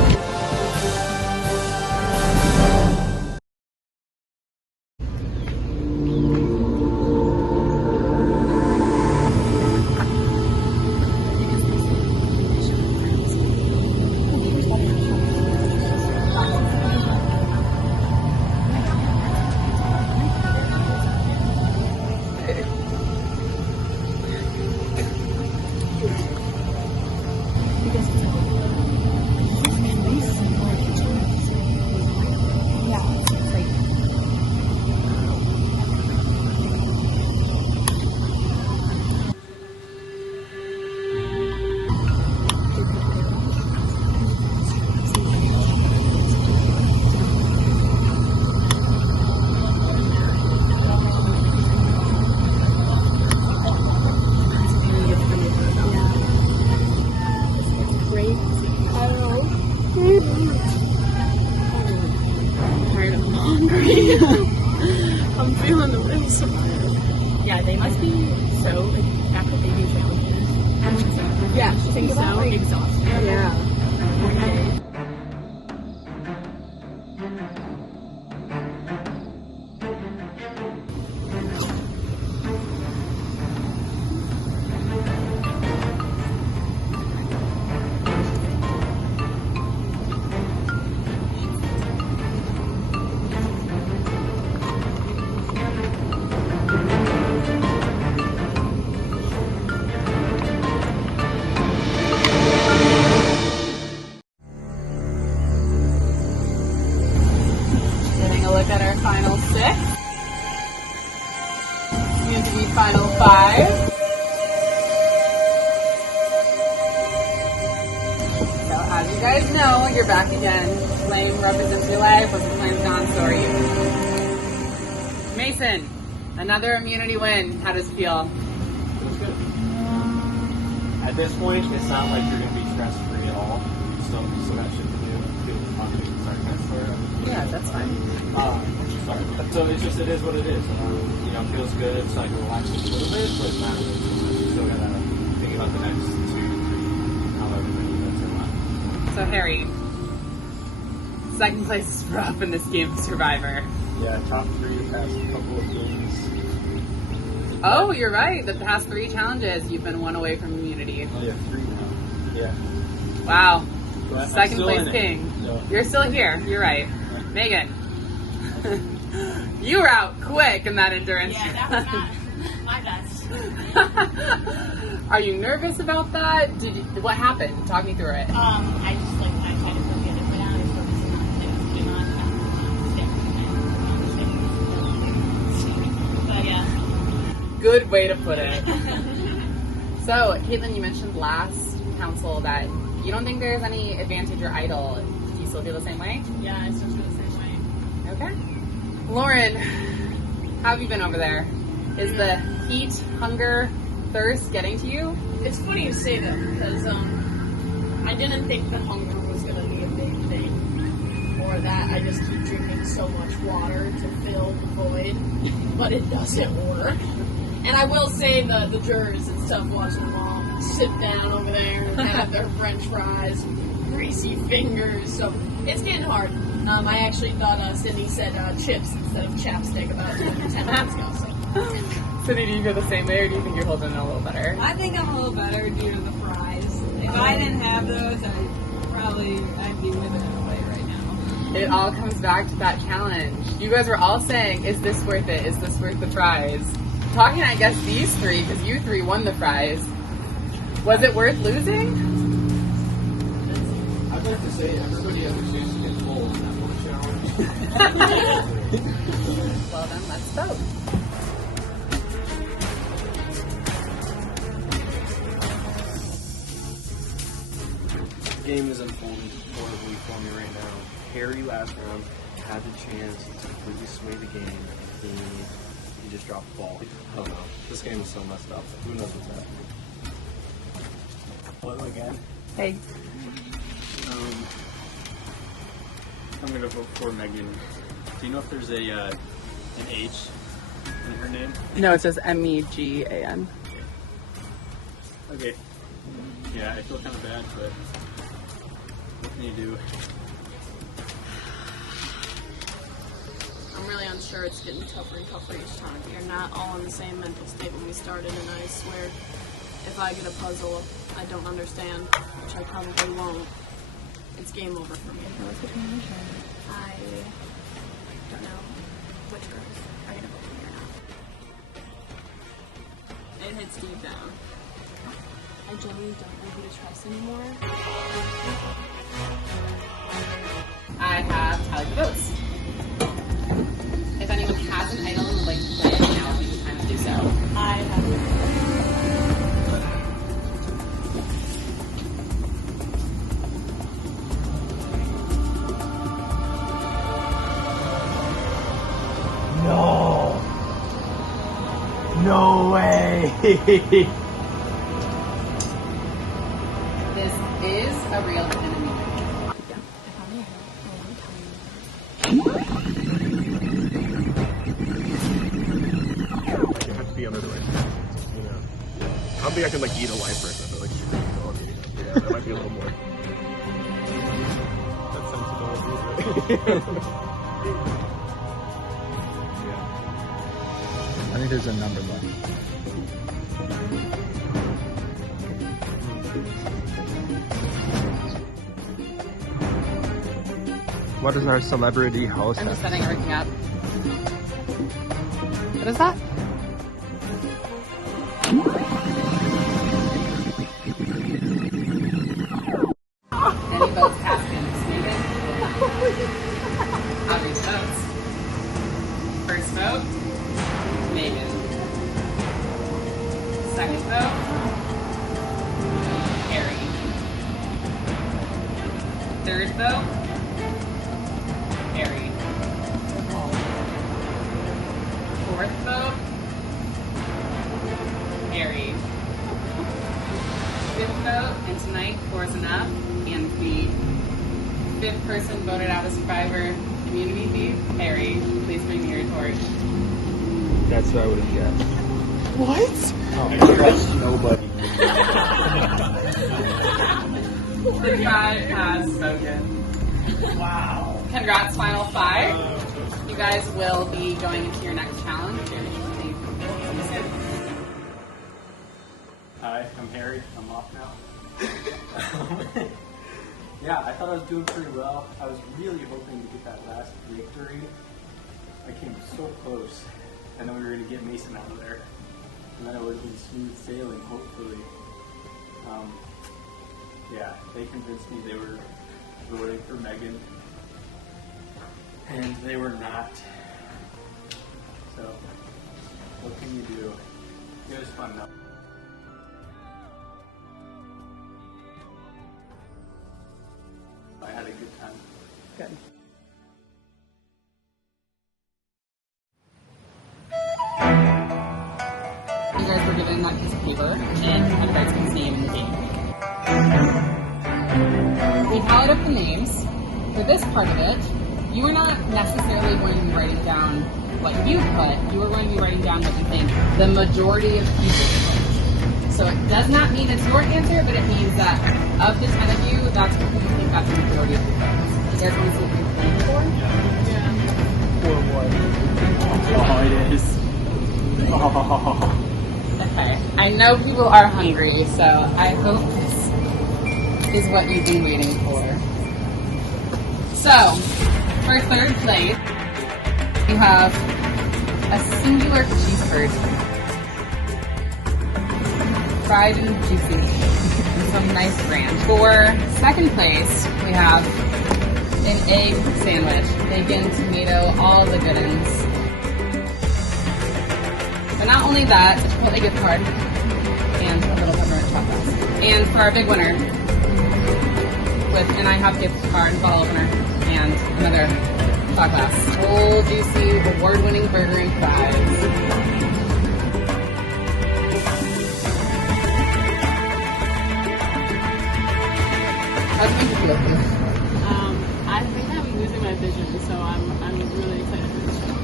I'm feeling the way Survivor. Yeah, they must be so like after baby challenges. Yeah, think so exhausted. Yeah. At our final 6. Going to be final 5. So as you guys know, you're back again. Flame represents your life. What's the Flame's gone story? Mason, another immunity win. How does it feel? Feels good. At this point, it's not like you're going to be stress-free at all. So that shit to do. Sorry, can I start? Yeah, that's fine. Sorry. So it's just, it is what it is. You know, it feels good. It's like relaxing a little bit, but it's not really. You still gotta think about the next 2 to 3, however many minutes are left. So Harry, second place is rough in this game of Survivor. Yeah, top 3 the past couple of games. Oh, you're right. The past 3 challenges, you've been 1 away from immunity. Oh yeah, 3 now. Yeah. Wow. But Second place king. So. You're still here. You're right. Megan. You were out quick in that endurance. Yeah, that was not my best. Are you nervous about that? What happened? Talk me through it. I just I tried to put the other foot down. I was focusing on things, but yeah. Good way to put it. So, Caitlin, you mentioned last council that you don't think there's any advantage or idle. Do you still feel the same way? Yeah, I still feel the same way. Okay. Lauren, how have you been over there? Is the heat, hunger, thirst getting to you? It's funny you say that because I didn't think the hunger was going to be a big thing, or that I just keep drinking so much water to fill the void, but it doesn't work. And I will say the jurors and stuff, watching them all sit down over there and have their french fries, greasy fingers, so it's getting hard. I actually thought Cindy said chips instead of chapstick about 10 minutes ago. So. Cindy, do you feel the same way, or do you think you're holding it a little better? I think I'm a little better due to the fries. If I didn't have those, I'd be withering away right now. It all comes back to that challenge. You guys were all saying, is this worth it? Is this worth the fries? Talking, I guess, these 3, because you 3 won the fries. Was it worth losing? I'd like to say everybody has a chance to get full in that one challenge. Well then, let's vote. The game is unfolding horribly for me right now. Harry last round had the chance to completely sway the game. He just dropped the ball. I don't know. This game is so messed up. Who knows what's happening? Hello again. Hey. I'm gonna vote for Megan. Do you know if there's an H in her name? No, it says Megan. Okay. Yeah, I feel kind of bad, but what can you do? I'm really unsure. It's getting tougher and tougher each time. We are not all in the same mental state when we started, and I swear, if I get a puzzle I don't understand, which I probably won't, it's game over for me. I don't know which girls are gonna vote for me or not. It hits deep down. I genuinely don't know who to trust anymore. I have tallied the votes. If anyone has an item and would like to play it, now would be the time to do so. I have. No. No way. This is a real enemy. You have to be under the right. You know. I don't think I can like eat a live person, but like super eat. Yeah, that might be a little more. That sensible. I think there's a number left. What does our celebrity host I'm have? just setting everything up. What is that? Any votes cast against Megan? I'll read the votes. First vote, Megan. Second vote, Harry. Third vote, Harry. Fourth vote, Harry. Fifth vote, and tonight, four is enough, and the fifth person voted out of Survivor Community Thief, Harry. Please bring me your torch. That's what I would have guessed. What? I trust nobody. The tribe has spoken. Wow. Congrats, final five. You guys will be going into your next challenge. Hi, I'm Harry. I'm off now. Yeah, I thought I was doing pretty well. I was really hoping to get that last victory. I came so close. I know we were going to get Mason out of there. And then it would have been smooth sailing, hopefully. Yeah, they convinced me they were voting for Megan. And they were not. So, what can you do? It was fun though. I had a good time. Good. You guys were given that piece of paper and everybody's name in the game. We tallied up the names. For this part of it, you are not necessarily going to be writing down what you put. You are going to be writing down what you think the majority of people put. So it does not mean it's your answer, but it means that of the 10 of you, that's what you think that's the majority of the votes. You guys want to see what you're playing for? Yeah. Or what? Oh, it is. Oh. Okay. I know people are hungry, so I hope this is what you've been waiting for. So, for third place, you have a singular cheeseburger. Fried and juicy. And some nice ranch. For second place, we have an egg sandwich. Bacon, tomato, all the good ends. But not only that, a Chipotle gift card and a little peppermint chocolate. And for our big winner, with an IHOP gift card, bottle opener, and another shot glass. Full, juicy, award-winning burger and fries. How's it make you feel? I think I'm losing my vision, so I'm really excited for this show.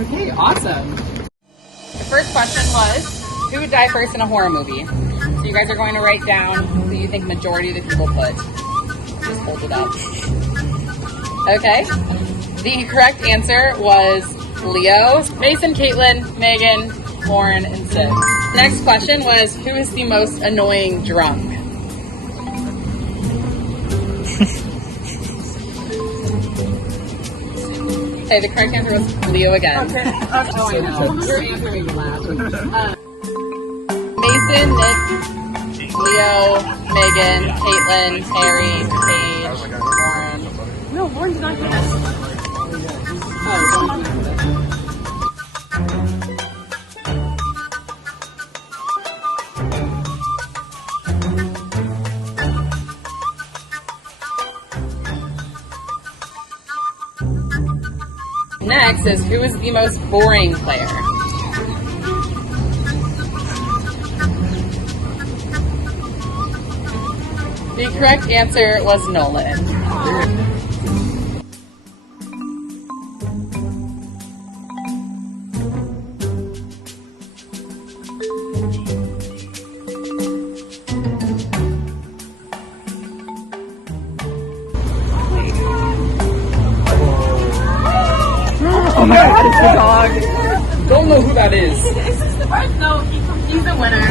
Okay, awesome. The first question was, who would die first in a horror movie? So you guys are going to write down who you think majority of the people put. Just hold it up. Okay. The correct answer was Leo, Mason, Caitlin, Megan, Lauren, and Sid. Next question was, who is the most annoying drunk? Okay, the correct answer was Leo again. Okay. Oh, I know. Your answer made me laugh. Mason, Nick, Leo, Megan, Caitlin, Harry, Paige, Lauren. No, Lauren did not get this. Next is, who is the most boring player? The correct answer was Nolan. Oh my god, it's the dog. Don't know who that is. This is the part, no, he's the winner.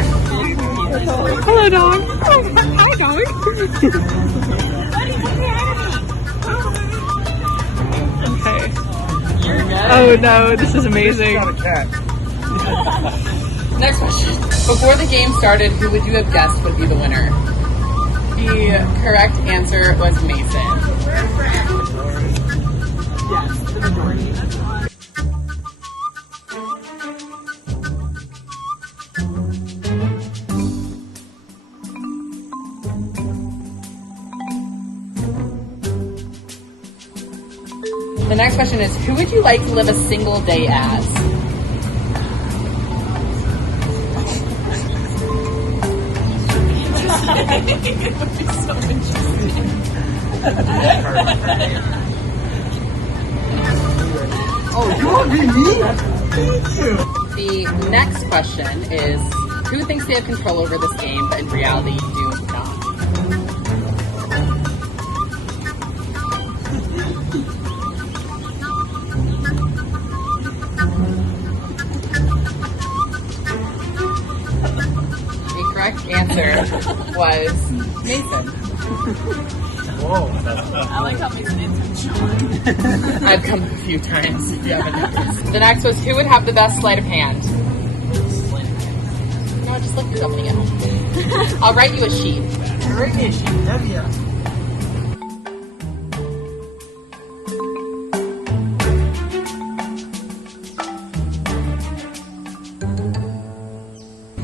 Hello, dog. Hi, dog. Okay. Oh no, this is amazing. Next question. Before the game started, who would you have guessed would be the winner? The correct answer was Mason. Yes, the majority. The next question is, who would you like to live a single day as? It would be so interesting. Oh, you want to be me? Thank you. The next question is, who thinks they have control over this game, but in reality do not? The correct answer was Mason. Whoa. I like how Mason answered Sean. I've come a few times, if you haven't noticed. The next was, who would have the best sleight of hand? No, just look yourself in the eye. I'll write you a sheet. Write me a sheet. Hell yeah.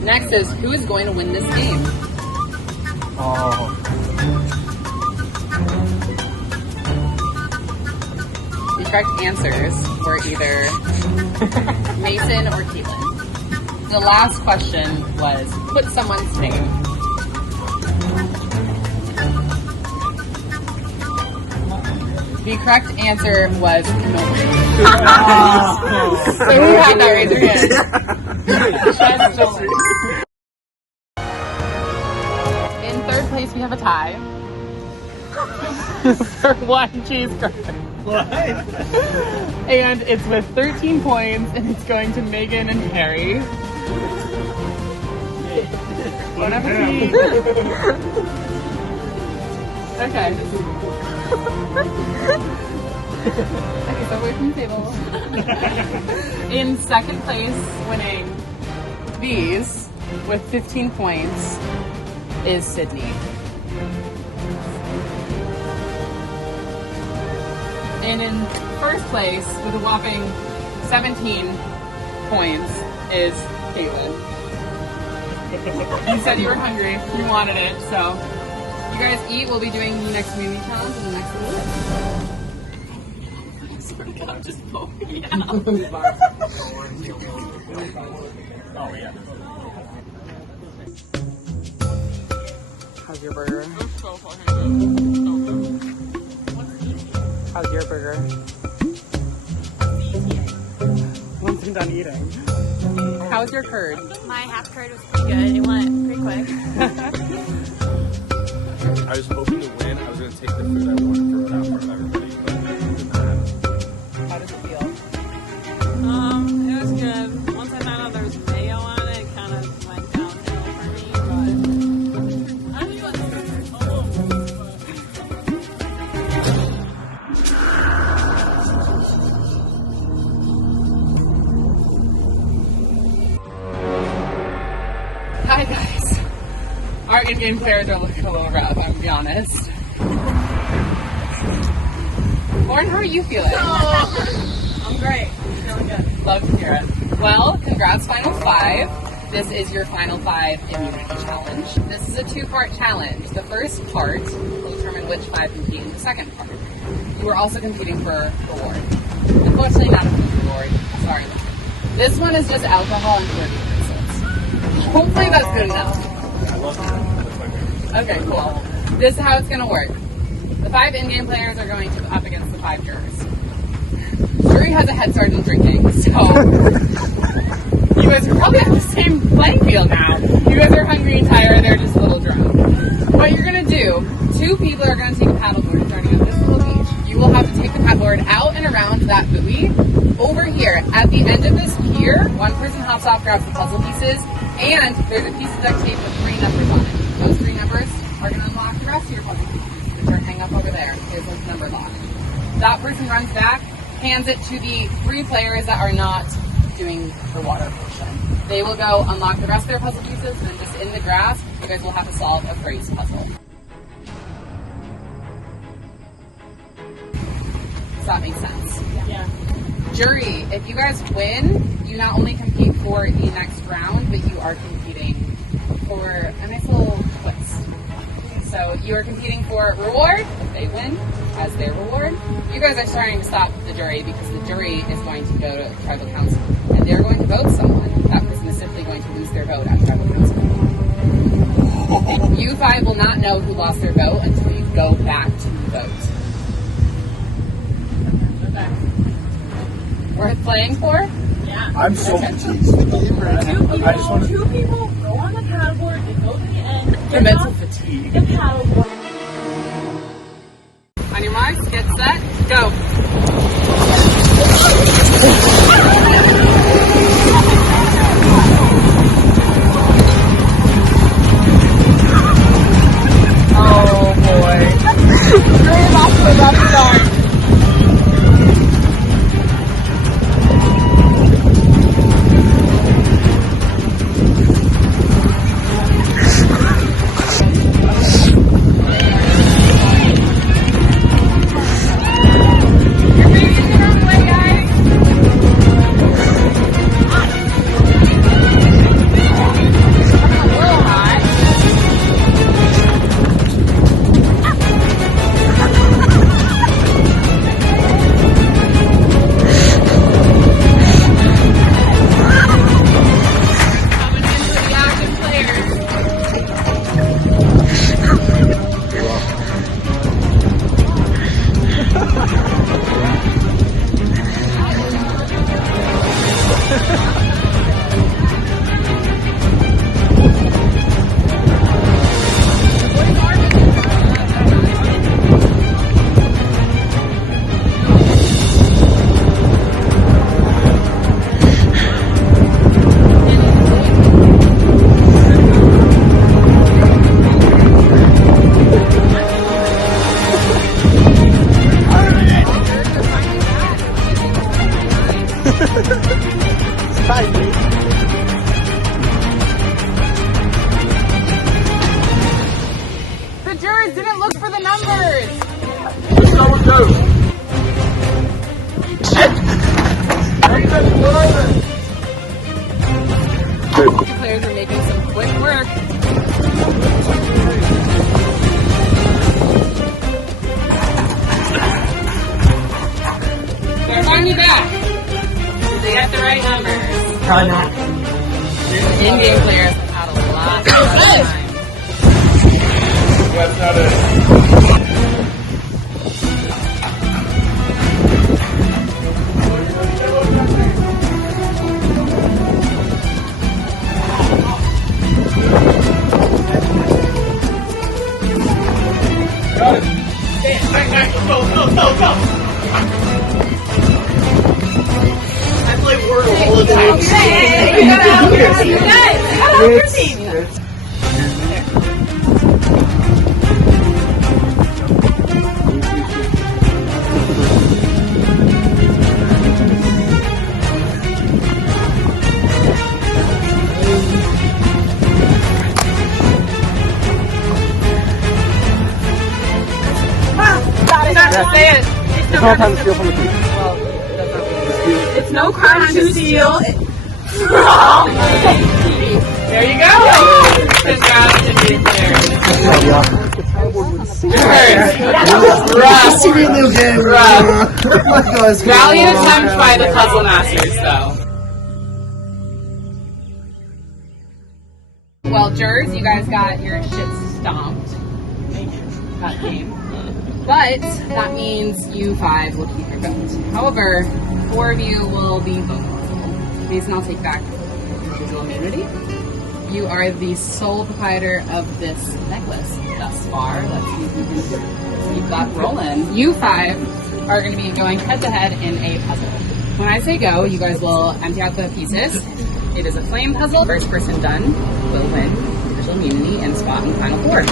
Next is, who is going to win this game? Oh. The correct answers were either Mason or Keelan. The last question was, put someone's name. The correct answer was Nolan. So who had that? Raise your hand. In third place, we have a tie. For one cheeseburger. What? And it's with 13 points, and it's going to Megan and Harry. Bon appetit. Okay. Okay, so away from the table. In second place, winning these with 15 points, is Sydney. And in first place, with a whopping 17 points, is Caitlin. You said you were hungry, you wanted it, so you guys eat. We'll be doing the next movie challenge in the next little bit. I swear to God, I'm just poking out. Oh, yeah. How's your burger? It's so fucking good. How's your burger? Once you're done eating. How's your curd? My half curd was pretty good. It went pretty quick. I was hoping to win. I was going to take the food I wanted and throw it out in front of everybody, but it didn't happen. How does it feel? It was good. Once I found out there was mayo on it, it kind of went downhill for me, but I think it was Hi guys. Our in-game players are looking a little rough, I'm gonna be honest. Lauren, how are you feeling? I'm great. Feeling good. Love to hear it. Well, congrats Final 5. This is your Final 5 Immunity Challenge. This is a 2-part challenge. The first part will determine which 5 compete in the second part. You are also competing for a reward. Unfortunately, not a food reward. Sorry. This one is just alcohol and turkey bracelets. Hopefully that's good enough. I love that. That's my favorite. Okay, cool. This is how it's going to work. The 5 in-game players are going to up against the 5 jurors. Jury has a head start in drinking, so you guys are probably on the same playing field now. You guys are hungry and tired, they're just a little drunk. What you're going to do, 2 people are going to take a paddleboard starting at this little beach. You will have to take the paddleboard out and around that buoy. Over here, at the end of this pier, 1 person hops off, grabs the puzzle pieces, and there's a piece of duct tape with 3 numbers on it. Those 3 numbers are going to unlock the rest of your puzzle pieces, which are hang up over there. Here's a number lock. That person runs back, hands it to the 3 players that are not doing the water portion. They will go unlock the rest of their puzzle pieces, and then just in the grass, you guys will have to solve a phrase puzzle. Does that make sense? Yeah. Jury, if you guys win, you not only compete for the next round, but you are competing for a nice little twist. So you are competing for reward, if they win, as their reward. You guys are starting to stop the jury because the jury is going to go to tribal council. And they're going to vote someone. That person is simply going to lose their vote at tribal council. You 5 will not know who lost their vote until you go back to vote. Okay. Worth playing for? Yeah. I'm so Okay. confused. I just want to. 2 people go on the paddleboard and go to the end. For mental fatigue. The paddleboard. On your marks, get set, go. Oh boy. Dream off to a rough start. The jurors didn't look for the numbers. Someone go. The players are making some quick work. They're finally back. Did they get the right numbers? Probably not. The in-game players have had a lot of time. That's not it. Say it. It's not time to steal from the team. It's no crime to steal. There you go. Congrats to being there. Rough. Valiant attempt by the puzzle masters, though. Well, jurors, you guys got your shit stomped. That game. But that means you 5 will keep your vote. However, 4 of you will be vulnerable. Mason, I'll take back visual immunity. You are the sole proprietor of this necklace thus far. Let's see if we can keep that rolling. You 5 are going to be going head to head in a puzzle. When I say go, you guys will empty out the pieces. It is a flame puzzle. First person done will win visual immunity and spot in the final 4.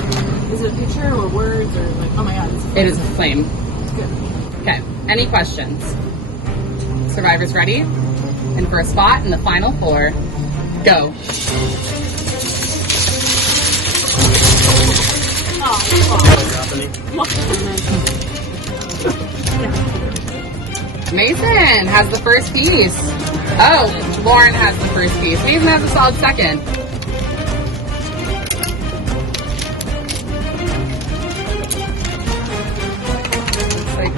Is it a picture or words or like, oh my god, It is a flame. good. Okay, any questions? Survivors ready? And for a spot in the final 4, go. Mason has the first piece. Oh, Lauren has the first piece. Mason has a solid second.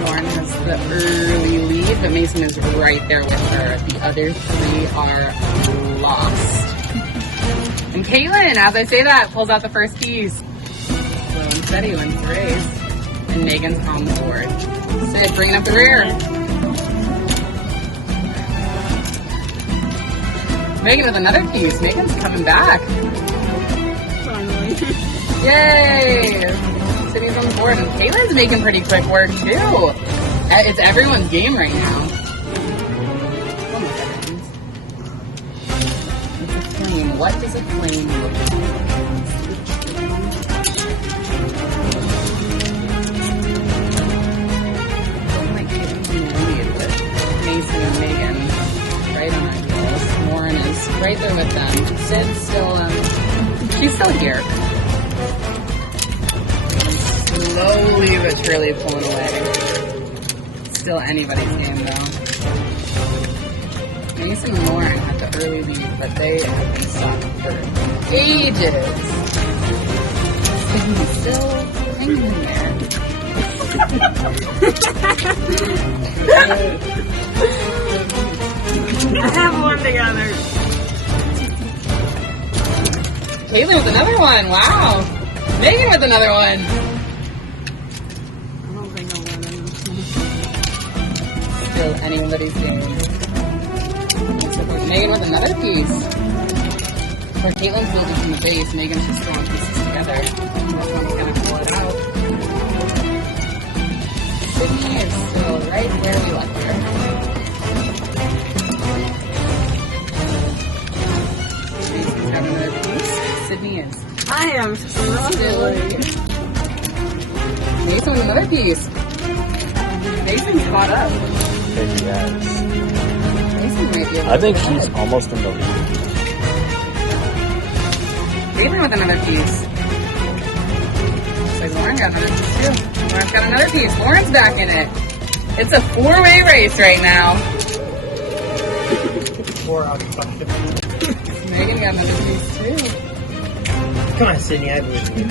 Lauren has the early lead, but Mason is right there with her. The other 3 are lost. And Caitlin, as I say that, pulls out the first piece. Slow and steady wins the race. And Megan's on the board. Sid, bringing up the rear. Megan with another piece. Megan's coming back. Yay! Sydney's on the board, and Caitlin's making pretty quick work too. It's everyone's game right now. Almost everyone's. It's a flame. What does a flame look like? Like Caitlin's in the lead with Mason and Megan right on our heels. Lauren is right there with them. Sid's still, she's still here. Slowly but surely pulling away. Still anybody's game though. Mason and Lauren had the early lead, but they have been stuck for ages. Sydney's still hanging in there. I have one together. Caitlin with another one. Wow. Megan with another one. Still anybody's game. Megan with another piece. For Caitlin's building from the base, Megan's just throwing pieces together. Just want to kind of pull it out. Sydney is still right where we left her. Mason's got another piece. Sydney is. I am struggling. Mason with another piece. Mason's caught up. Mason might be able I think to she's ahead. almost in the lead. Caitlin with another piece. Looks like Lauren got another piece too. Lauren's got another piece. Lauren's back in it. It's a 4-way race right now. 4 out of 5. Megan got another piece too. Come on, Sydney, I believe in you.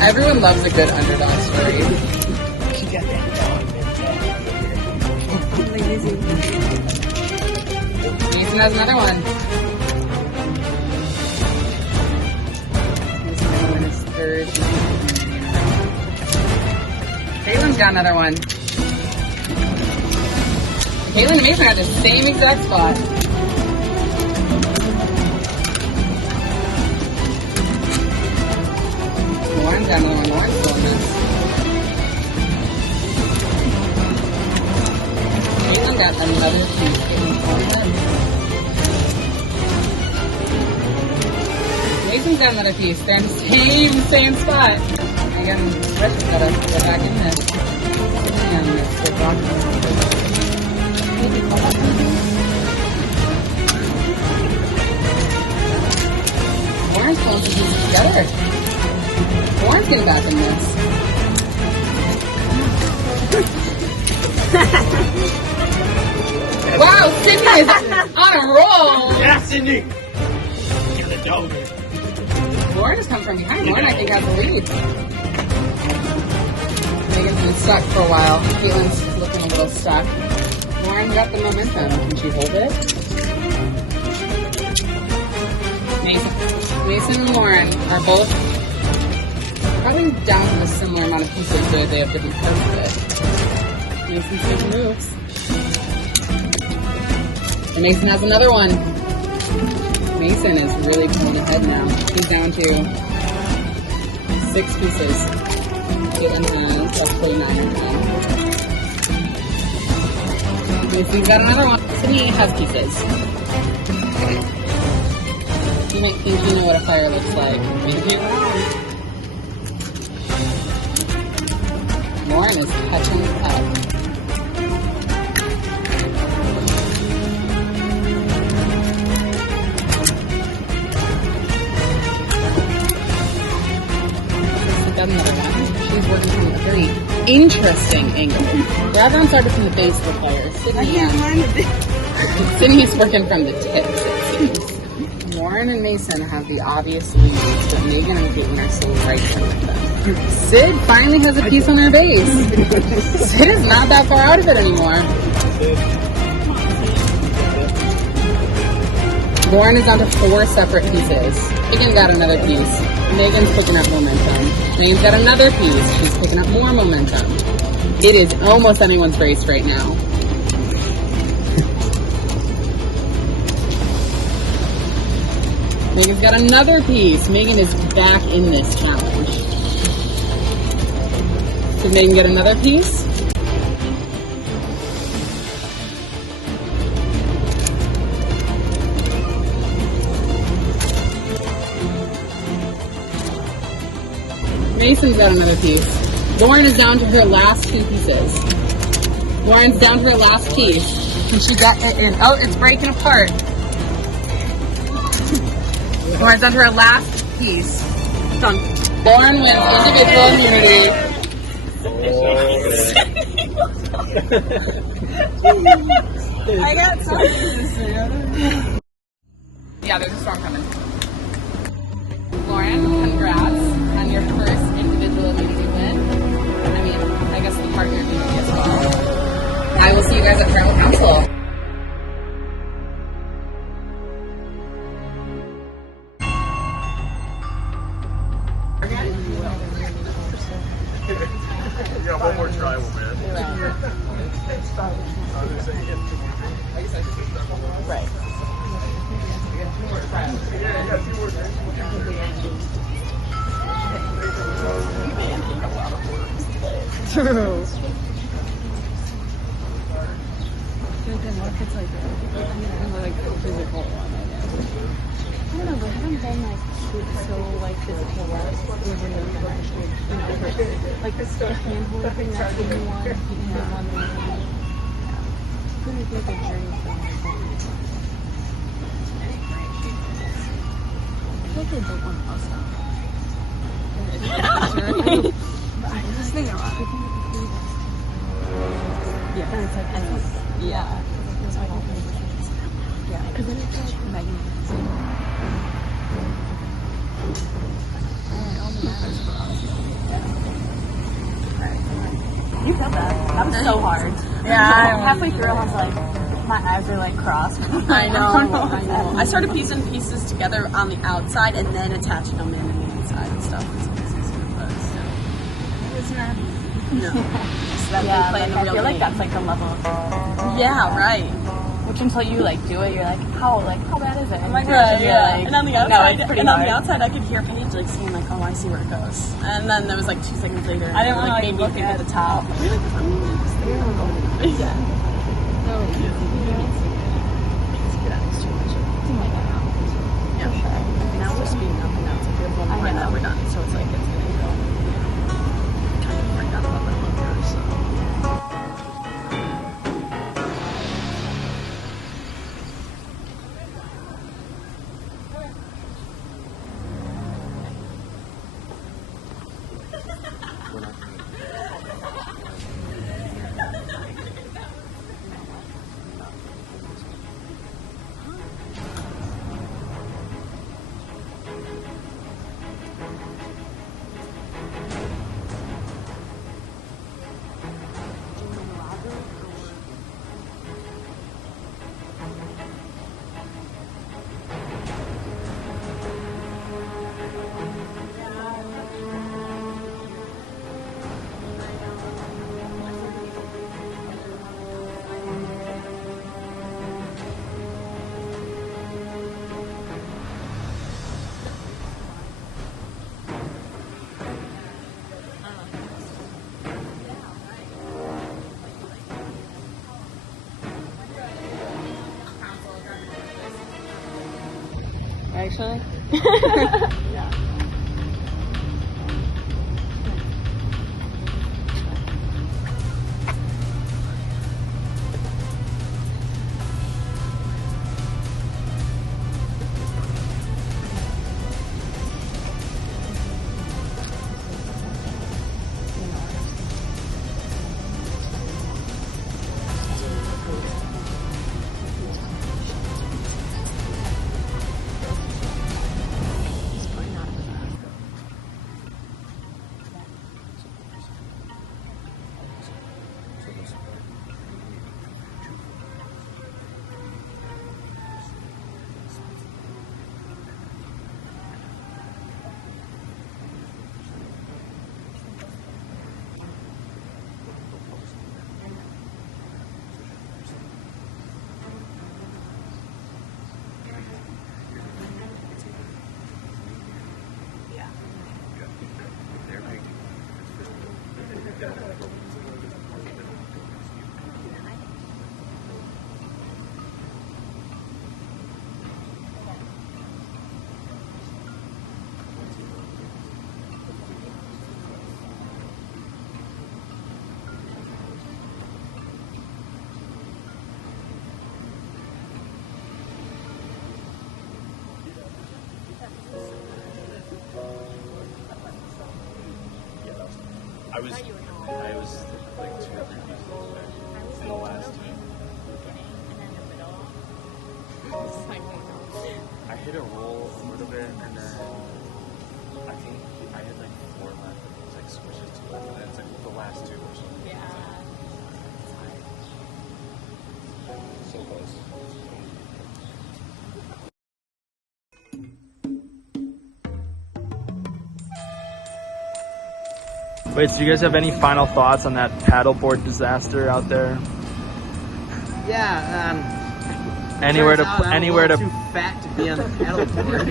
Everyone loves a good underdog story. She got that dog. Mason has another one. Mason will win his 3rd. Caitlin's got another one. Caitlin and Mason are at the same exact spot. Lauren's got another one. Lauren's still in this. Caitlin got another piece. Caitlin's on it. Mason's got another piece. They're in the same spot. Again, Russia's gotta go back in this. And it's the Warren's pulling some pieces together. Warren's getting back in this. Wow, Sydney is on a roll. Yeah, Sydney. Get it done. Lauren has come from behind. Lauren, I think, has the lead. Megan's been stuck for a while. Caitlin's looking a little stuck. Lauren got the momentum. Can she hold it? Mason and Lauren are both probably down to a similar amount of pieces, but they have different parts of it. Mason's making moves. And Mason has another one. Mason is really pulling ahead now. He's down to 6 pieces. Caitlin has 49 now. Mason's got another one. Sydney has pieces. You might think you know what a fire looks like. Maybe you're wrong. Lauren is catching up. Another one. She's working from a very interesting angle. Rather started from the base of the fire. Sydney's working from the tips, it seems. Lauren and Mason have the obvious leads, but Megan and Caitlin are still right there with them. Sid finally has a piece on their base. Sid is not that far out of it anymore. Lauren is down to 4 separate pieces. Megan got another piece. Megan's picking up momentum. Megan's got another piece. She's picking up more momentum. It is almost anyone's race right now. Megan's got another piece. Megan is back in this challenge. Did Megan get another piece? Mason's got another piece. Lauren is down to her last 2 pieces. Lauren's down to her last piece. And she got it in. Oh, it's breaking apart. Lauren's down to her last piece. Done. Lauren wins individual immunity. I got something. Yeah, there's a storm coming. Lauren, congrats on your first individual immunity win. I mean, I guess the partner immunity as well. I will see you guys at Tribal Council. You got one more tribal, man. Right. True. What if it's like a physical one, I guess. I don't know, we haven't done like so like physical work. Like the hand holding thing that's in one, you can have one in one. What do you think of journey from like that? I feel like they built one house now. I was just thinking about it. Yeah. Yeah. Yeah. Because then it's like magnificent. You felt that. That was so hard. Yeah. Halfway through, I was like, my eyes are like crossed. I know. I started piecing pieces together on the outside and then attaching them in the inside and stuff. It's not. No. So yeah, like, I feel like that's like the level of yeah, right. Which until you like do it, you're like, how bad is it? Like, right, yeah. Like, and on the outside, no, it's pretty hard. On the outside, I could hear Paige like saying like, "Oh, I see where it goes." And then there was like 2 seconds later, I didn't want to like, look at the top. Yeah. Yeah. Now we're speeding up, and now it's like we have 1 point, now we're done. So it's like it's gonna go. Kind of freaked out about that one so. Actually? Yeah. I was like 2 or 3 pieces away in the last two. I hit a roll a little bit, and then I think I had like 4 left, and it was like squishes 2 left, and then it's like the last 2 or something. Yeah. So close. Wait, so you guys have any final thoughts on that paddleboard disaster out there? Yeah, Anywhere to turns out I'm anywhere a to little too fat to be on the paddleboard.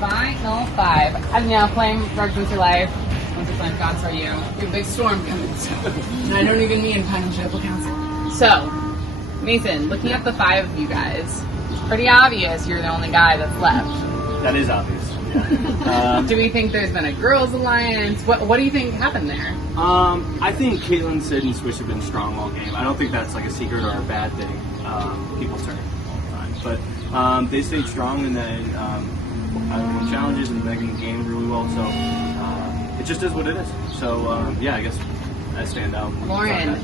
Final 5. I'm now playing Road Winter Life. Once the Flame Gods are you. We have a big storm coming soon. And I don't even mean Financial Council. So, Mason, looking at the 5 of you guys, it's pretty obvious you're the only guy that's left. That is obvious. Yeah. Do we think there's been a girls' alliance? What do you think happened there? I think Caitlin, Sid, and Swish have been strong all game. I don't think that's like a secret or a bad thing. People turn all the time. But they stayed strong and then won challenges and making the game really well. So it just is what it is. So yeah, I guess I stand out. Lauren,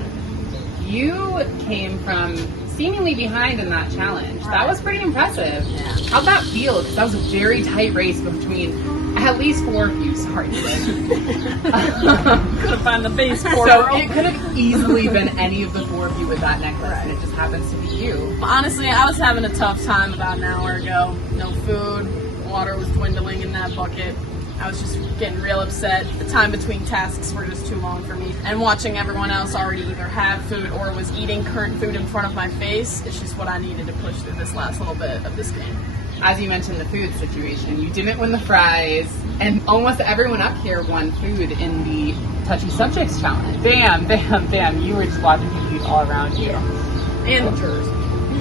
you came from seemingly behind in that challenge. That was pretty impressive. Yeah. How'd that feel? Because that was a very tight race between at least 4 of you. Sorry, Sid. Couldn't find the base for So it could have easily been any of the 4 of you with that necklace, and it just happens to be you. Honestly, I was having a tough time about an hour ago. No food, water was dwindling in that bucket. I was just getting real upset. The time between tasks were just too long for me. And watching everyone else already either have food or was eating current food in front of my face, it's just what I needed to push through this last little bit of this game. As you mentioned, the food situation, you didn't win the fries, and almost everyone up here won food in the touchy subjects challenge. Bam, bam, bam. You were just watching people eat all around you. And the jurors.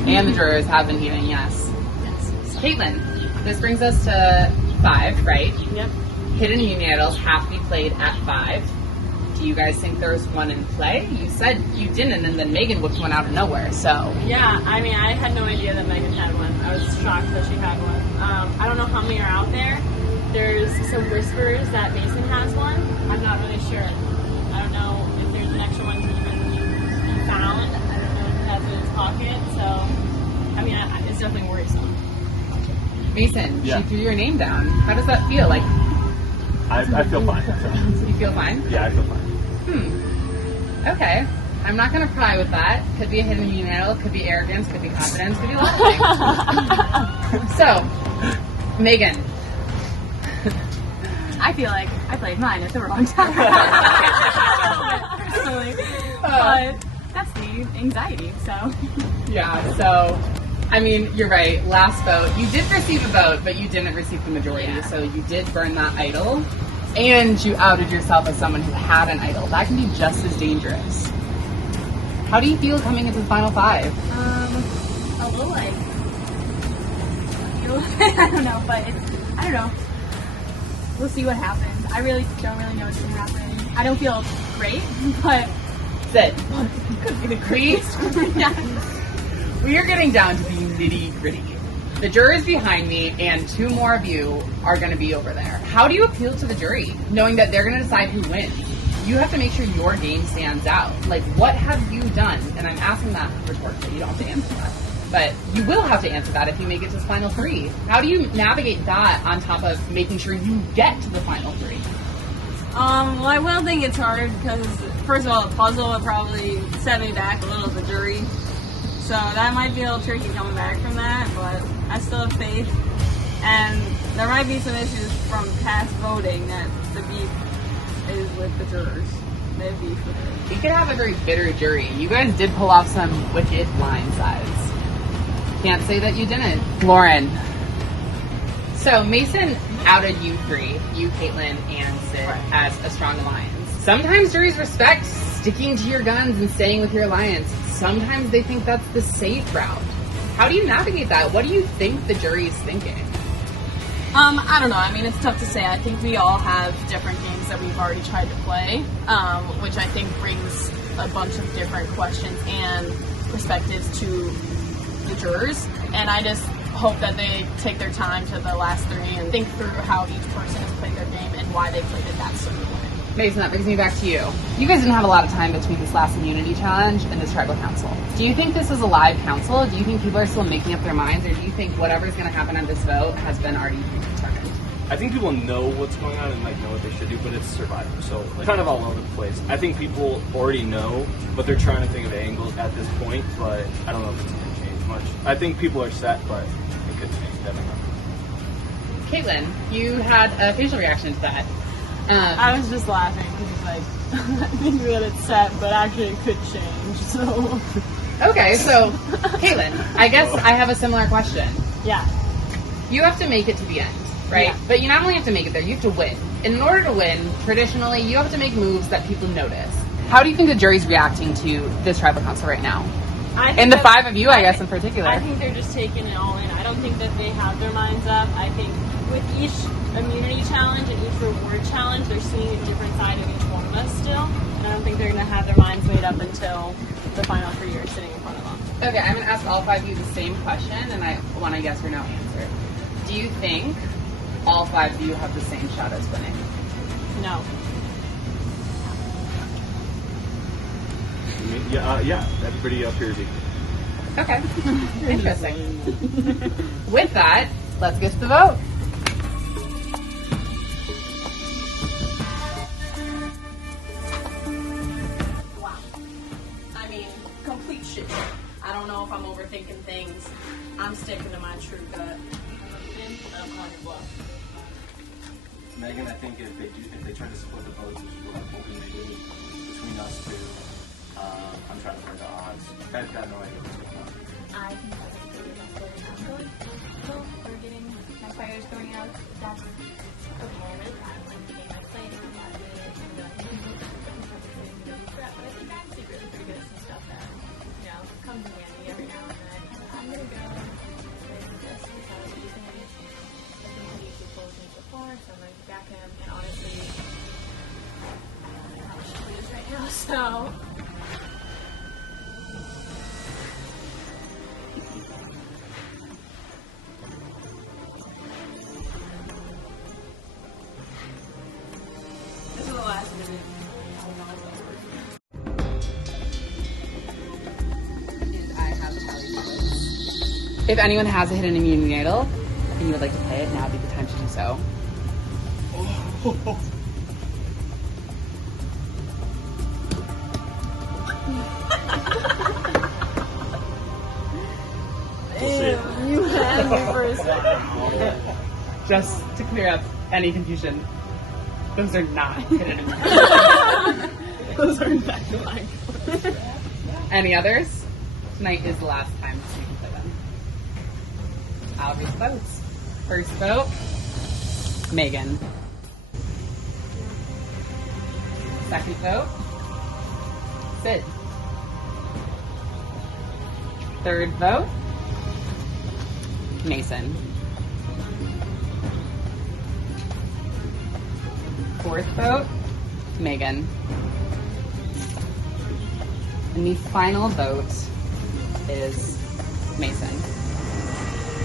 And the jurors have been eating, yes. Yes. Caitlin, this brings us to 5, right? Yep. Hidden uniados have to be played at 5. Do you guys think there's one in play? You said you didn't, and then Megan whipped one out of nowhere, so. Yeah, I mean, I had no idea that Megan had one. I was shocked that she had one. I don't know how many are out there. There's some whispers that Mason has one. I'm not really sure. I don't know if there's an extra one even found. I don't know if he has it in his pocket, so, I mean, it's definitely worrisome. Mason, Yeah. she threw your name down. How does that feel? Like, I feel fine. So. you feel fine? Yeah, I feel fine. Okay. I'm not going to pry with that. Could be a hidden uniado, could be arrogance, could be confidence, could be a lot of things. So, Megan. I feel like I played mine at the wrong time. Personally. But that's the anxiety, so. Yeah, so, I mean, you're right. Last vote. You did receive a vote, but you didn't receive the majority, so you did burn that idol. And you outed yourself as someone who had an idol. That can be just as dangerous. How do you feel coming into the final 5? A little like, I don't know, but I don't know. We'll see what happens. I really don't really know what's going to happen. I don't feel great, but Sit. could be the Please. We are getting down to the nitty gritty. The jurors behind me and 2 more of you are going to be over there. How do you appeal to the jury, knowing that they're going to decide who wins? You have to make sure your game stands out. Like, what have you done? And I'm asking that rhetorically. You don't have to answer that. But you will have to answer that if you make it to the final 3. How do you navigate that on top of making sure you get to the final 3? Well, I will think it's hard because, first of all, the puzzle would probably set me back a little as a jury. So that might be a little tricky coming back from that, but I still have faith. And there might be some issues from past voting that the beef is with the jurors. They have beef with it. We could have a very bitter jury. You guys did pull off some wicked line sides. Can't say that you didn't. Lauren. So Mason outed you 3, you, Caitlin, and Sid, as a strong alliance. Sometimes juries respect sticking to your guns and staying with your alliance. Sometimes they think that's the safe route. How do you navigate that? What do you think the jury is thinking? I don't know. I mean, it's tough to say. I think we all have different games that we've already tried to play, which I think brings a bunch of different questions and perspectives to the jurors. And I just hope that they take their time to the last 3 and think through how each person has played their game and why they played it that certain way. Mason, that brings me back to you. You guys didn't have a lot of time between this last immunity challenge and this tribal council. Do you think this is a live council? Do you think people are still making up their minds? Or do you think whatever's going to happen on this vote has been already determined? I think people know what's going on and like know what they should do, but it's Survivor, so like, kind of all over the place. I think people already know, but they're trying to think of angles at this point, but I don't know if it's going to change much. I think people are set, but it could change, definitely. Caitlin, you had a facial reaction to that. I was just laughing because it's like, I think that it's set, but actually it could change, so. Okay, so, Caitlin, I guess I have a similar question. Yeah. You have to make it to the end, right? Yeah. But you not only have to make it there, you have to win. And in order to win, traditionally, you have to make moves that people notice. How do you think the jury's reacting to this tribal council right now? And the 5 of you, I guess, in particular. I think they're just taking it all in. I don't think that they have their minds up. I think with each immunity challenge and each reward challenge, they're seeing a different side of each one of us still. And I don't think they're going to have their minds made up until the final 3 are sitting in front of them. Okay, I'm going to ask all 5 of you the same question, and I want a yes or no answer. Do you think all 5 of you have the same shot as winning? No. Yeah, that's pretty appearsy. Okay, interesting. With that, let's get to the vote. Wow. I mean, complete shit. I don't know if I'm overthinking things. I'm sticking to my true gut. Megan, I think if they try to split the votes, which is what I'm hoping they do between us two, I'm trying to bring the odds. I've got no idea what's going on. I think that's a pretty good outcome. So we're getting my players going out. That's okay. I'm really proud of the game I played. I'm proud of it. But I think I'm secretly pretty good at some stuff that, you know, comes in handy every now and then. I'm gonna go with this because I was using it. I think he used to close me before, so I'm gonna back him. And honestly, I don't know how much he is right now, so. This is the last minute. If anyone has a hidden immunity idol and you would like to play it, now would be the time to do so. You had me for a second. Just to clear up any confusion, those are not hidden immunity. Those are not like. Any others? Tonight is the last time you can play them. I'll read the votes. First vote, Megan. Second vote, Sid. Third vote, Mason. Fourth vote, Megan. And the final vote is Mason.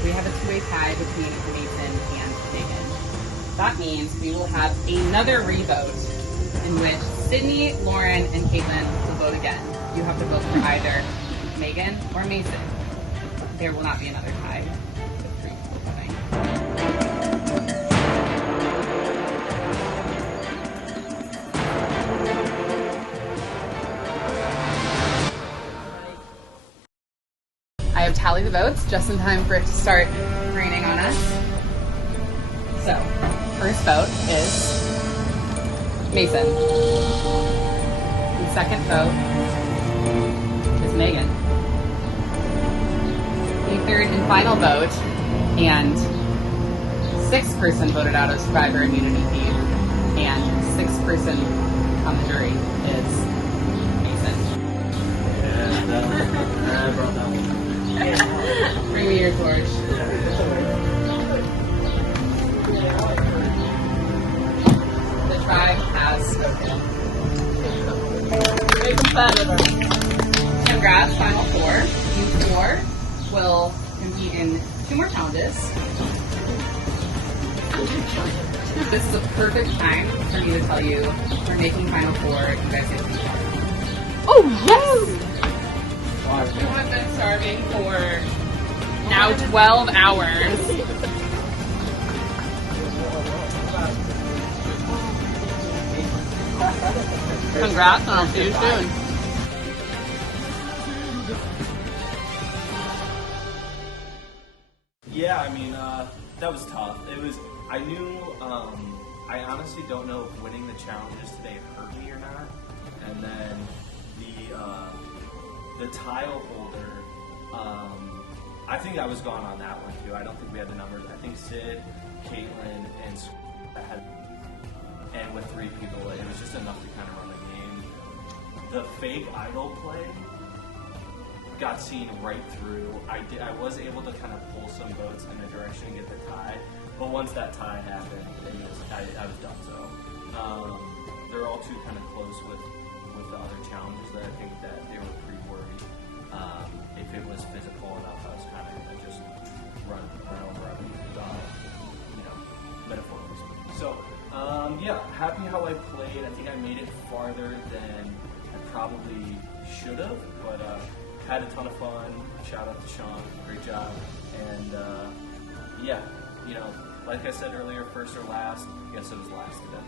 We have a two-way tie between Mason and Megan. That means we will have another revote in which Sydney, Lauren, and Caitlin will vote again. You have to vote for either Megan or Mason. There will not be another tie with 3 people voting. I have tallied the votes just in time for it to start raining on us. So, first vote is Mason. The second vote is Megan. The third and final vote, and 6th person voted out of Survivor immunity team, and 6th person on the jury is Mason. Yeah, I brought that one. Bring me your torch. The tribe has spoken. Very competitive. Congrats, final 4. You 4 will compete in 2 more challenges. This is a perfect time for me to tell you we're making final 4. You guys get to be part. Oh, yes! You have been starving for now 12 hours. Congrats, and I'll see you soon. Yeah, I mean, that was tough. I knew, I honestly don't know if winning the challenges today hurt me or not. And then the tile holder, I think I was gone on that one too. I don't think we had the numbers. I think Sid, Caitlin, and with 3 people, it was just enough to kind of run the game. The fake idol play got seen right through. I was able to kind of pull some votes in the direction and get the tie, but once that tie happened, I was done. So they're all too kind of close with the other challenges that I think that they were pretty worried. If it was physical enough, I was kind of going to just run over everyone, metaphorically speaking. So yeah, happy how I played. I think I made it farther than I probably should have, but had a ton of fun. Shout out to Sean, great job. And yeah, like I said earlier, first or last, I guess it was last today.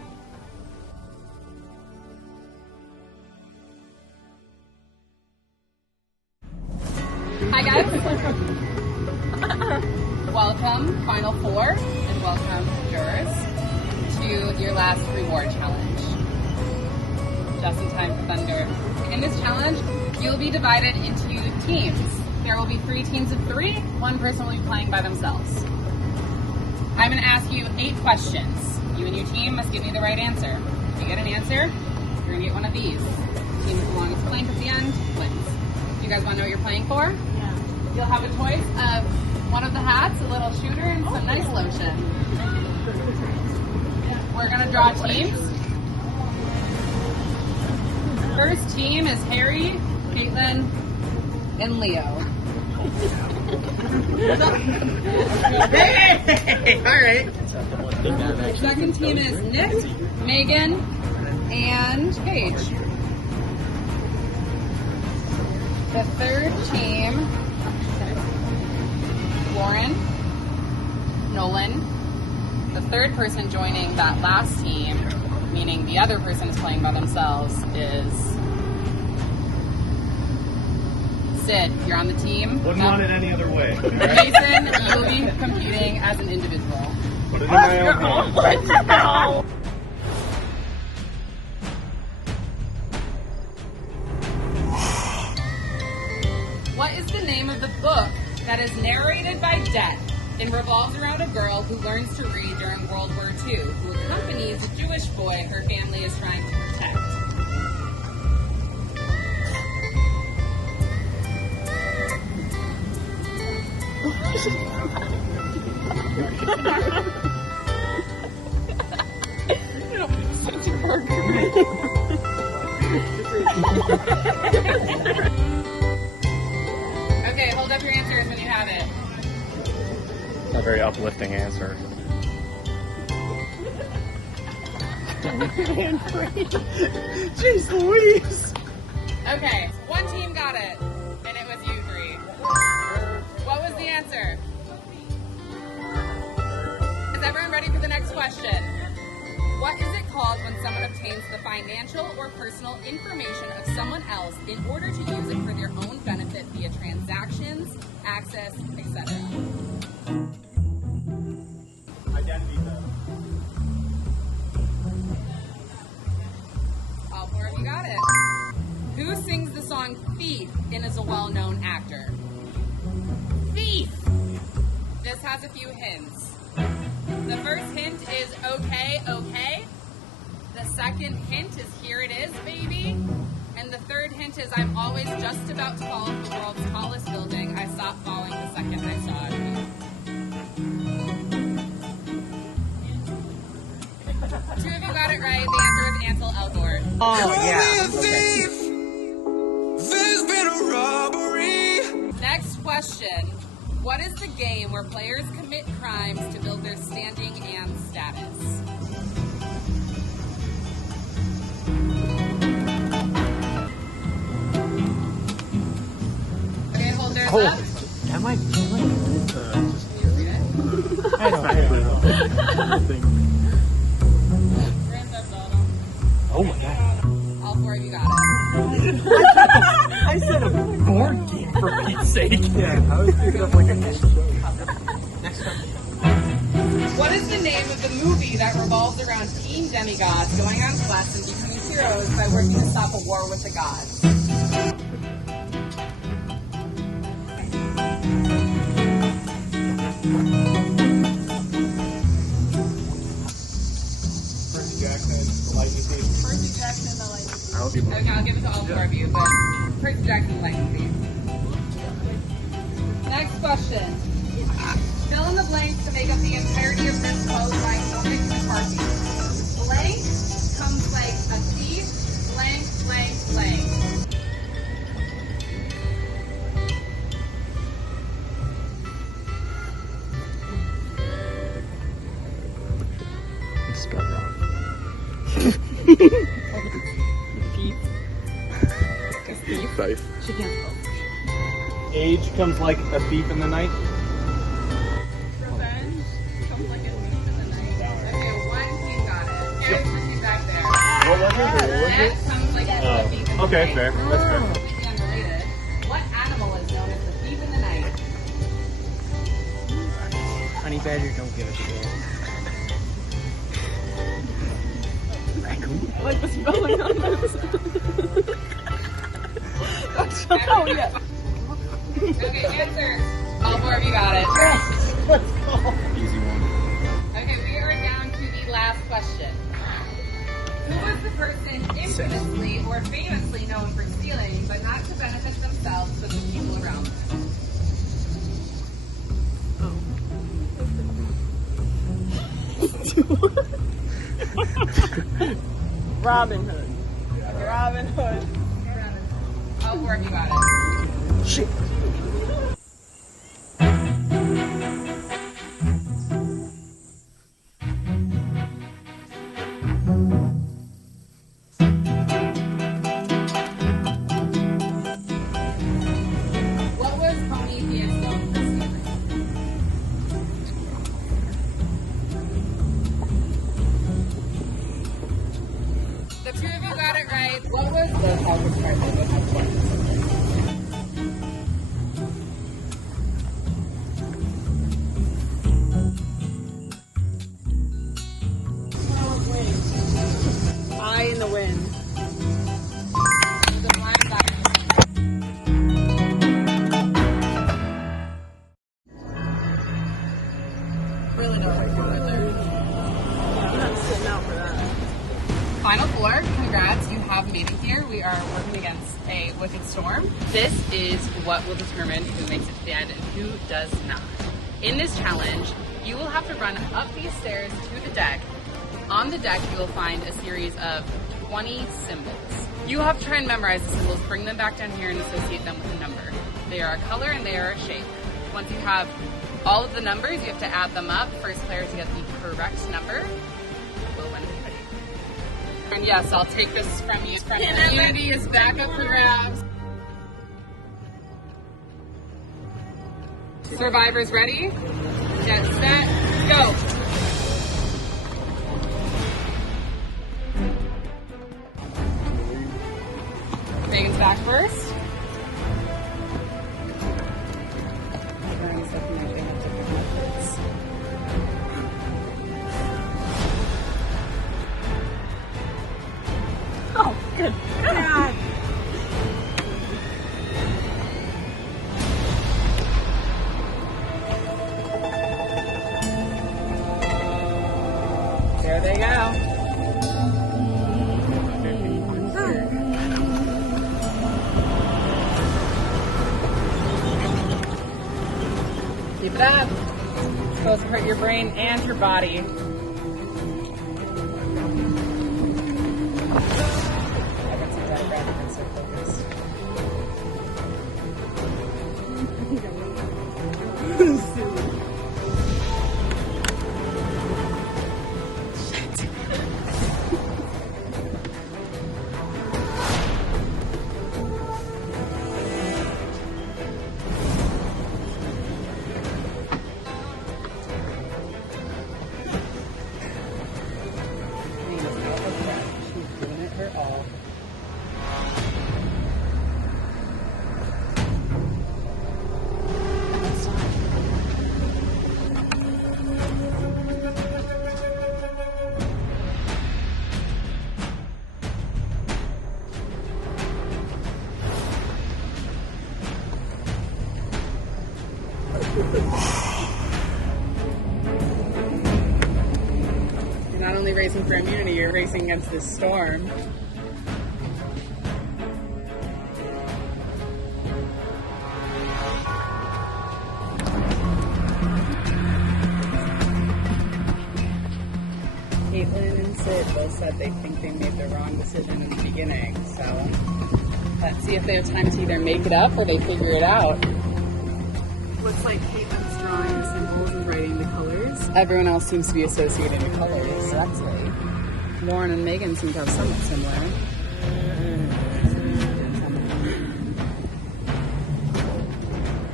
Hi guys. Welcome, Final 4, and welcome, jurors. to your last reward challenge. Just in time for thunder. In this challenge, you'll be divided into teams. There will be 3 teams of 3. One person will be playing by themselves. I'm going to ask you 8 questions. You and your team must give me the right answer. If you get an answer, you're going to get one of these. The team with the longest blank at the end wins. You guys want to know what you're playing for? Yeah. You'll have a choice of one of the hats, a little shooter, and some nice lotion. We're going to draw teams. First team is Harry, Caitlin, and Leo. Hey! Alright. The second team is Nick, Megan, and Paige. The third team, Lauren, Nolan. The third person joining that last team, meaning the other person is playing by themselves, is Sid. You're on the team. Wouldn't want it any other way. Mason, you'll be competing as an individual. Put it in my own hand. What is the name of the book that is narrated by Death and revolves around a girl who learns to read during World War II, who accompanies a Jewish boy her family is trying to protect? Okay, hold up your answers when you have it. A very uplifting answer. Jeez Louise! Okay, one team got it, and it was you 3. What was the answer? Is everyone ready for the next question? What is it called when someone obtains the financial or personal information of someone else in order to use it for their own benefit via transactions, access, etc.? Identity theft. All 4 of you got it. Who sings the song Thief and is a well-known actor? Thief! This has a few hints. The first hint is okay, okay. The second hint is here it is, baby. And the third hint is I'm always just about to fall off the world's tallest building. I stopped falling the second I saw it. Two of you got it right. The answer is Ansel Elgort. Oh, yeah. Okay. There's been a robbery. Next question. What is the game where players commit crimes to build their standing and status? Okay, hold theirs up. Am I I know. Oh my god. All 4 of you got it. I said a board game for Pete's sake. Yeah, I was thinking of like a game show. Next one. What is the name of the movie that revolves around teen demigods going on quests and becoming heroes by working to stop a war with the gods? Percy Jackson, the Lightning Thief. Percy Jackson, the Lightning Thief. Okay, I'll give it to all 4 of you, but Percy Jackson, the Lightning Thief. Next question. Fill in the blanks to make up the entirety of this quote by Morgan McCarthy. Blank comes like a thief, blank, blank, blank. It's spelled wrong. Thief. She can't spell. Age comes like a thief in the night. Revenge comes like a thief in the night. Okay, one team got it. Here's the team back there. What was it? Death comes like a thief in the Okay, night. fair. That's fair. Completely unrelated. What animal is known as the thief in the night? Honey badger don't give a shit. Like the spelling on this. Oh, yeah. Okay, answer. All four of you got it. Yes! Let's go! Easy one. Okay, we are down to the last question. Who was the person infamously or famously known for stealing, but not to benefit themselves, but the people around them? Robin Hood. Robin Hood. All four of you got it. Shit. What was Tony Fiesta for stealing? The two of you got it right. What was the Congress card that would have won? Eye in the wind. The blind guy. Really don't like it right there. I'm not sitting out for that. Final four, congrats, you have made it here. We are working against a wicked storm. This is what will determine who makes it to the end and who does not. In this challenge, you will have to run up these stairs to the deck. On the deck, you will find a series of 20 symbols. You have to try and memorize the symbols, bring them back down here and associate them with a number. They are a color and they are a shape. Once you have all of the numbers, you have to add them up. First player to get the correct number will win the video. And yes, I'll take this from you. Community is back up for grabs. Survivors ready? Get set, go! Megan's back first. Oh, good God. There they go. Keep it up. It's supposed to hurt your brain and your body. You're not only racing for immunity, you're racing against this storm. Caitlin and Sid both said they think they made the wrong decision in the beginning, so let's see if they have time to either make it up or they figure it out. Looks like Caitlin's drawing symbols and writing the colors. Everyone else seems to be associating the colors, so that's great. Lauren and Megan seem to have somewhat similar.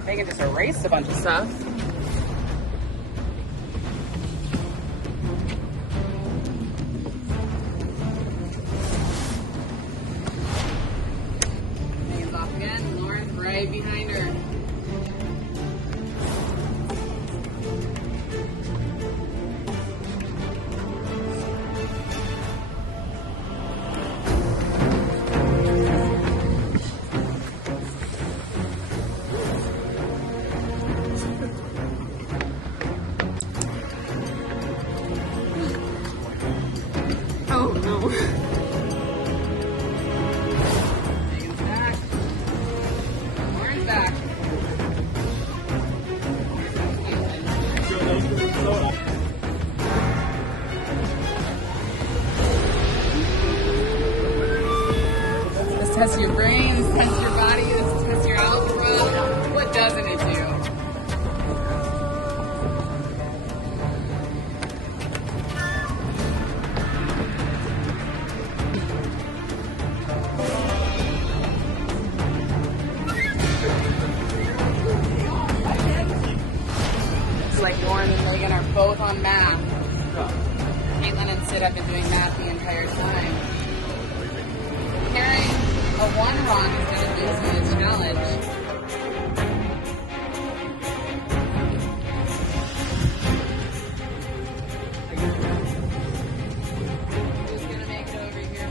Megan just erased a bunch of stuff. Megan's off again. Lauren's right behind her. test your brains, test your body, test your algebra. What doesn't it do? It's like Lauren and Megan are both on math. Caitlin and Sid have been doing math the entire time. Carrying a 1 wrong is going to lose in this challenge. Who's going to make it over here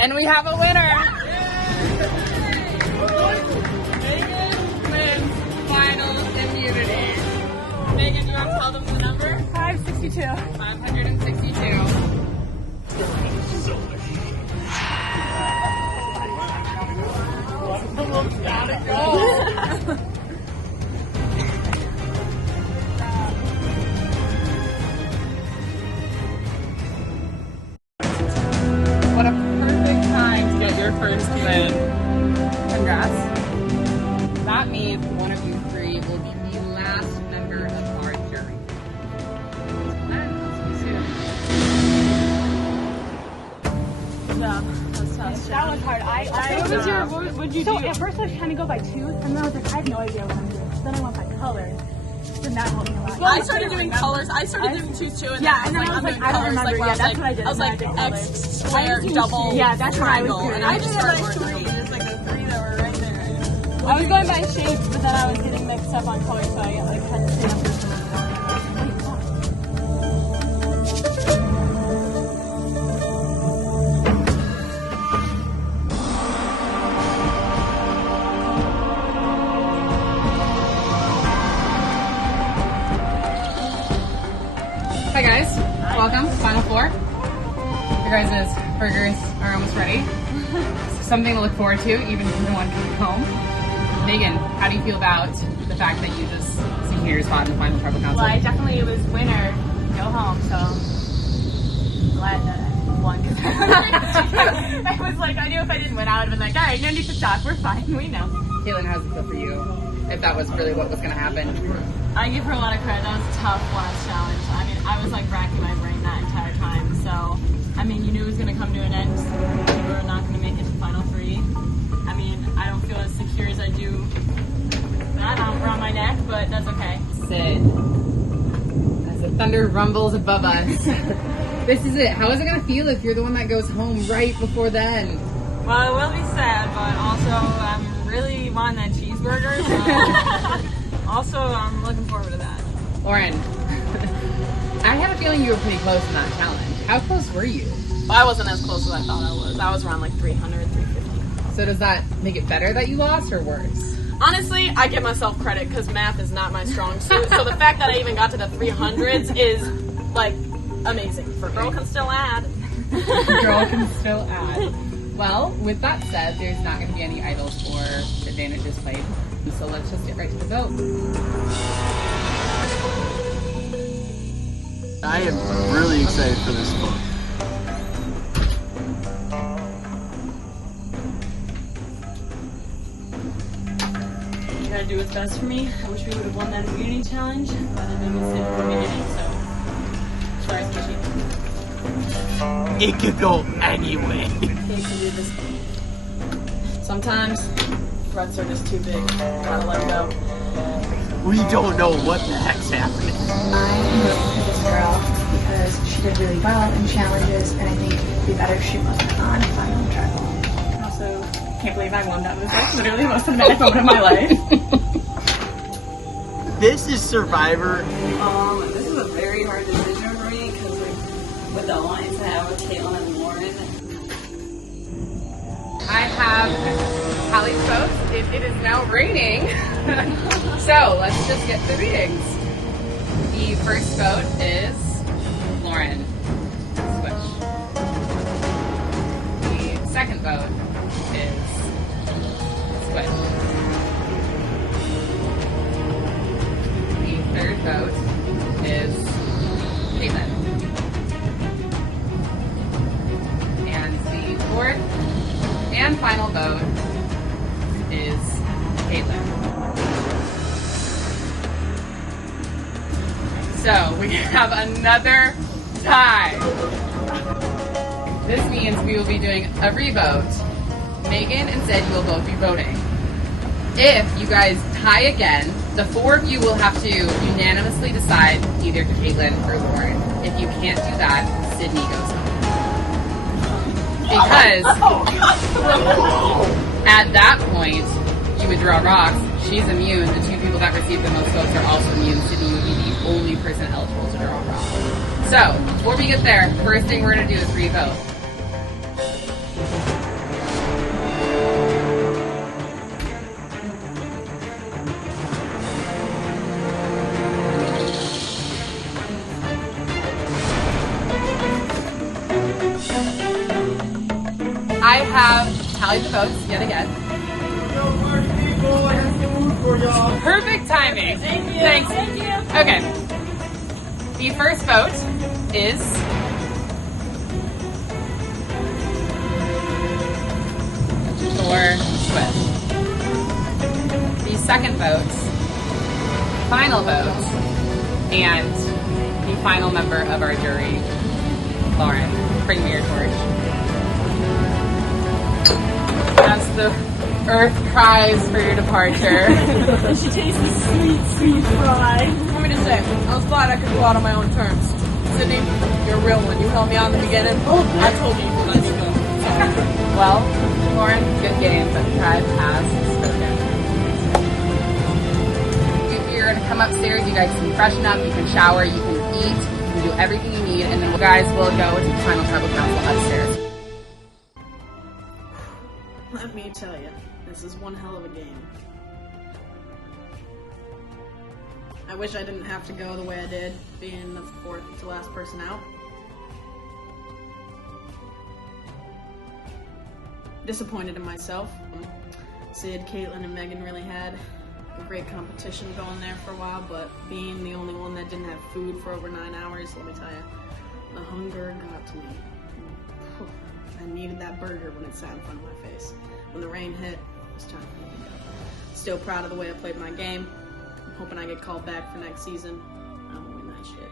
And we have a winner! Megan wins final immunity. Megan, you want to tell them the number? 562. 562. Gotta go. What a perfect time to get your first win. Congrats. That means one of you three will be the last member of our jury. That was hard. What would you do? At first I was trying to go by tooth, and then I was like, I have no idea what I'm doing. So then I went by color. Did not help me a lot. Well, I started doing colors. I started doing tooth too, and yeah, then I was like, I don't remember. Like, Yeah, that's what I did. I was like X square double yeah, that's triangle, what I was doing. and I just started working. It's like the three that were right there. I was going by shapes, but then I was getting mixed up on colors, so I had to stay up with Hi guys, welcome, Final Four. Your guys' burgers are almost ready. Something to look forward to, even if no one can come home. Megan, how do you feel about the fact that you just secured your spot in the final tribal council? Well, I definitely was winner, go home, so I'm glad that I won. I was like, I knew if I didn't win, I would have been like, all right, no need to talk, we're fine, we know. Caitlin, how's it feel for you? If that was really what was going to happen? I give her a lot of credit. That was a tough last challenge. I mean, I was like racking my brain that entire time. So, I mean, you knew it was going to come to an end. You were not going to make it to final three. I mean, I don't feel as secure as I do that around my neck, but that's okay. Sid, as the thunder rumbles above us, this is it. How is it going to feel if you're the one that goes home right before the end? Well, it will be sad, but also I'm really wanting that cheeseburger. So also, I'm looking forward to that. Lauren, I had a feeling you were pretty close in that challenge. How close were you? Well, I wasn't as close as I thought I was. I was around like 300, 350. So does that make it better that you lost or worse? Honestly, I give myself credit because math is not my strong suit. So the fact that I even got to the 300s is like amazing. For girl can still add. Girl can still add. Well, with that said, there's not going to be any idols or advantages played. So let's just get right to the vote. I am really excited for this book. You gotta do what's best for me. I wish we would have won that immunity challenge, but I made a mistake from the beginning, so sorry, Squishy. It could go anyway. Okay, so do this. Sometimes threats are just too big. Gotta let go. We don't know what the heck's happening. I'm rooting for this girl because she did really well in challenges, and I think it'd be better if she wasn't on a final tribal. Also, can't believe I won that. Was like literally the most dramatic moment of my life. This is Survivor. This is a very hard decision for me because with the alliance I have with Caitlin and Lauren. I have tallied votes. It is now raining. So let's just get the readings. The first vote is Lauren. Switch. The second vote switch. The third vote is Caitlin. And the fourth and final vote is Caitlin. So we have another tie. This means we will be doing a revote. Megan and Sid will both be voting. If you guys tie again, the four of you will have to unanimously decide either Caitlin or Lauren. If you can't do that, Sydney goes home. Because at that point, you would draw rocks. She's immune. The two people that receive the most votes are also immune. Sydney would be the only person eligible to draw rocks. So, before we get there, first thing we're going to do is revote. I have tallied the votes yet again. Perfect timing. Thank you. Thanks. Thank you. Okay. The first vote is for Swift. The second vote, final vote, and the final member of our jury, Lauren. Bring me your torch. As the earth cries for your departure. She tastes the sweet, sweet fry. Let me just say, I was glad I could go out on my own terms. Sydney, you're a real one. You held me on in the beginning. I told you let me go. Well, Lauren, good game, but tribe has spoken. You're going to come upstairs, you guys can freshen up, you can shower, you can eat, you can do everything you need, and then you guys will go to the final tribal council upstairs. Let me tell you, this is one hell of a game. I wish I didn't have to go the way I did, being the fourth to last person out. Disappointed in myself. Sid, Caitlin, and Megan really had a great competition going there for a while, but being the only one that didn't have food for over 9 hours, let me tell you, the hunger got to me. I needed that burger when it sat in front of my face. When the rain hit, it was time for me to go. Still proud of the way I played my game. I'm hoping I get called back for next season. I will win that shit.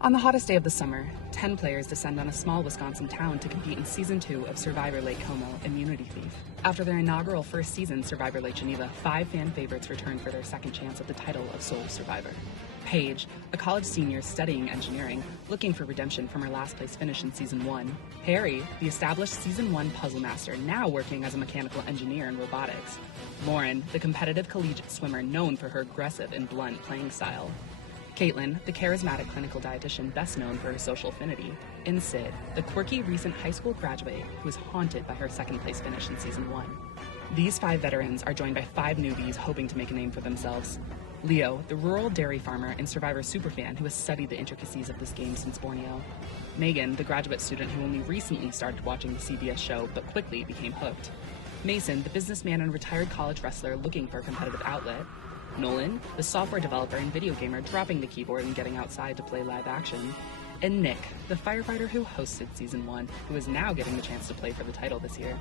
On the hottest day of the summer, 10 players descend on a small Wisconsin town to compete in Season 2 of Survivor Lake Como, Immunity Thief. After their inaugural first season, Survivor Lake Geneva, 5 fan favorites return for their second chance at the title of sole survivor. Paige, a college senior studying engineering, looking for redemption from her last place finish in Season 1. Harry, the established Season 1 puzzle master, now working as a mechanical engineer in robotics. Lauren, the competitive collegiate swimmer known for her aggressive and blunt playing style. Caitlin, the charismatic clinical dietitian best known for her social affinity, and Sid, the quirky recent high school graduate who is haunted by her second place finish in Season 1. These 5 veterans are joined by 5 newbies hoping to make a name for themselves. Leo, the rural dairy farmer and Survivor superfan who has studied the intricacies of this game since Borneo. Megan, the graduate student who only recently started watching the CBS show but quickly became hooked. Mason, the businessman and retired college wrestler looking for a competitive outlet. Nolan, the software developer and video gamer dropping the keyboard and getting outside to play live action. And Nick, the firefighter who hosted Season 1, who is now getting the chance to play for the title this year.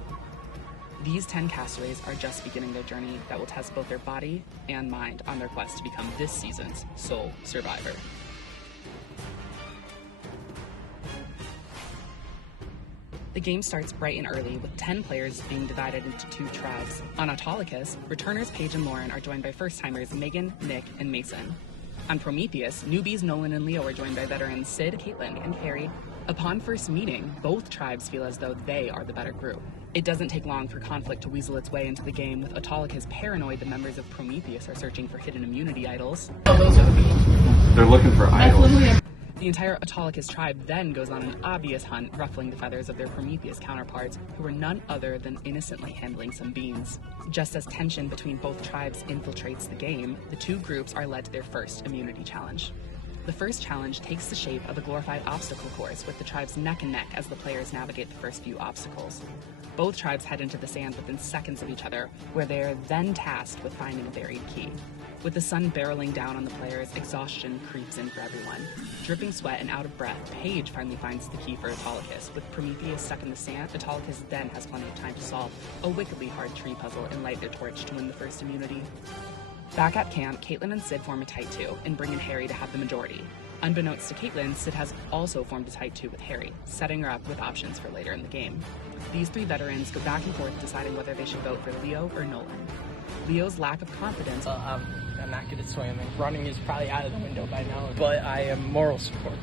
These 10 castaways are just beginning their journey that will test both their body and mind on their quest to become this season's sole survivor. The game starts bright and early, with 10 players being divided into 2 tribes. On Autolycus, returners Paige and Lauren are joined by first-timers Megan, Nick, and Mason. On Prometheus, newbies Nolan and Leo are joined by veterans Sid, Caitlin, and Harry. Upon first meeting, both tribes feel as though they are the better group. It doesn't take long for conflict to weasel its way into the game, with Autolycus paranoid the members of Prometheus are searching for hidden immunity idols. They're looking for idols. The entire Autolycus tribe then goes on an obvious hunt, ruffling the feathers of their Prometheus counterparts, who were none other than innocently handling some beans. Just as tension between both tribes infiltrates the game, the 2 groups are led to their first immunity challenge. The first challenge takes the shape of a glorified obstacle course with the tribes neck and neck as the players navigate the first few obstacles. Both tribes head into the sand within seconds of each other, where they are then tasked with finding a buried key. With the sun barreling down on the players, exhaustion creeps in for everyone. Dripping sweat and out of breath, Paige finally finds the key for Autolycus. With Prometheus stuck in the sand, Autolycus then has plenty of time to solve a wickedly hard tree puzzle and light their torch to win the first immunity. Back at camp, Caitlin and Sid form a tight two and bring in Harry to have the majority. Unbeknownst to Caitlin, Sid has also formed a tight two with Harry, setting her up with options for later in the game. These three veterans go back and forth deciding whether they should vote for Leo or Nolan. Leo's lack of confidence. I'm not good at swimming. Running is probably out of the window by now, but I am moral support.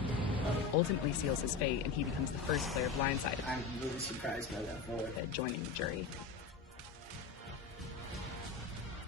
Ultimately seals his fate, and he becomes the first player blindsided. I'm really surprised by that vote. Joining the jury.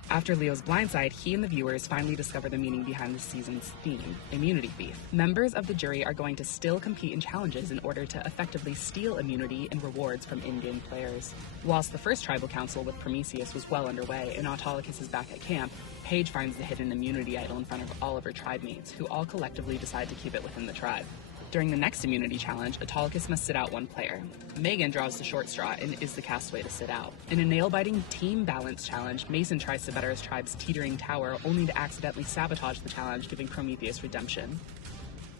After Leo's blindside, he and the viewers finally discover the meaning behind the season's theme, immunity thief. Members of the jury are going to still compete in challenges in order to effectively steal immunity and rewards from in-game players. Whilst the first tribal council with Prometheus was well underway and Autolycus is back at camp, Paige finds the hidden immunity idol in front of all of her tribe mates, who all collectively decide to keep it within the tribe. During the next immunity challenge, Autolycus must sit out one player. Megan draws the short straw and is the castaway to sit out. In a nail-biting team balance challenge, Mason tries to better his tribe's teetering tower, only to accidentally sabotage the challenge, giving Prometheus redemption.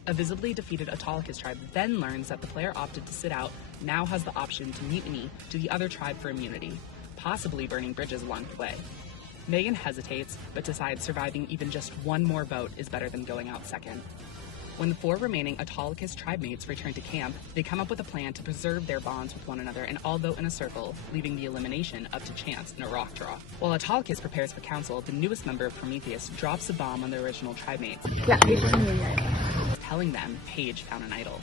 A visibly defeated Autolycus tribe then learns that the player opted to sit out now has the option to mutiny to the other tribe for immunity, possibly burning bridges along the way. Megan hesitates, but decides surviving even just one more vote is better than going out second. When the four remaining Autolycus tribe mates return to camp, they come up with a plan to preserve their bonds with one another and all vote in a circle, leaving the elimination up to chance in a rock draw. While Autolycus prepares for council, the newest member of Prometheus drops a bomb on the original tribe mates, telling them Paige found an idol.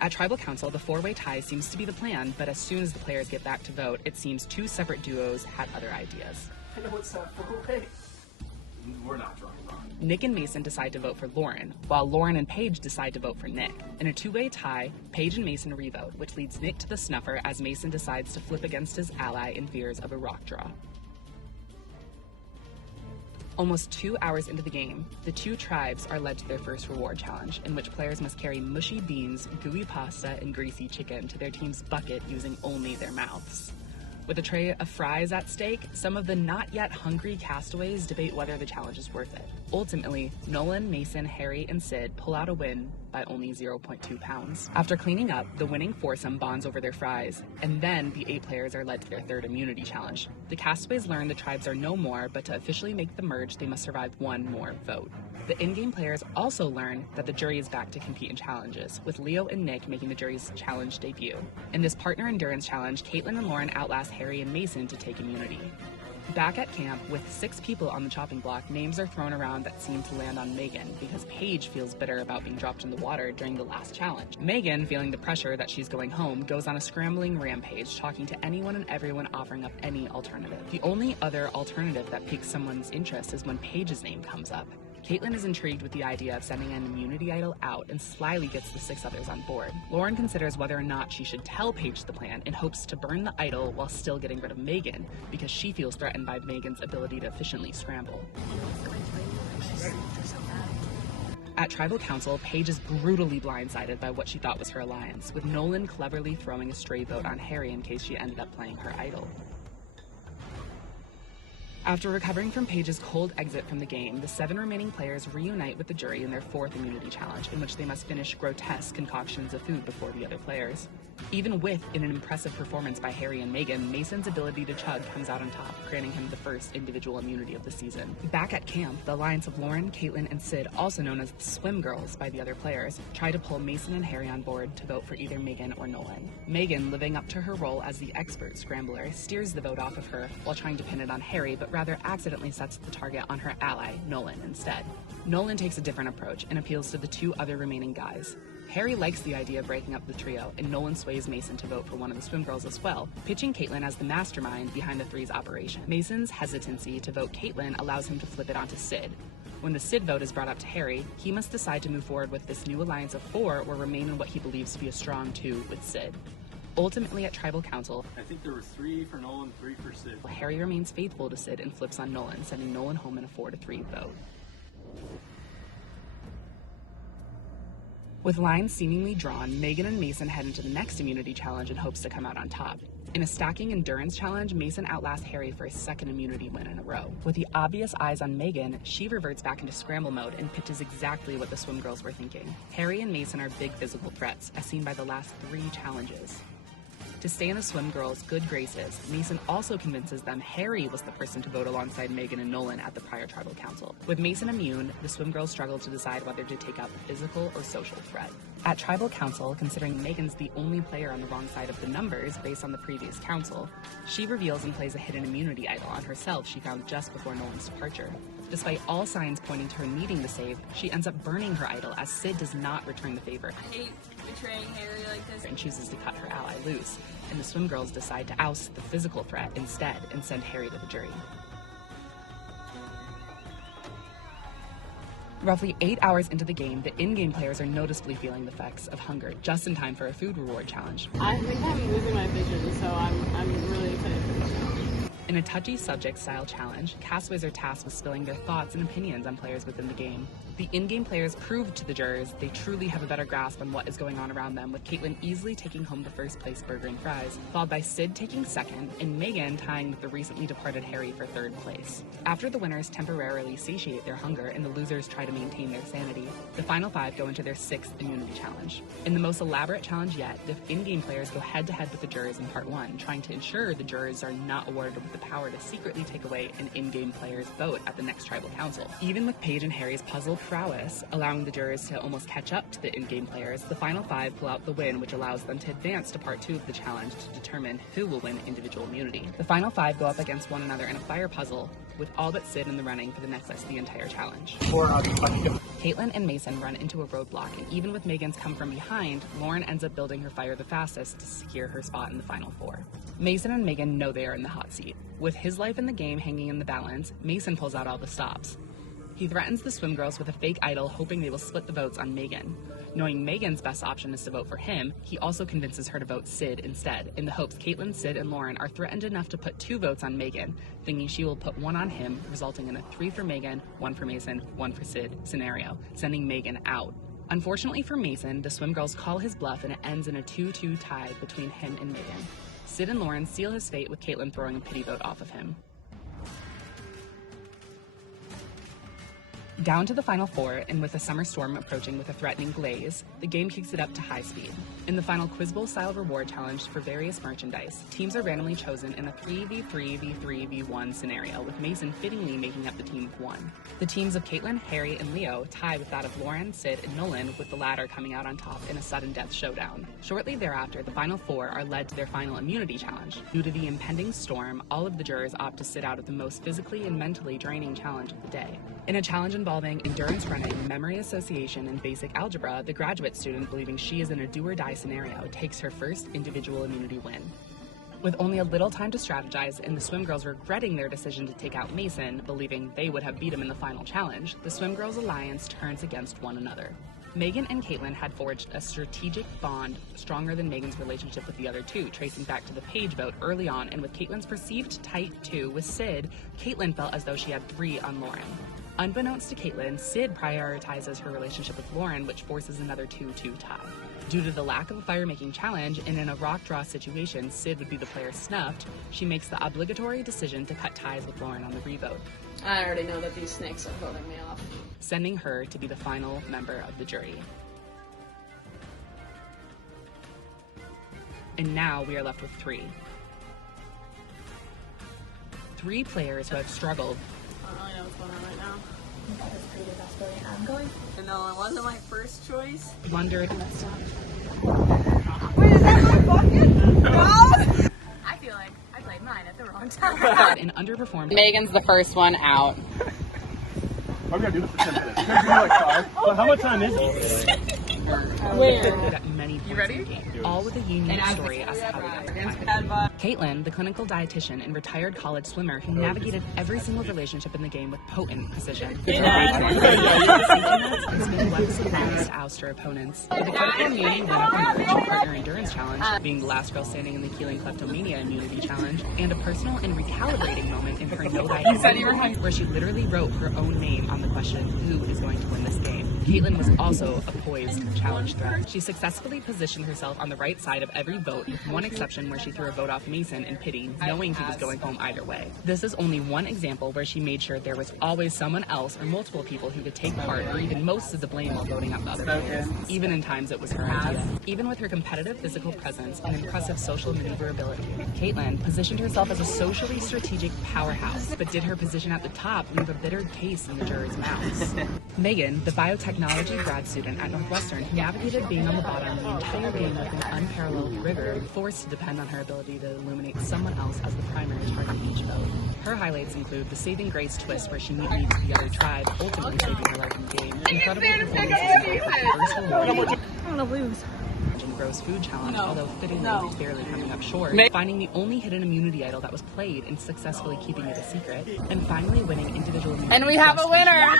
At Tribal Council, the four-way tie seems to be the plan, but as soon as the players get back to vote, it seems two separate duos had other ideas. I know it's not four-way. We're not drawing wrong. Nick and Mason decide to vote for Lauren, while Lauren and Paige decide to vote for Nick. In a two-way tie, Paige and Mason revote, which leads Nick to the snuffer as Mason decides to flip against his ally in fears of a rock draw. Almost 2 hours into the game, the two tribes are led to their first reward challenge, in which players must carry mushy beans, gooey pasta, and greasy chicken to their team's bucket using only their mouths. With a tray of fries at stake, some of the not yet hungry castaways debate whether the challenge is worth it. Ultimately, Nolan, Mason, Harry, and Sid pull out a win by only 0.2 pounds. After cleaning up, the winning foursome bonds over their fries, and then the 8 players are led to their third immunity challenge. The castaways learn the tribes are no more, but to officially make the merge, they must survive one more vote. The in-game players also learn that the jury is back to compete in challenges, with Leo and Nick making the jury's challenge debut. In this partner endurance challenge, Caitlin and Lauren outlast Harry and Mason to take immunity. Back at camp, with 6 people on the chopping block, names are thrown around that seem to land on Megan, because Paige feels bitter about being dropped in the water during the last challenge. Megan, feeling the pressure that she's going home, goes on a scrambling rampage, talking to anyone and everyone offering up any alternative. The only other alternative that piques someone's interest is when Paige's name comes up. Caitlin is intrigued with the idea of sending an immunity idol out and slyly gets the 6 others on board. Lauren considers whether or not she should tell Paige the plan in hopes to burn the idol while still getting rid of Megan, because she feels threatened by Megan's ability to efficiently scramble. At Tribal Council, Paige is brutally blindsided by what she thought was her alliance, with Nolan cleverly throwing a stray vote on Harry in case she ended up playing her idol. After recovering from Paige's cold exit from the game, the 7 remaining players reunite with the jury in their 4th immunity challenge, in which they must finish grotesque concoctions of food before the other players. Even with an impressive performance by Harry and Megan, Mason's ability to chug comes out on top, granting him the first individual immunity of the season. Back at camp, the alliance of Lauren, Caitlin, and Sid, also known as the Swim Girls by the other players, try to pull Mason and Harry on board to vote for either Megan or Nolan. Megan, living up to her role as the expert scrambler, steers the vote off of her while trying to pin it on Harry, but rather accidentally sets the target on her ally, Nolan, instead. Nolan takes a different approach and appeals to the 2 other remaining guys. Harry likes the idea of breaking up the trio, and Nolan sways Mason to vote for one of the swim girls as well, pitching Caitlin as the mastermind behind the three's operation. Mason's hesitancy to vote Caitlin allows him to flip it onto Sid. When the Sid vote is brought up to Harry, he must decide to move forward with this new alliance of 4 or remain in what he believes to be a strong 2 with Sid. Ultimately, at Tribal Council, I think there were 3 for Nolan, 3 for Sid. Harry remains faithful to Sid and flips on Nolan, sending Nolan home in a 4-3 vote. With lines seemingly drawn, Megan and Mason head into the next immunity challenge in hopes to come out on top. In a stacking endurance challenge, Mason outlasts Harry for his second immunity win in a row. With the obvious eyes on Megan, she reverts back into scramble mode and pitches exactly what the swim girls were thinking. Harry and Mason are big physical threats, as seen by the last 3 challenges. To stay in the swim girls' good graces, Mason also convinces them Harry was the person to vote alongside Megan and Nolan at the prior tribal council. With Mason immune, the swim girls struggle to decide whether to take out the physical or social threat. At tribal council, considering Megan's the only player on the wrong side of the numbers based on the previous council, she reveals and plays a hidden immunity idol on herself she found just before Nolan's departure. Despite all signs pointing to her needing the save, she ends up burning her idol as Sid does not return the favor. I hate betraying Harry like this. And chooses to cut her ally loose, and the swim girls decide to oust the physical threat instead and send Harry to the jury. Roughly 8 hours into the game, the in-game players are noticeably feeling the effects of hunger, just in time for a food reward challenge. I think I'm losing my vision, so I'm really excited for this challenge. In a touchy subject-style challenge, Castaways are tasked with spilling their thoughts and opinions on players within the game. The in-game players proved to the jurors they truly have a better grasp on what is going on around them, with Caitlin easily taking home the first place burger and fries, followed by Sid taking second, and Megan tying with the recently departed Harry for third place. After the winners temporarily satiate their hunger and the losers try to maintain their sanity, the final 5 go into their 6th immunity challenge. In the most elaborate challenge yet, the in-game players go head-to-head with the jurors in part 1, trying to ensure the jurors are not awarded with the power to secretly take away an in-game player's vote at the next tribal council. Even with Paige and Harry's puzzle prowess, allowing the jurors to almost catch up to the in-game players, the final 5 pull out the win, which allows them to advance to part 2 of the challenge to determine who will win individual immunity. The final 5 go up against one another in a fire puzzle, with all but Sid in the running for the next of the entire challenge. Caitlin and Mason run into a roadblock, and even with Megan's come from behind, Lauren ends up building her fire the fastest to secure her spot in the final 4. Mason and Megan know they are in the hot seat. With his life in the game hanging in the balance, Mason pulls out all the stops. He threatens the swim girls with a fake idol, hoping they will split the votes on Megan. Knowing Megan's best option is to vote for him, he also convinces her to vote Sid instead, in the hopes Caitlin, Sid, and Lauren are threatened enough to put 2 votes on Megan, thinking she will put 1 on him, resulting in a 3 for Megan, 1 for Mason, 1 for Sid scenario, sending Megan out. Unfortunately for Mason, the swim girls call his bluff and it ends in a 2-2 tie between him and Megan. Sid and Lauren seal his fate with Caitlin throwing a pity vote off of him. Down to the final 4, and with a summer storm approaching with a threatening glaze, the game kicks it up to high speed. In the final Quiz Bowl style reward challenge for various merchandise, teams are randomly chosen in a 3v3v3v1 scenario, with Mason fittingly making up the team of 1. The teams of Caitlin, Harry, and Leo tie with that of Lauren, Sid, and Nolan, with the latter coming out on top in a sudden death showdown. Shortly thereafter, the final 4 are led to their final immunity challenge. Due to the impending storm, all of the jurors opt to sit out of the most physically and mentally draining challenge of the day. In a challenge involving endurance running, memory association, and basic algebra, the graduate student, believing she is in a do-or-die scenario, takes her first individual immunity win. With only a little time to strategize and the swim girls regretting their decision to take out Mason, believing they would have beat him in the final challenge, the swim girls' alliance turns against one another. Megan and Caitlin had forged a strategic bond stronger than Megan's relationship with the other 2, tracing back to the Paige vote early on, and with Caitlin's perceived tight 2 with Sid, Caitlin felt as though she had 3 on Lauren. Unbeknownst to Caitlin, Sid prioritizes her relationship with Lauren, which forces another 2-2 tie. Due to the lack of a fire-making challenge, and in a rock draw situation Sid would be the player snuffed, she makes the obligatory decision to cut ties with Lauren on the revote. I already know that these snakes are voting me off. Sending her to be the final member of the jury. And now we are left with 3. 3 players who have struggled. I don't really know what's going on right now. That was pretty the best way I'm going. No, it wasn't my first choice. Blundered. Wait, is that my bucket? No! I feel like I played mine at the wrong time. And underperformed. Megan's the first one out. I'm gonna do this for 10 minutes. It's gonna be like 5. But how much time is it? Where? Got many points You ready? in the game, all with a unique story as to how they got to find. Caitlin, the clinical dietitian and retired college swimmer who navigated every single relationship in the game with potent precision. To oust her opponents. With a critical immunity win from the virtual partner endurance challenge, being the last girl standing in the Keeling kleptomania immunity challenge, and a personal and recalibrating moment in her no diet where she literally wrote her own name on the question, who is going to win this game. Caitlin was also a poised challenge huge threat. She successfully positioned herself on the right side of every vote, with one exception where she threw a vote off Mason in pity, knowing he was going home either way. This is only one example where she made sure there was always someone else or multiple people who could take part or even most of the blame while voting out the other players. Even in times it was her idea. Even with her competitive physical presence and impressive social maneuverability, Caitlin positioned herself as a socially strategic powerhouse, but did her position at the top leave a bitter taste in the jurors' mouths? Megan, the biotechnology grad student at Northwestern, navigated being on the bottom the entire game with an unparalleled rigor, forced to depend on her ability to illuminate someone else as the primary target of each vote. Her highlights include the saving grace twist where she meets the other tribe, ultimately saving her life in the game, incredible performances in both her first reward I don't know if we was. and gross food challenge, although fittingly barely coming up short, finding the only hidden immunity idol that was played and successfully keeping it a secret, and finally winning individual immunity. And we have a winner!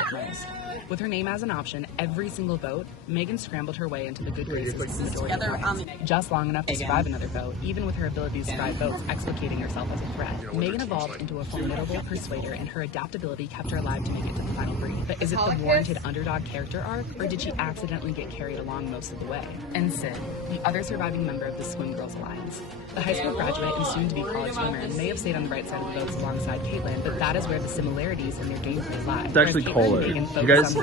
With her name as an option every single vote, Megan scrambled her way into the good graces of the majority of points, just long enough to survive another vote, even with her ability to survive votes, explicating herself as a threat. Megan evolved into a formidable persuader, and her adaptability kept her alive to make it to the final three. But is it the warranted underdog character arc, or did she accidentally get carried along most of the way? And Sid, the other surviving member of the Swim Girls Alliance. The high school graduate and soon-to-be college swimmer may have stayed on the right side of the votes alongside Caitlin, but that is where the similarities in their gameplay lie. It's actually cold. You guys started?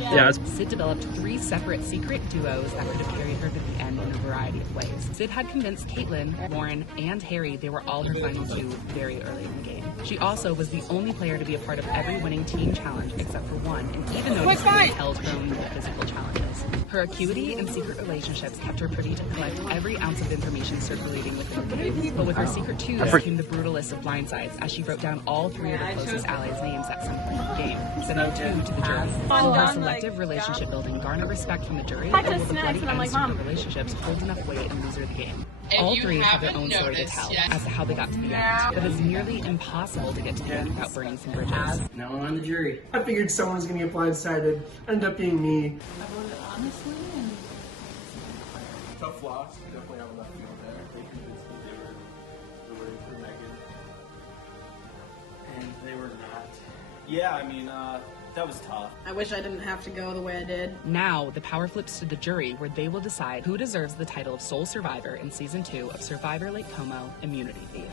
Yeah. Sid developed 3 separate secret duos that could have carried her to the end in a variety of ways. Sid had convinced Caitlin, Lauren, and Harry they were all her final 2 very early in the game. She also was the only player to be a part of every winning team challenge except for one, and even though she held her own physical challenges. Her acuity and secret relationships kept her privy to collect every ounce of information circulating within the game. But with her secret 2 came the brutalist of blindsides, as she wrote down all 3 of her closest allies' names at some point in the game, sending 2 to the jury. Will her selective relationship building garner respect from the jury, or will the bloody ends to the relationships hold enough weight and lose her the game? All 3 have their own story to tell as to how they got to the end, but it's nearly impossible to get to the end without burning some bridges. Now on the jury. I figured someone was going to get blindsided. Ended up being me. Honestly, Tough loss. Definitely have left field there. They convinced me they were rooting for Megan. And they were not. Yeah, I mean, that was tough. I wish I didn't have to go the way I did. Now, the power flips to the jury, where they will decide who deserves the title of sole survivor in Season 2 of Survivor Lake Como Immunity Thief.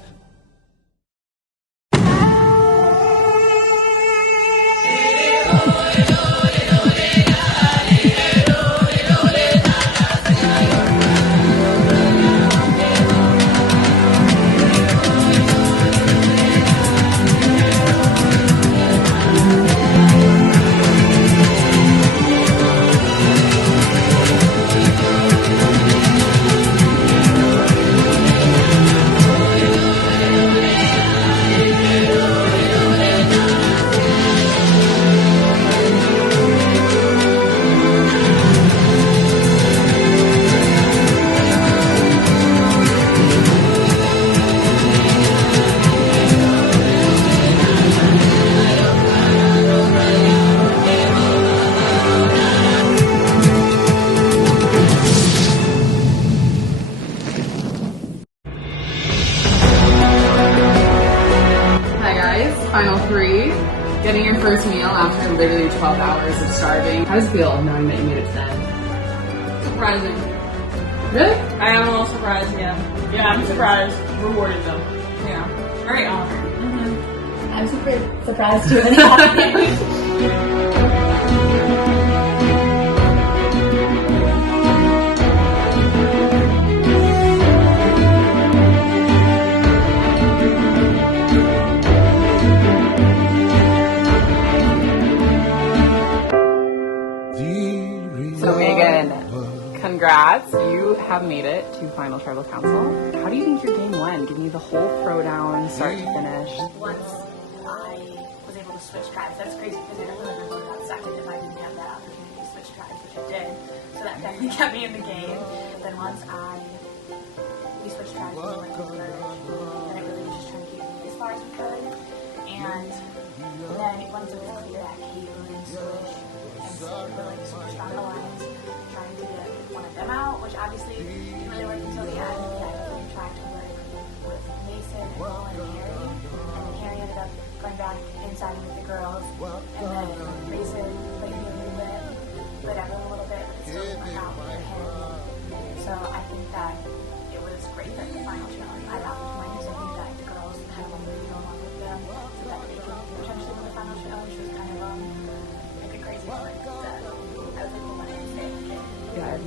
Final 3. Getting your first meal after literally 12 hours of starving. How does it feel knowing that you made it to the end? Surprising. Really? I am a little surprised, yeah. Yeah, I'm surprised. Rewarded though. Yeah. Very honored. I'm super surprised too. So Megan, congrats. You have made it to Final Tribal Council. How do you think your game went? Give me the whole throwdown, start to finish. Once I was able to switch tribes, that's crazy because I definitely would have voted out second if I didn't have that opportunity to switch tribes, which I did. So that definitely kept me in the game. Then once we switched tribes, we went to third, and it really was just trying to keep me as far as we could. And then once it was clear that Caitlin switched and Sid were like super strong alliance, trying to get one of them out, which obviously didn't really work until the end. Yeah, I really tried to work with Mason and Lauren and Harry, and then Harry ended up going back inside with the girls, and then Mason played me a little bit, but everyone a little bit, but it still didn't work out.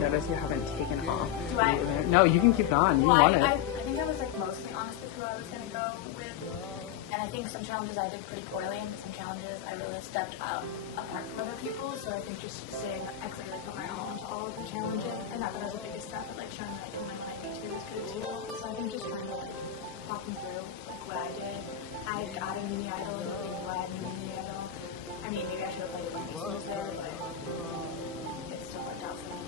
notice you haven't taken off. Do I? No, you can keep going. You Well, want it. I think I was like mostly honest with who I was going to go with. And I think some challenges I did pretty poorly, and some challenges I really stepped up apart from other people. So I think just saying I clearly put my all into all of the challenges, and not that I was the biggest step, but like showing that I can win when I need to is good too. So I think just trying to like walk them through like what I did. I got a mini idol and being glad in a mini idol. I mean, maybe I should have played my songs there, but it still worked out for me.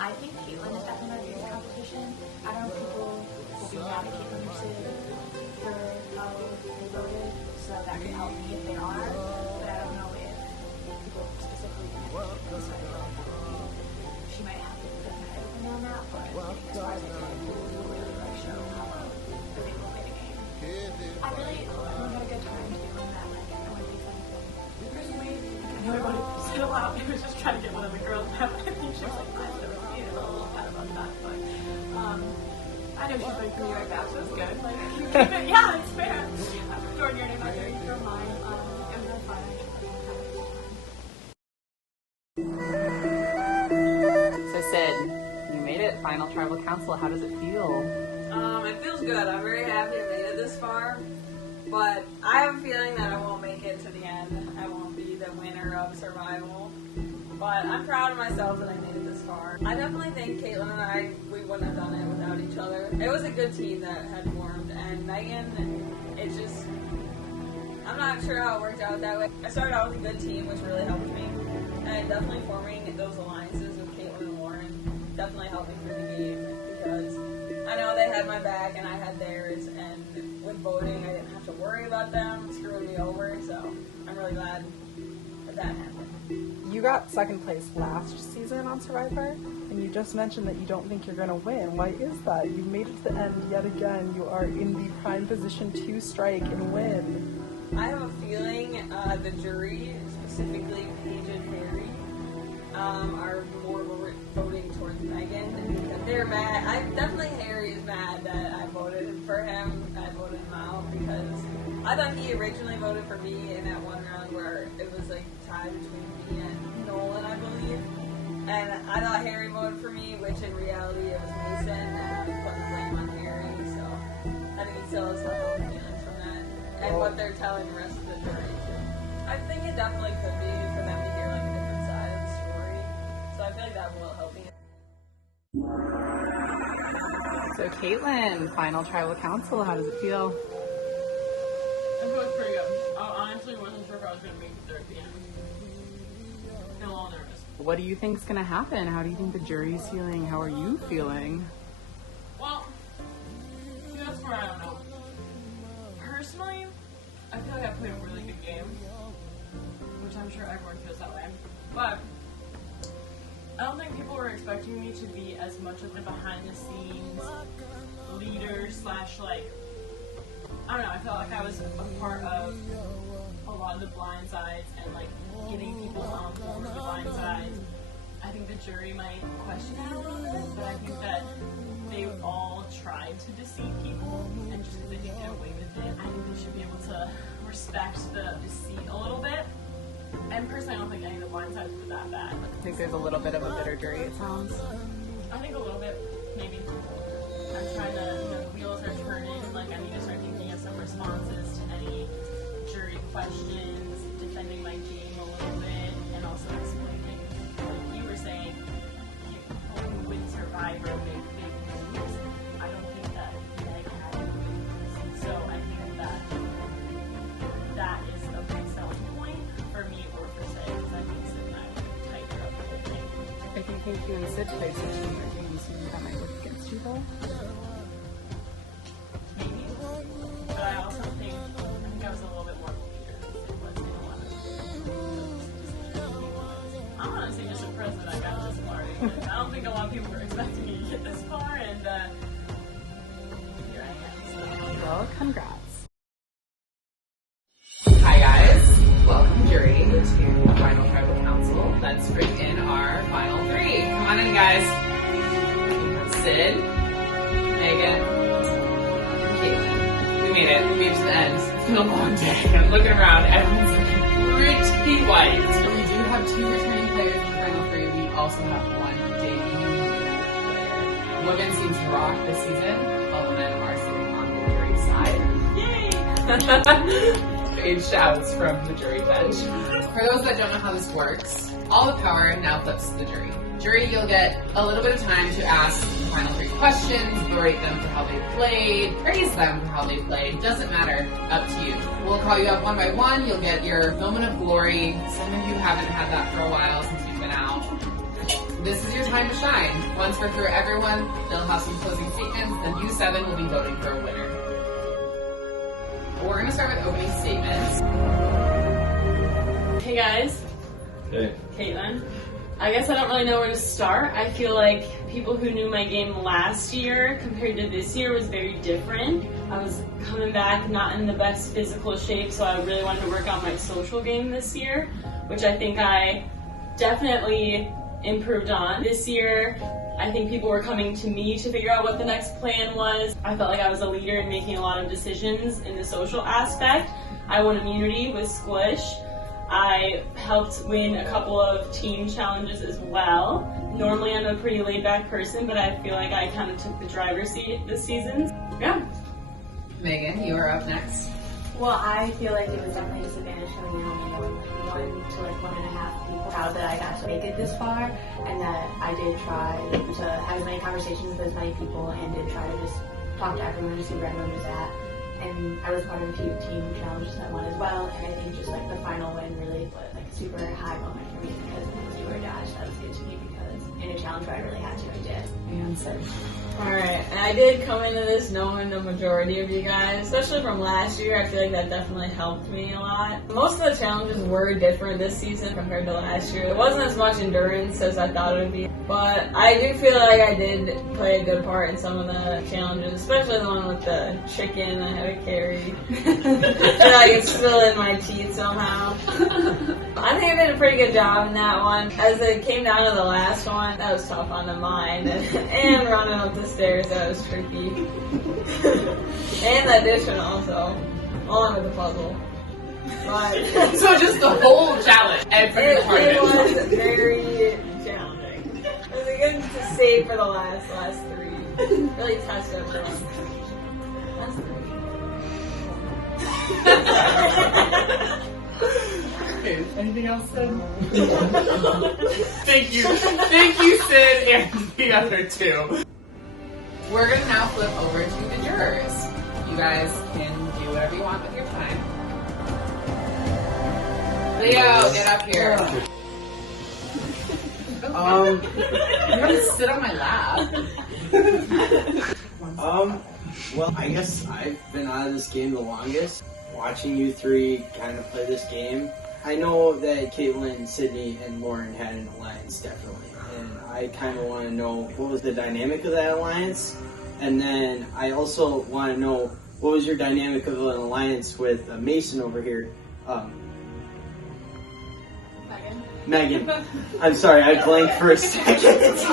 I think Caitlin is definitely my favorite competition. I don't know if people will be mad at Caitlin or Sid for how they voted, so that could help me if they are, but I don't know if people specifically mad at Caitlin, so I feel like she might have to put my opinion on that, but as far as I can, it will really like show how they will play the game. I really had a good time doing that, like, I want to do something. Personally, I know I wanted to sit a lot, I was just trying to get one of the girls to have, I think she was like, I was bad about that, but I know she's like me right back, so it's good. Like, yeah, it's fair. I'm throwing your name out there, you throw mine. It was really fun. So Sid, you made it. Final tribal council. How does it feel? It feels good. I'm very happy I made it this far, but I have a feeling that I won't make it to the end. I won't be the winner of Survival, but I'm proud of myself that I made it this far. I definitely think Caitlin and I, we wouldn't have done it without each other. It was a good team that had formed, and Megan, it's just, I'm not sure how it worked out that way. I started out with a good team, which really helped me, and definitely forming those alliances with Caitlin and Lauren definitely helped me through the game, because I know they had my back and I had theirs, and with voting I didn't have to worry about them screwing me over, so I'm really glad that that happened. You got second place last season on Survivor, and you just mentioned that you don't think you're going to win. Why is that? You made it to the end yet again. You are in the prime position to strike and win. I have a feeling the jury, specifically Paige and Harry, are more voting towards Megan because they're mad. Definitely Harry is mad that I voted for him. I voted him out because I thought he originally voted for me in that one round where it was like tied between me and Nolan, I believe. And I thought Harry voted for me, which in reality it was Mason, and I was putting the blame on Harry. So I think he still has leftover feelings from that, and what they're telling the rest of the jury too. I think it definitely could be for them to hear like a different side of the story. So I feel like that will help me. So Caitlin, final tribal council. How does it feel? It feels pretty good. I honestly wasn't sure if I was going to make it there at the end. I feel a little nervous. What do you think's going to happen? How do you think the jury's feeling? How are you feeling? Well, that's where I don't know. Personally, I feel like I played a really good game, which I'm sure everyone feels that way. But I don't think people were expecting me to be as much of the behind-the-scenes leader slash like, I don't know, I felt like I was a part of a lot of the blind sides and like getting people on board with the blind sides. I think the jury might question it a little bit, but I think that they all tried to deceive people, and just because they didn't get away with it, I think they should be able to respect the deceit a little bit. And personally, I don't think any of the blind sides were that bad. I think there's a little bit of a bitter jury, it sounds. I think a little bit, maybe. I'm trying to, the wheels are turning, like I need to start thinking of some responses to any jury questions, defending my game a little bit, and also explaining, like you were saying, you win Survivor, make big moves. I don't think that Meg had any moves, so I think that that is a big selling point for me or for Sid, because I think Sid and I would tighten up the whole thing. I think you and Sid play such similar games, so that might work against you though. Maybe. But I also think I was a little bit more of a leader than Sid was in a lot of decisions. I'm honestly just impressed that I got this far. I don't think a lot of people were expecting me to get this far, and here I am. So. Well, congrats. Hi guys, welcome jury to the final tribal council. Let's bring in our final three. Come on in guys. We have Sid, Megan, and Caitlin. We made it. We made it to the end. It's been a long day. I'm looking around. Everyone's pretty white. We do have two returning players in the final three. We also have one debut player. Women seem to rock this season, while the men are sitting on the jury side. Yay! Big shouts from the jury bench. For those that don't know how this works, all the power now flips to the jury. Jury, you'll get a little bit of time to ask the final 3 questions, berate them for how they played, praise them for how they played, doesn't matter, up to you. We'll call you up one by one, you'll get your moment of glory. Some of you haven't had that for a while since you've been out. This is your time to shine. Once we're through everyone, they'll have some closing statements, then you 7 will be voting for a winner. We're going to start with opening statements. Hey guys. Hey. Caitlin. I guess I don't really know where to start. I feel like people who knew my game last year compared to this year was very different. I was coming back not in the best physical shape, so I really wanted to work on my social game this year, which I think I definitely improved on. This year, I think people were coming to me to figure out what the next plan was. I felt like I was a leader in making a lot of decisions in the social aspect. I won immunity with Squish. I helped win a couple of team challenges as well. Normally I'm a pretty laid back person, but I feel like I kind of took the driver's seat this season. Yeah. Megan, you are up next. Well, I feel like it was definitely a disadvantage coming in only knowing like 1 to like 1.5 people. Proud that I got to make it this far, and that I did try to have as many conversations with as many people, and did try to just talk to everyone to see where everyone was at. And I was part of a few team challenges that won as well, and I think just like the final win really was like a super high moment for me because it was do or die. That was good to me because in a challenge where I really had to, I did. Answer. Alright, and I did come into this knowing the majority of you guys, especially from last year. I feel like that definitely helped me a lot. Most of the challenges were different this season compared to last year. It wasn't as much endurance as I thought it would be, but I do feel like I did play a good part in some of the challenges, especially the one with the chicken I had to carry. And I could spill in my teeth somehow. I think I did a pretty good job in that one. As it came down to the last one, that was tough on the mind, and running up the stairs, that was tricky. And the addition also, along with the puzzle. But So just the whole challenge. it was very challenging. It was good to save for the last 3. Really tested up for last 3. Okay, anything else, Sid? Thank you, Sid, and the other 2. We're gonna now flip over to the jurors. You guys can do whatever you want with your time. Leo, get up here. You're gonna sit on my lap. Well, I guess I've been out of this game the longest. Watching you 3 kind of play this game, I know that Caitlin, Sydney, and Lauren had an alliance, definitely. And I kind of want to know what was the dynamic of that alliance. And then I also want to know what was your dynamic of an alliance with Mason over here. Megan. I'm sorry, I blanked for a second. It's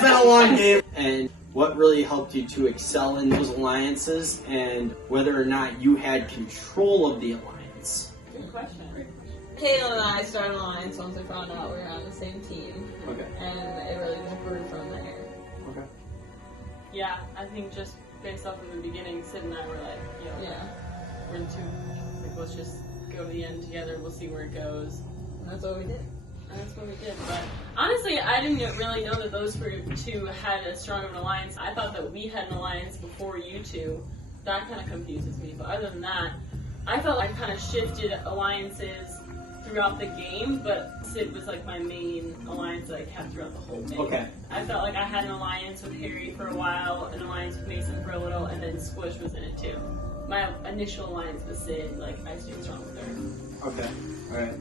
been a long game. And what really helped you to excel in those alliances, and whether or not you had control of the alliance? Good question. Caitlin and I started an alliance once we found out we were on the same team. Okay. And it really just grew from there. Okay. Yeah, I think just based off of the beginning, Sid and I were like, we're in tune. Like, let's just go to the end together. We'll see where it goes. And that's what we did. But honestly, I didn't really know that those 2 had as strong of an alliance. I thought that we had an alliance before you 2. That kind of confuses me. But other than that, I felt like I kind of shifted alliances throughout the game, but Sid was like my main alliance that I kept throughout the whole game. Okay. I felt like I had an alliance with Harry for a while, an alliance with Mason for a little, and then Squish was in it too. My initial alliance with Sid, like, I stayed strong with her. Okay. Alright.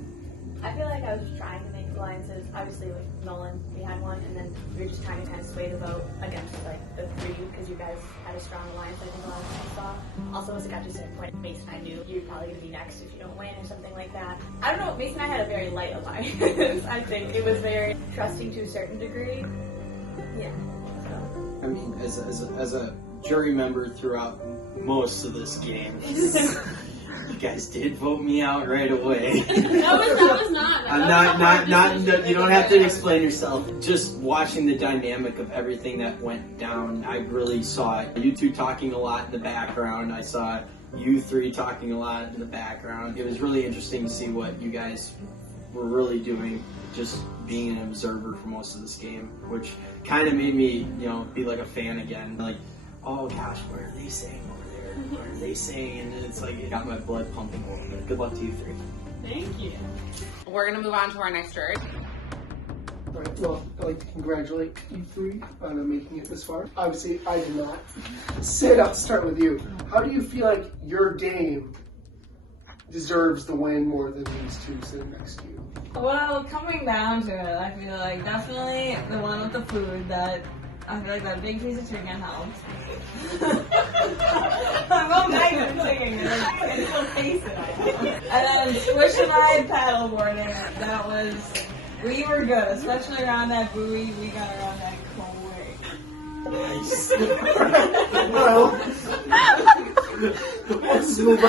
I feel like I was just trying to make alliances. Obviously, with Nolan, we had one, and then we were just trying to kind of sway the vote against like the 3 because you guys had a strong alliance. I think a lot of people saw. Also, as it got to a certain point, Mason, I knew you're probably gonna be next if you don't win or something like that. I don't know. Mason and I had a very light alliance. I think it was very trusting to a certain degree. Yeah. So. I mean, as a jury member throughout most of this game. You guys did vote me out right away. That was not. I'm not. You don't have to explain yourself. Just watching the dynamic of everything that went down, I really saw it. You two talking a lot in the background. I saw you three talking a lot in the background. It was really interesting to see what you guys were really doing, just being an observer for most of this game, which kind of made me, be like a fan again. Like, oh gosh, what are they saying over there? What are they saying? And it's like, it got my blood pumping a little bit. Good luck to you three. Thank you. We're gonna move on to our next juror. All right, well, I'd like to congratulate you three on making it this far. Obviously, I did not. Sid, I'll start with you. How do you feel like your game deserves the win more than these two sitting next to you? Well, coming down to it, I feel like definitely the one with the food that I feel like that big piece of chicken helps. I'm all back to chicken, I can still taste it. And then Squish and I paddleboarding, that was, we were good, especially around that buoy, we got around that quick. Nice. Let's move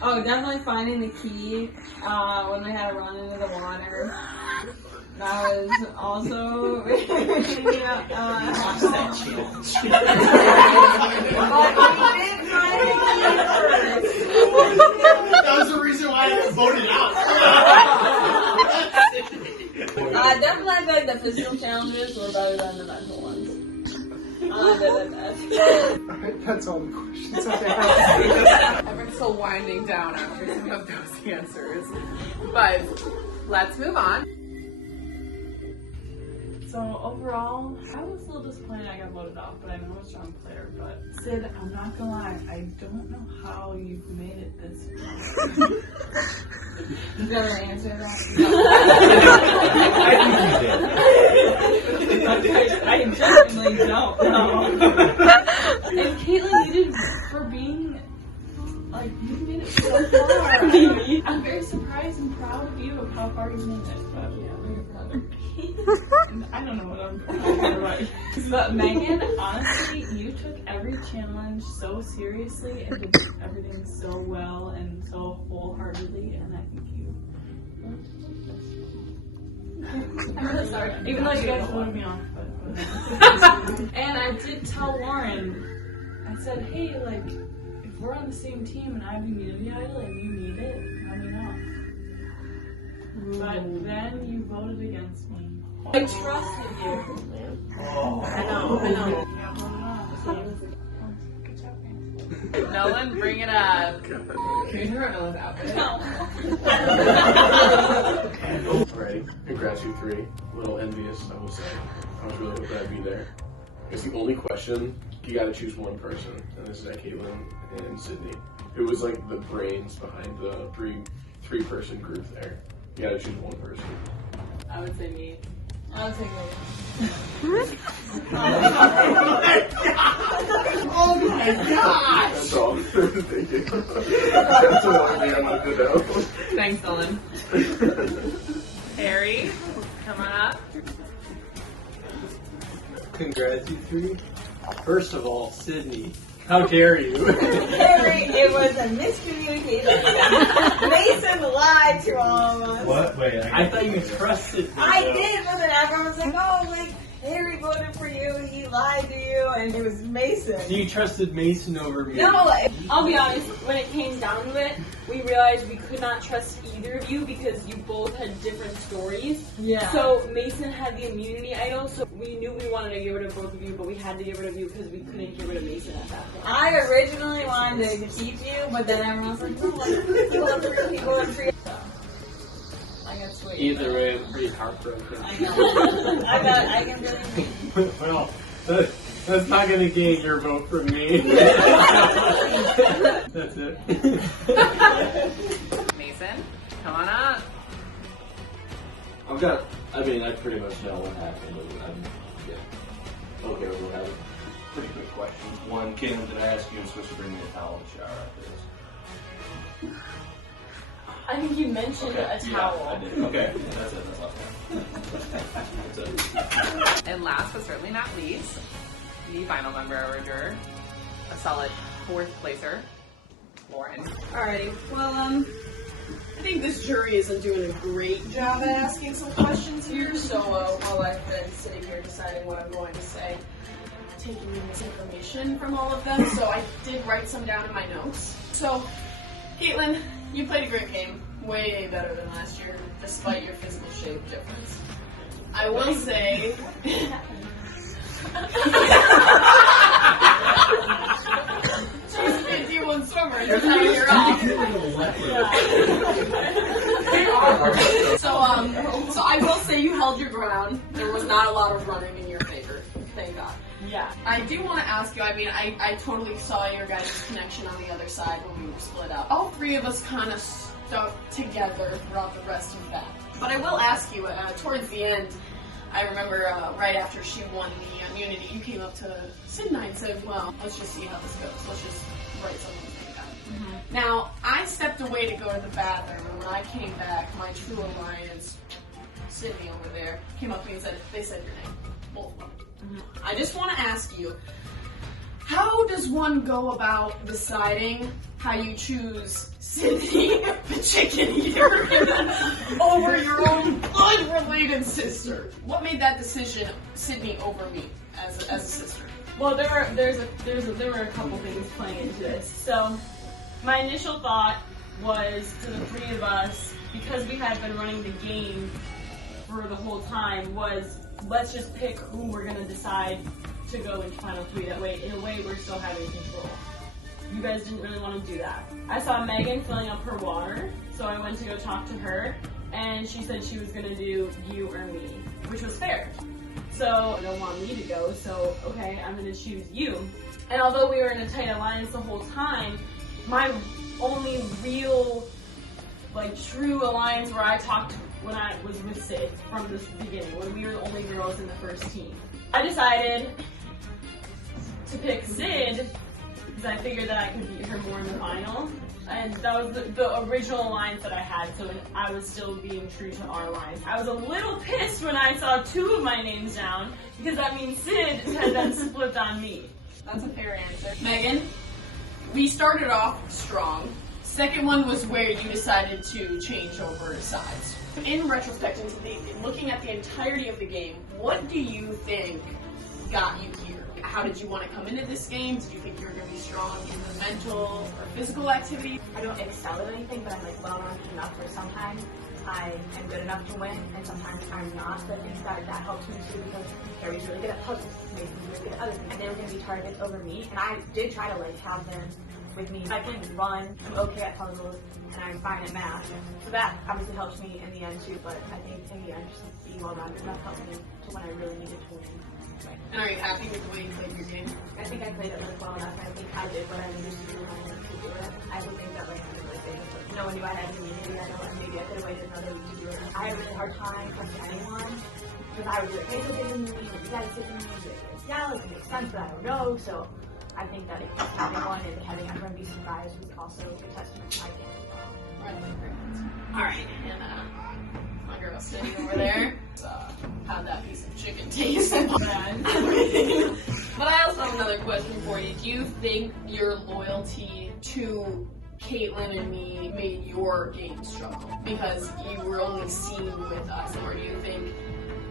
Oh, definitely finding the key when we had to run into the water. That was also That was the reason why I voted out. Definitely I feel like the physical challenges were better than the mental ones. That's all the questions I have. We're still winding down after some of those answers. But let's move on. So overall, I was a little disappointed I got voted off, but I know I'm a strong player. But Sid, I'm not gonna lie, I don't know how you've made it this far. You gotta answer that. I genuinely don't know. And Caitlin, you did for being like you made it so far. I'm very surprised and proud of you of how far you made it. But yeah, very proud of you. I don't know what I'm talking about. But Megan, honestly, you took every challenge so seriously and did everything so well and so wholeheartedly, and I think you. I'm really sorry. Even though you guys voted me off. And I did tell Lauren, I said, hey, like, if we're on the same team and I have immunity idol and you need it, let me know. But then you voted against me. I trusted you. Oh. I know. Nolan, bring it up. Can you throw Nolan's outfit? No. Alrighty, congrats you three. A little envious, I will say. I was really hoping I'd be there. I guess the only question, you gotta choose one person, and this is at Caitlin and Sydney. Who was like the brains behind the three-person group there? You gotta choose one person. I would say me. I would say Oh my gosh! That's all I'm thinking. That's the one thing I wanted to know. Thanks, Nolan. Harry, come on up. Congrats, you three. First of all, Sydney, how dare you? Harry, it was a miscommunication. Mason lied to all of us. What? Wait, I thought you trusted me. I did, but then everyone was like, oh, like, Harry voted for you, he lied to you, and it was Mason. You trusted Mason over me. No, I'll be honest, when it came down to it, we realized we could not trust either of you because you both had different stories. Yeah. So Mason had the immunity idol, so we knew we wanted to get rid of both of you, but we had to get rid of you because we couldn't get rid of Mason at that point. I originally wanted to keep you, but then everyone was like, no, like, kill the three people and free. So, I got sweet. Either way, I'm pretty heartbroken. I know. I can really. Well, that's not going to gain your vote from me. That's it. Mason, come on up. I pretty much know what happened. Okay, we'll have pretty quick questions. One, Caitlin, did I ask you and Swish to bring me a towel and shower after this? I think you mentioned a towel. Yeah, I did. Okay, that's it. That's all. And last but certainly not least, the final member of our juror, a solid 4th placer, Lauren. Alrighty, well, I think this jury isn't doing a great job at asking some questions here, so while I've been sitting here deciding what I'm going to say, taking in this information from all of them, so I did write some down in my notes. So, Caitlin, you played a great game, way better than last year, despite your physical shape difference. I will say... She's 51 swimmer, just how you're off. So I will say you held your ground. There was not a lot of running in your favor. Thank God. Yeah. I do want to ask you, I mean, I totally saw your guys' connection on the other side when we were split up. All 3 of us kind of stuck together throughout the rest of that. But I will ask you, towards the end, I remember right after she won the immunity, you came up to Sid and I and said, well, let's just see how this goes. Let's just write something down. Mm-hmm. Now, I stepped away to go to the bathroom, and when I came back, my true alliance, Sydney over there, came up to me and said, they said your name, both of them. Mm-hmm. I just want to ask you, how does one go about deciding how you choose Sydney, the chicken eater, over your own blood-related sister? What made that decision, Sydney over me as a sister? Well, there were a couple things playing into this. So, my initial thought was to the 3 of us, because we had been running the game for the whole time, was let's just pick who we're gonna decide to go into final 3. That way, in a way, we're still having control. You guys didn't really want to do that. I saw Megan filling up her water, so I went to go talk to her, and she said she was gonna do you or me, which was fair. So, they don't want me to go, so okay, I'm gonna choose you. And although we were in a tight alliance the whole time, my only real, true alliance where I talked when I was with Sid from the beginning, when we were the only girls in the first team. I decided to pick Sid because I figured that I could beat her more in the final. And that was the original alliance that I had, so I was still being true to our alliance. I was a little pissed when I saw 2 of my names down, because that means Sid had been split on me. That's a fair answer. Megan, we started off strong. Second one was where you decided to change over sides. In retrospect, looking at the entirety of the game, what do you think got you here? How did you want to come into this game? Did you think you were going to be strong in the mental or physical activity? I don't excel at anything, but I'm well-rounded enough where sometimes I am good enough to win, and sometimes I'm not. So I think that helps me too, because Harry's really good at puzzles, Mason's really good at other things. And they were going to be targets over me, and I did try to have them with me. I can run, I'm okay at puzzles, and I'm fine at math. So that obviously helps me in the end too, but I think in the end, just being well-rounded enough helped me to when I really needed to win. And are you happy with the way you played your game? I think I played it well enough, and I think I did what I needed to do when I needed to do it. I would think that I'm really good. No one knew I had immunity. I know maybe I could have waited another week to do it. I had a really hard time trusting anyone, because I would be like, hey, look at immunity, you gotta sit immunity. Yeah, it makes sense, but I don't know. So I think that having one and having everyone be surprised was also a testament to my game as well. Alright, and my girl sitting over there. How'd that piece of chicken taste? But I also have another question for you. Do you think your loyalty to Caitlin and me made your game struggle because you were only seen with us, or do you think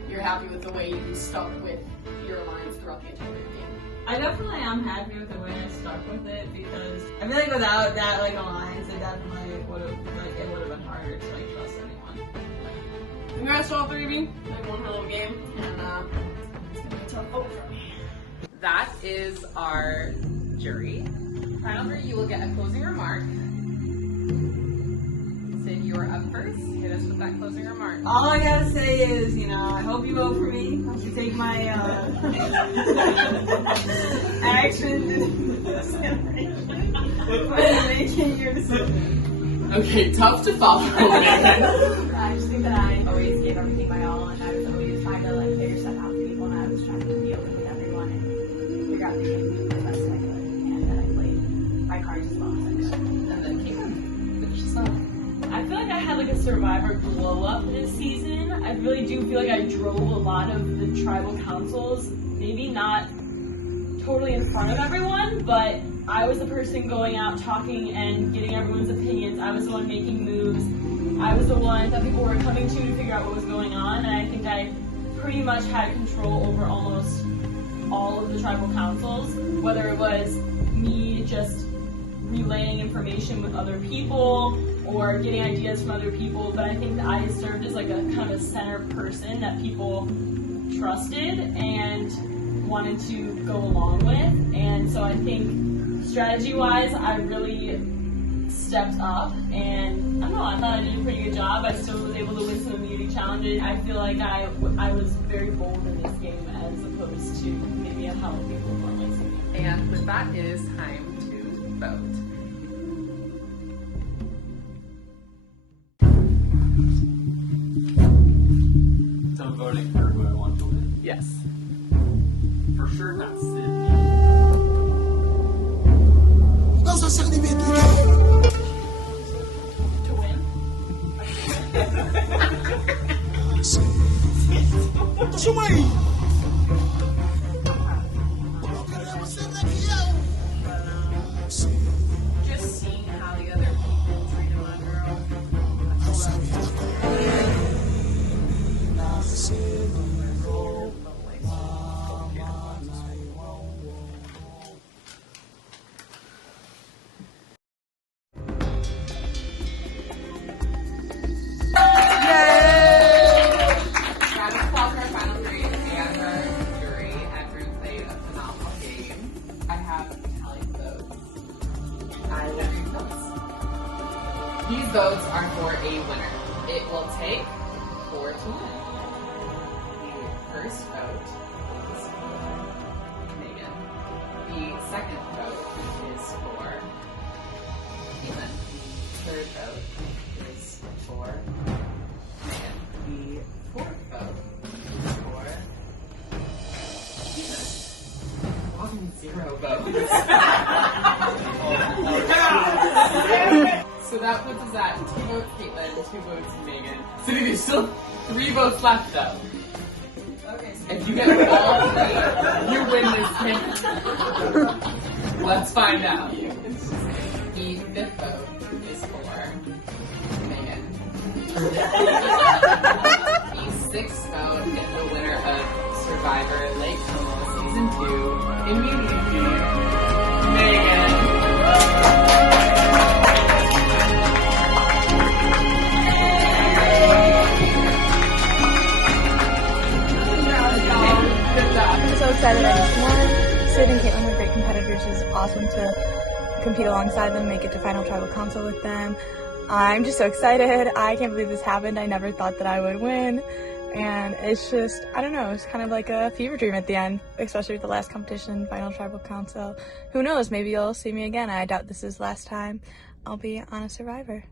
you're happy with the way you stuck with your alliance throughout the entire game? I definitely am happy with the way I stuck with it, because I feel like without that alliance, it definitely would have been harder to trust anyone. Congrats to all 3 of you. Played one hell of a game, and it's gonna be a tough vote for me. That is our jury. Final 3, you will get a closing remark. Sid, you are up first. Hit us with that closing remark. All I gotta say is, I hope you vote for me. You take my action into consideration when making your decision. Okay, tough to follow. I just think that I always gave everything my all, and I was always trying to figure stuff out for people, and I was trying to be open with everyone and figure out the game the best I could, and that I played my cards as well as I could. And then Caitlin, finish this up. I feel like Survivor glow up this season. I really do feel like I drove a lot of the tribal councils, maybe not totally in front of everyone, but I was the person going out talking and getting everyone's opinions. I was the one making moves. I was the one that people were coming to figure out what was going on, and I think I pretty much had control over almost all of the tribal councils, whether it was me just relaying information with other people or getting ideas from other people, but I think that I served as like a kind of a center person that people trusted and wanted to go along with. And so I think strategy-wise, I really stepped up, and I don't know, I thought I did a pretty good job. I still was able to win some immunity challenges. I feel like I was very bold in this game as opposed to maybe how people normally see me. And with that, it is time to vote. So I'm voting for who I want to win. Yes. For sure, not Sid. To win? Just seeing how the other people treated my girl. Round of applause for our final three and our jury. Everyone played a phenomenal game. I have tallied votes. I will read votes. These votes are for a winner. It will take 4 to win. The first vote is for Megan. The second vote is for Caitlin. The third vote is for Megan. The fourth vote is for Caitlin. Whopping 0 votes. So that puts us at 2 votes Caitlin, 2 votes Megan. So there's still 3 votes left though. Okay. If you get all 3, you win this game. Let's find out. The 5th vote is for Megan. The 6th vote is the winner of Survivor Lake Geneva Season 2 Immunity. Megan. I'm so excited I just won. Sid and Caitlin were great competitors. It was awesome to compete alongside them, make it to Final Tribal Council with them. I'm just so excited. I can't believe this happened. I never thought that I would win. And it's just, I don't know, it's kind of like a fever dream at the end, especially with the last competition, Final Tribal Council. Who knows, maybe you'll see me again. I doubt this is the last time I'll be on a Survivor.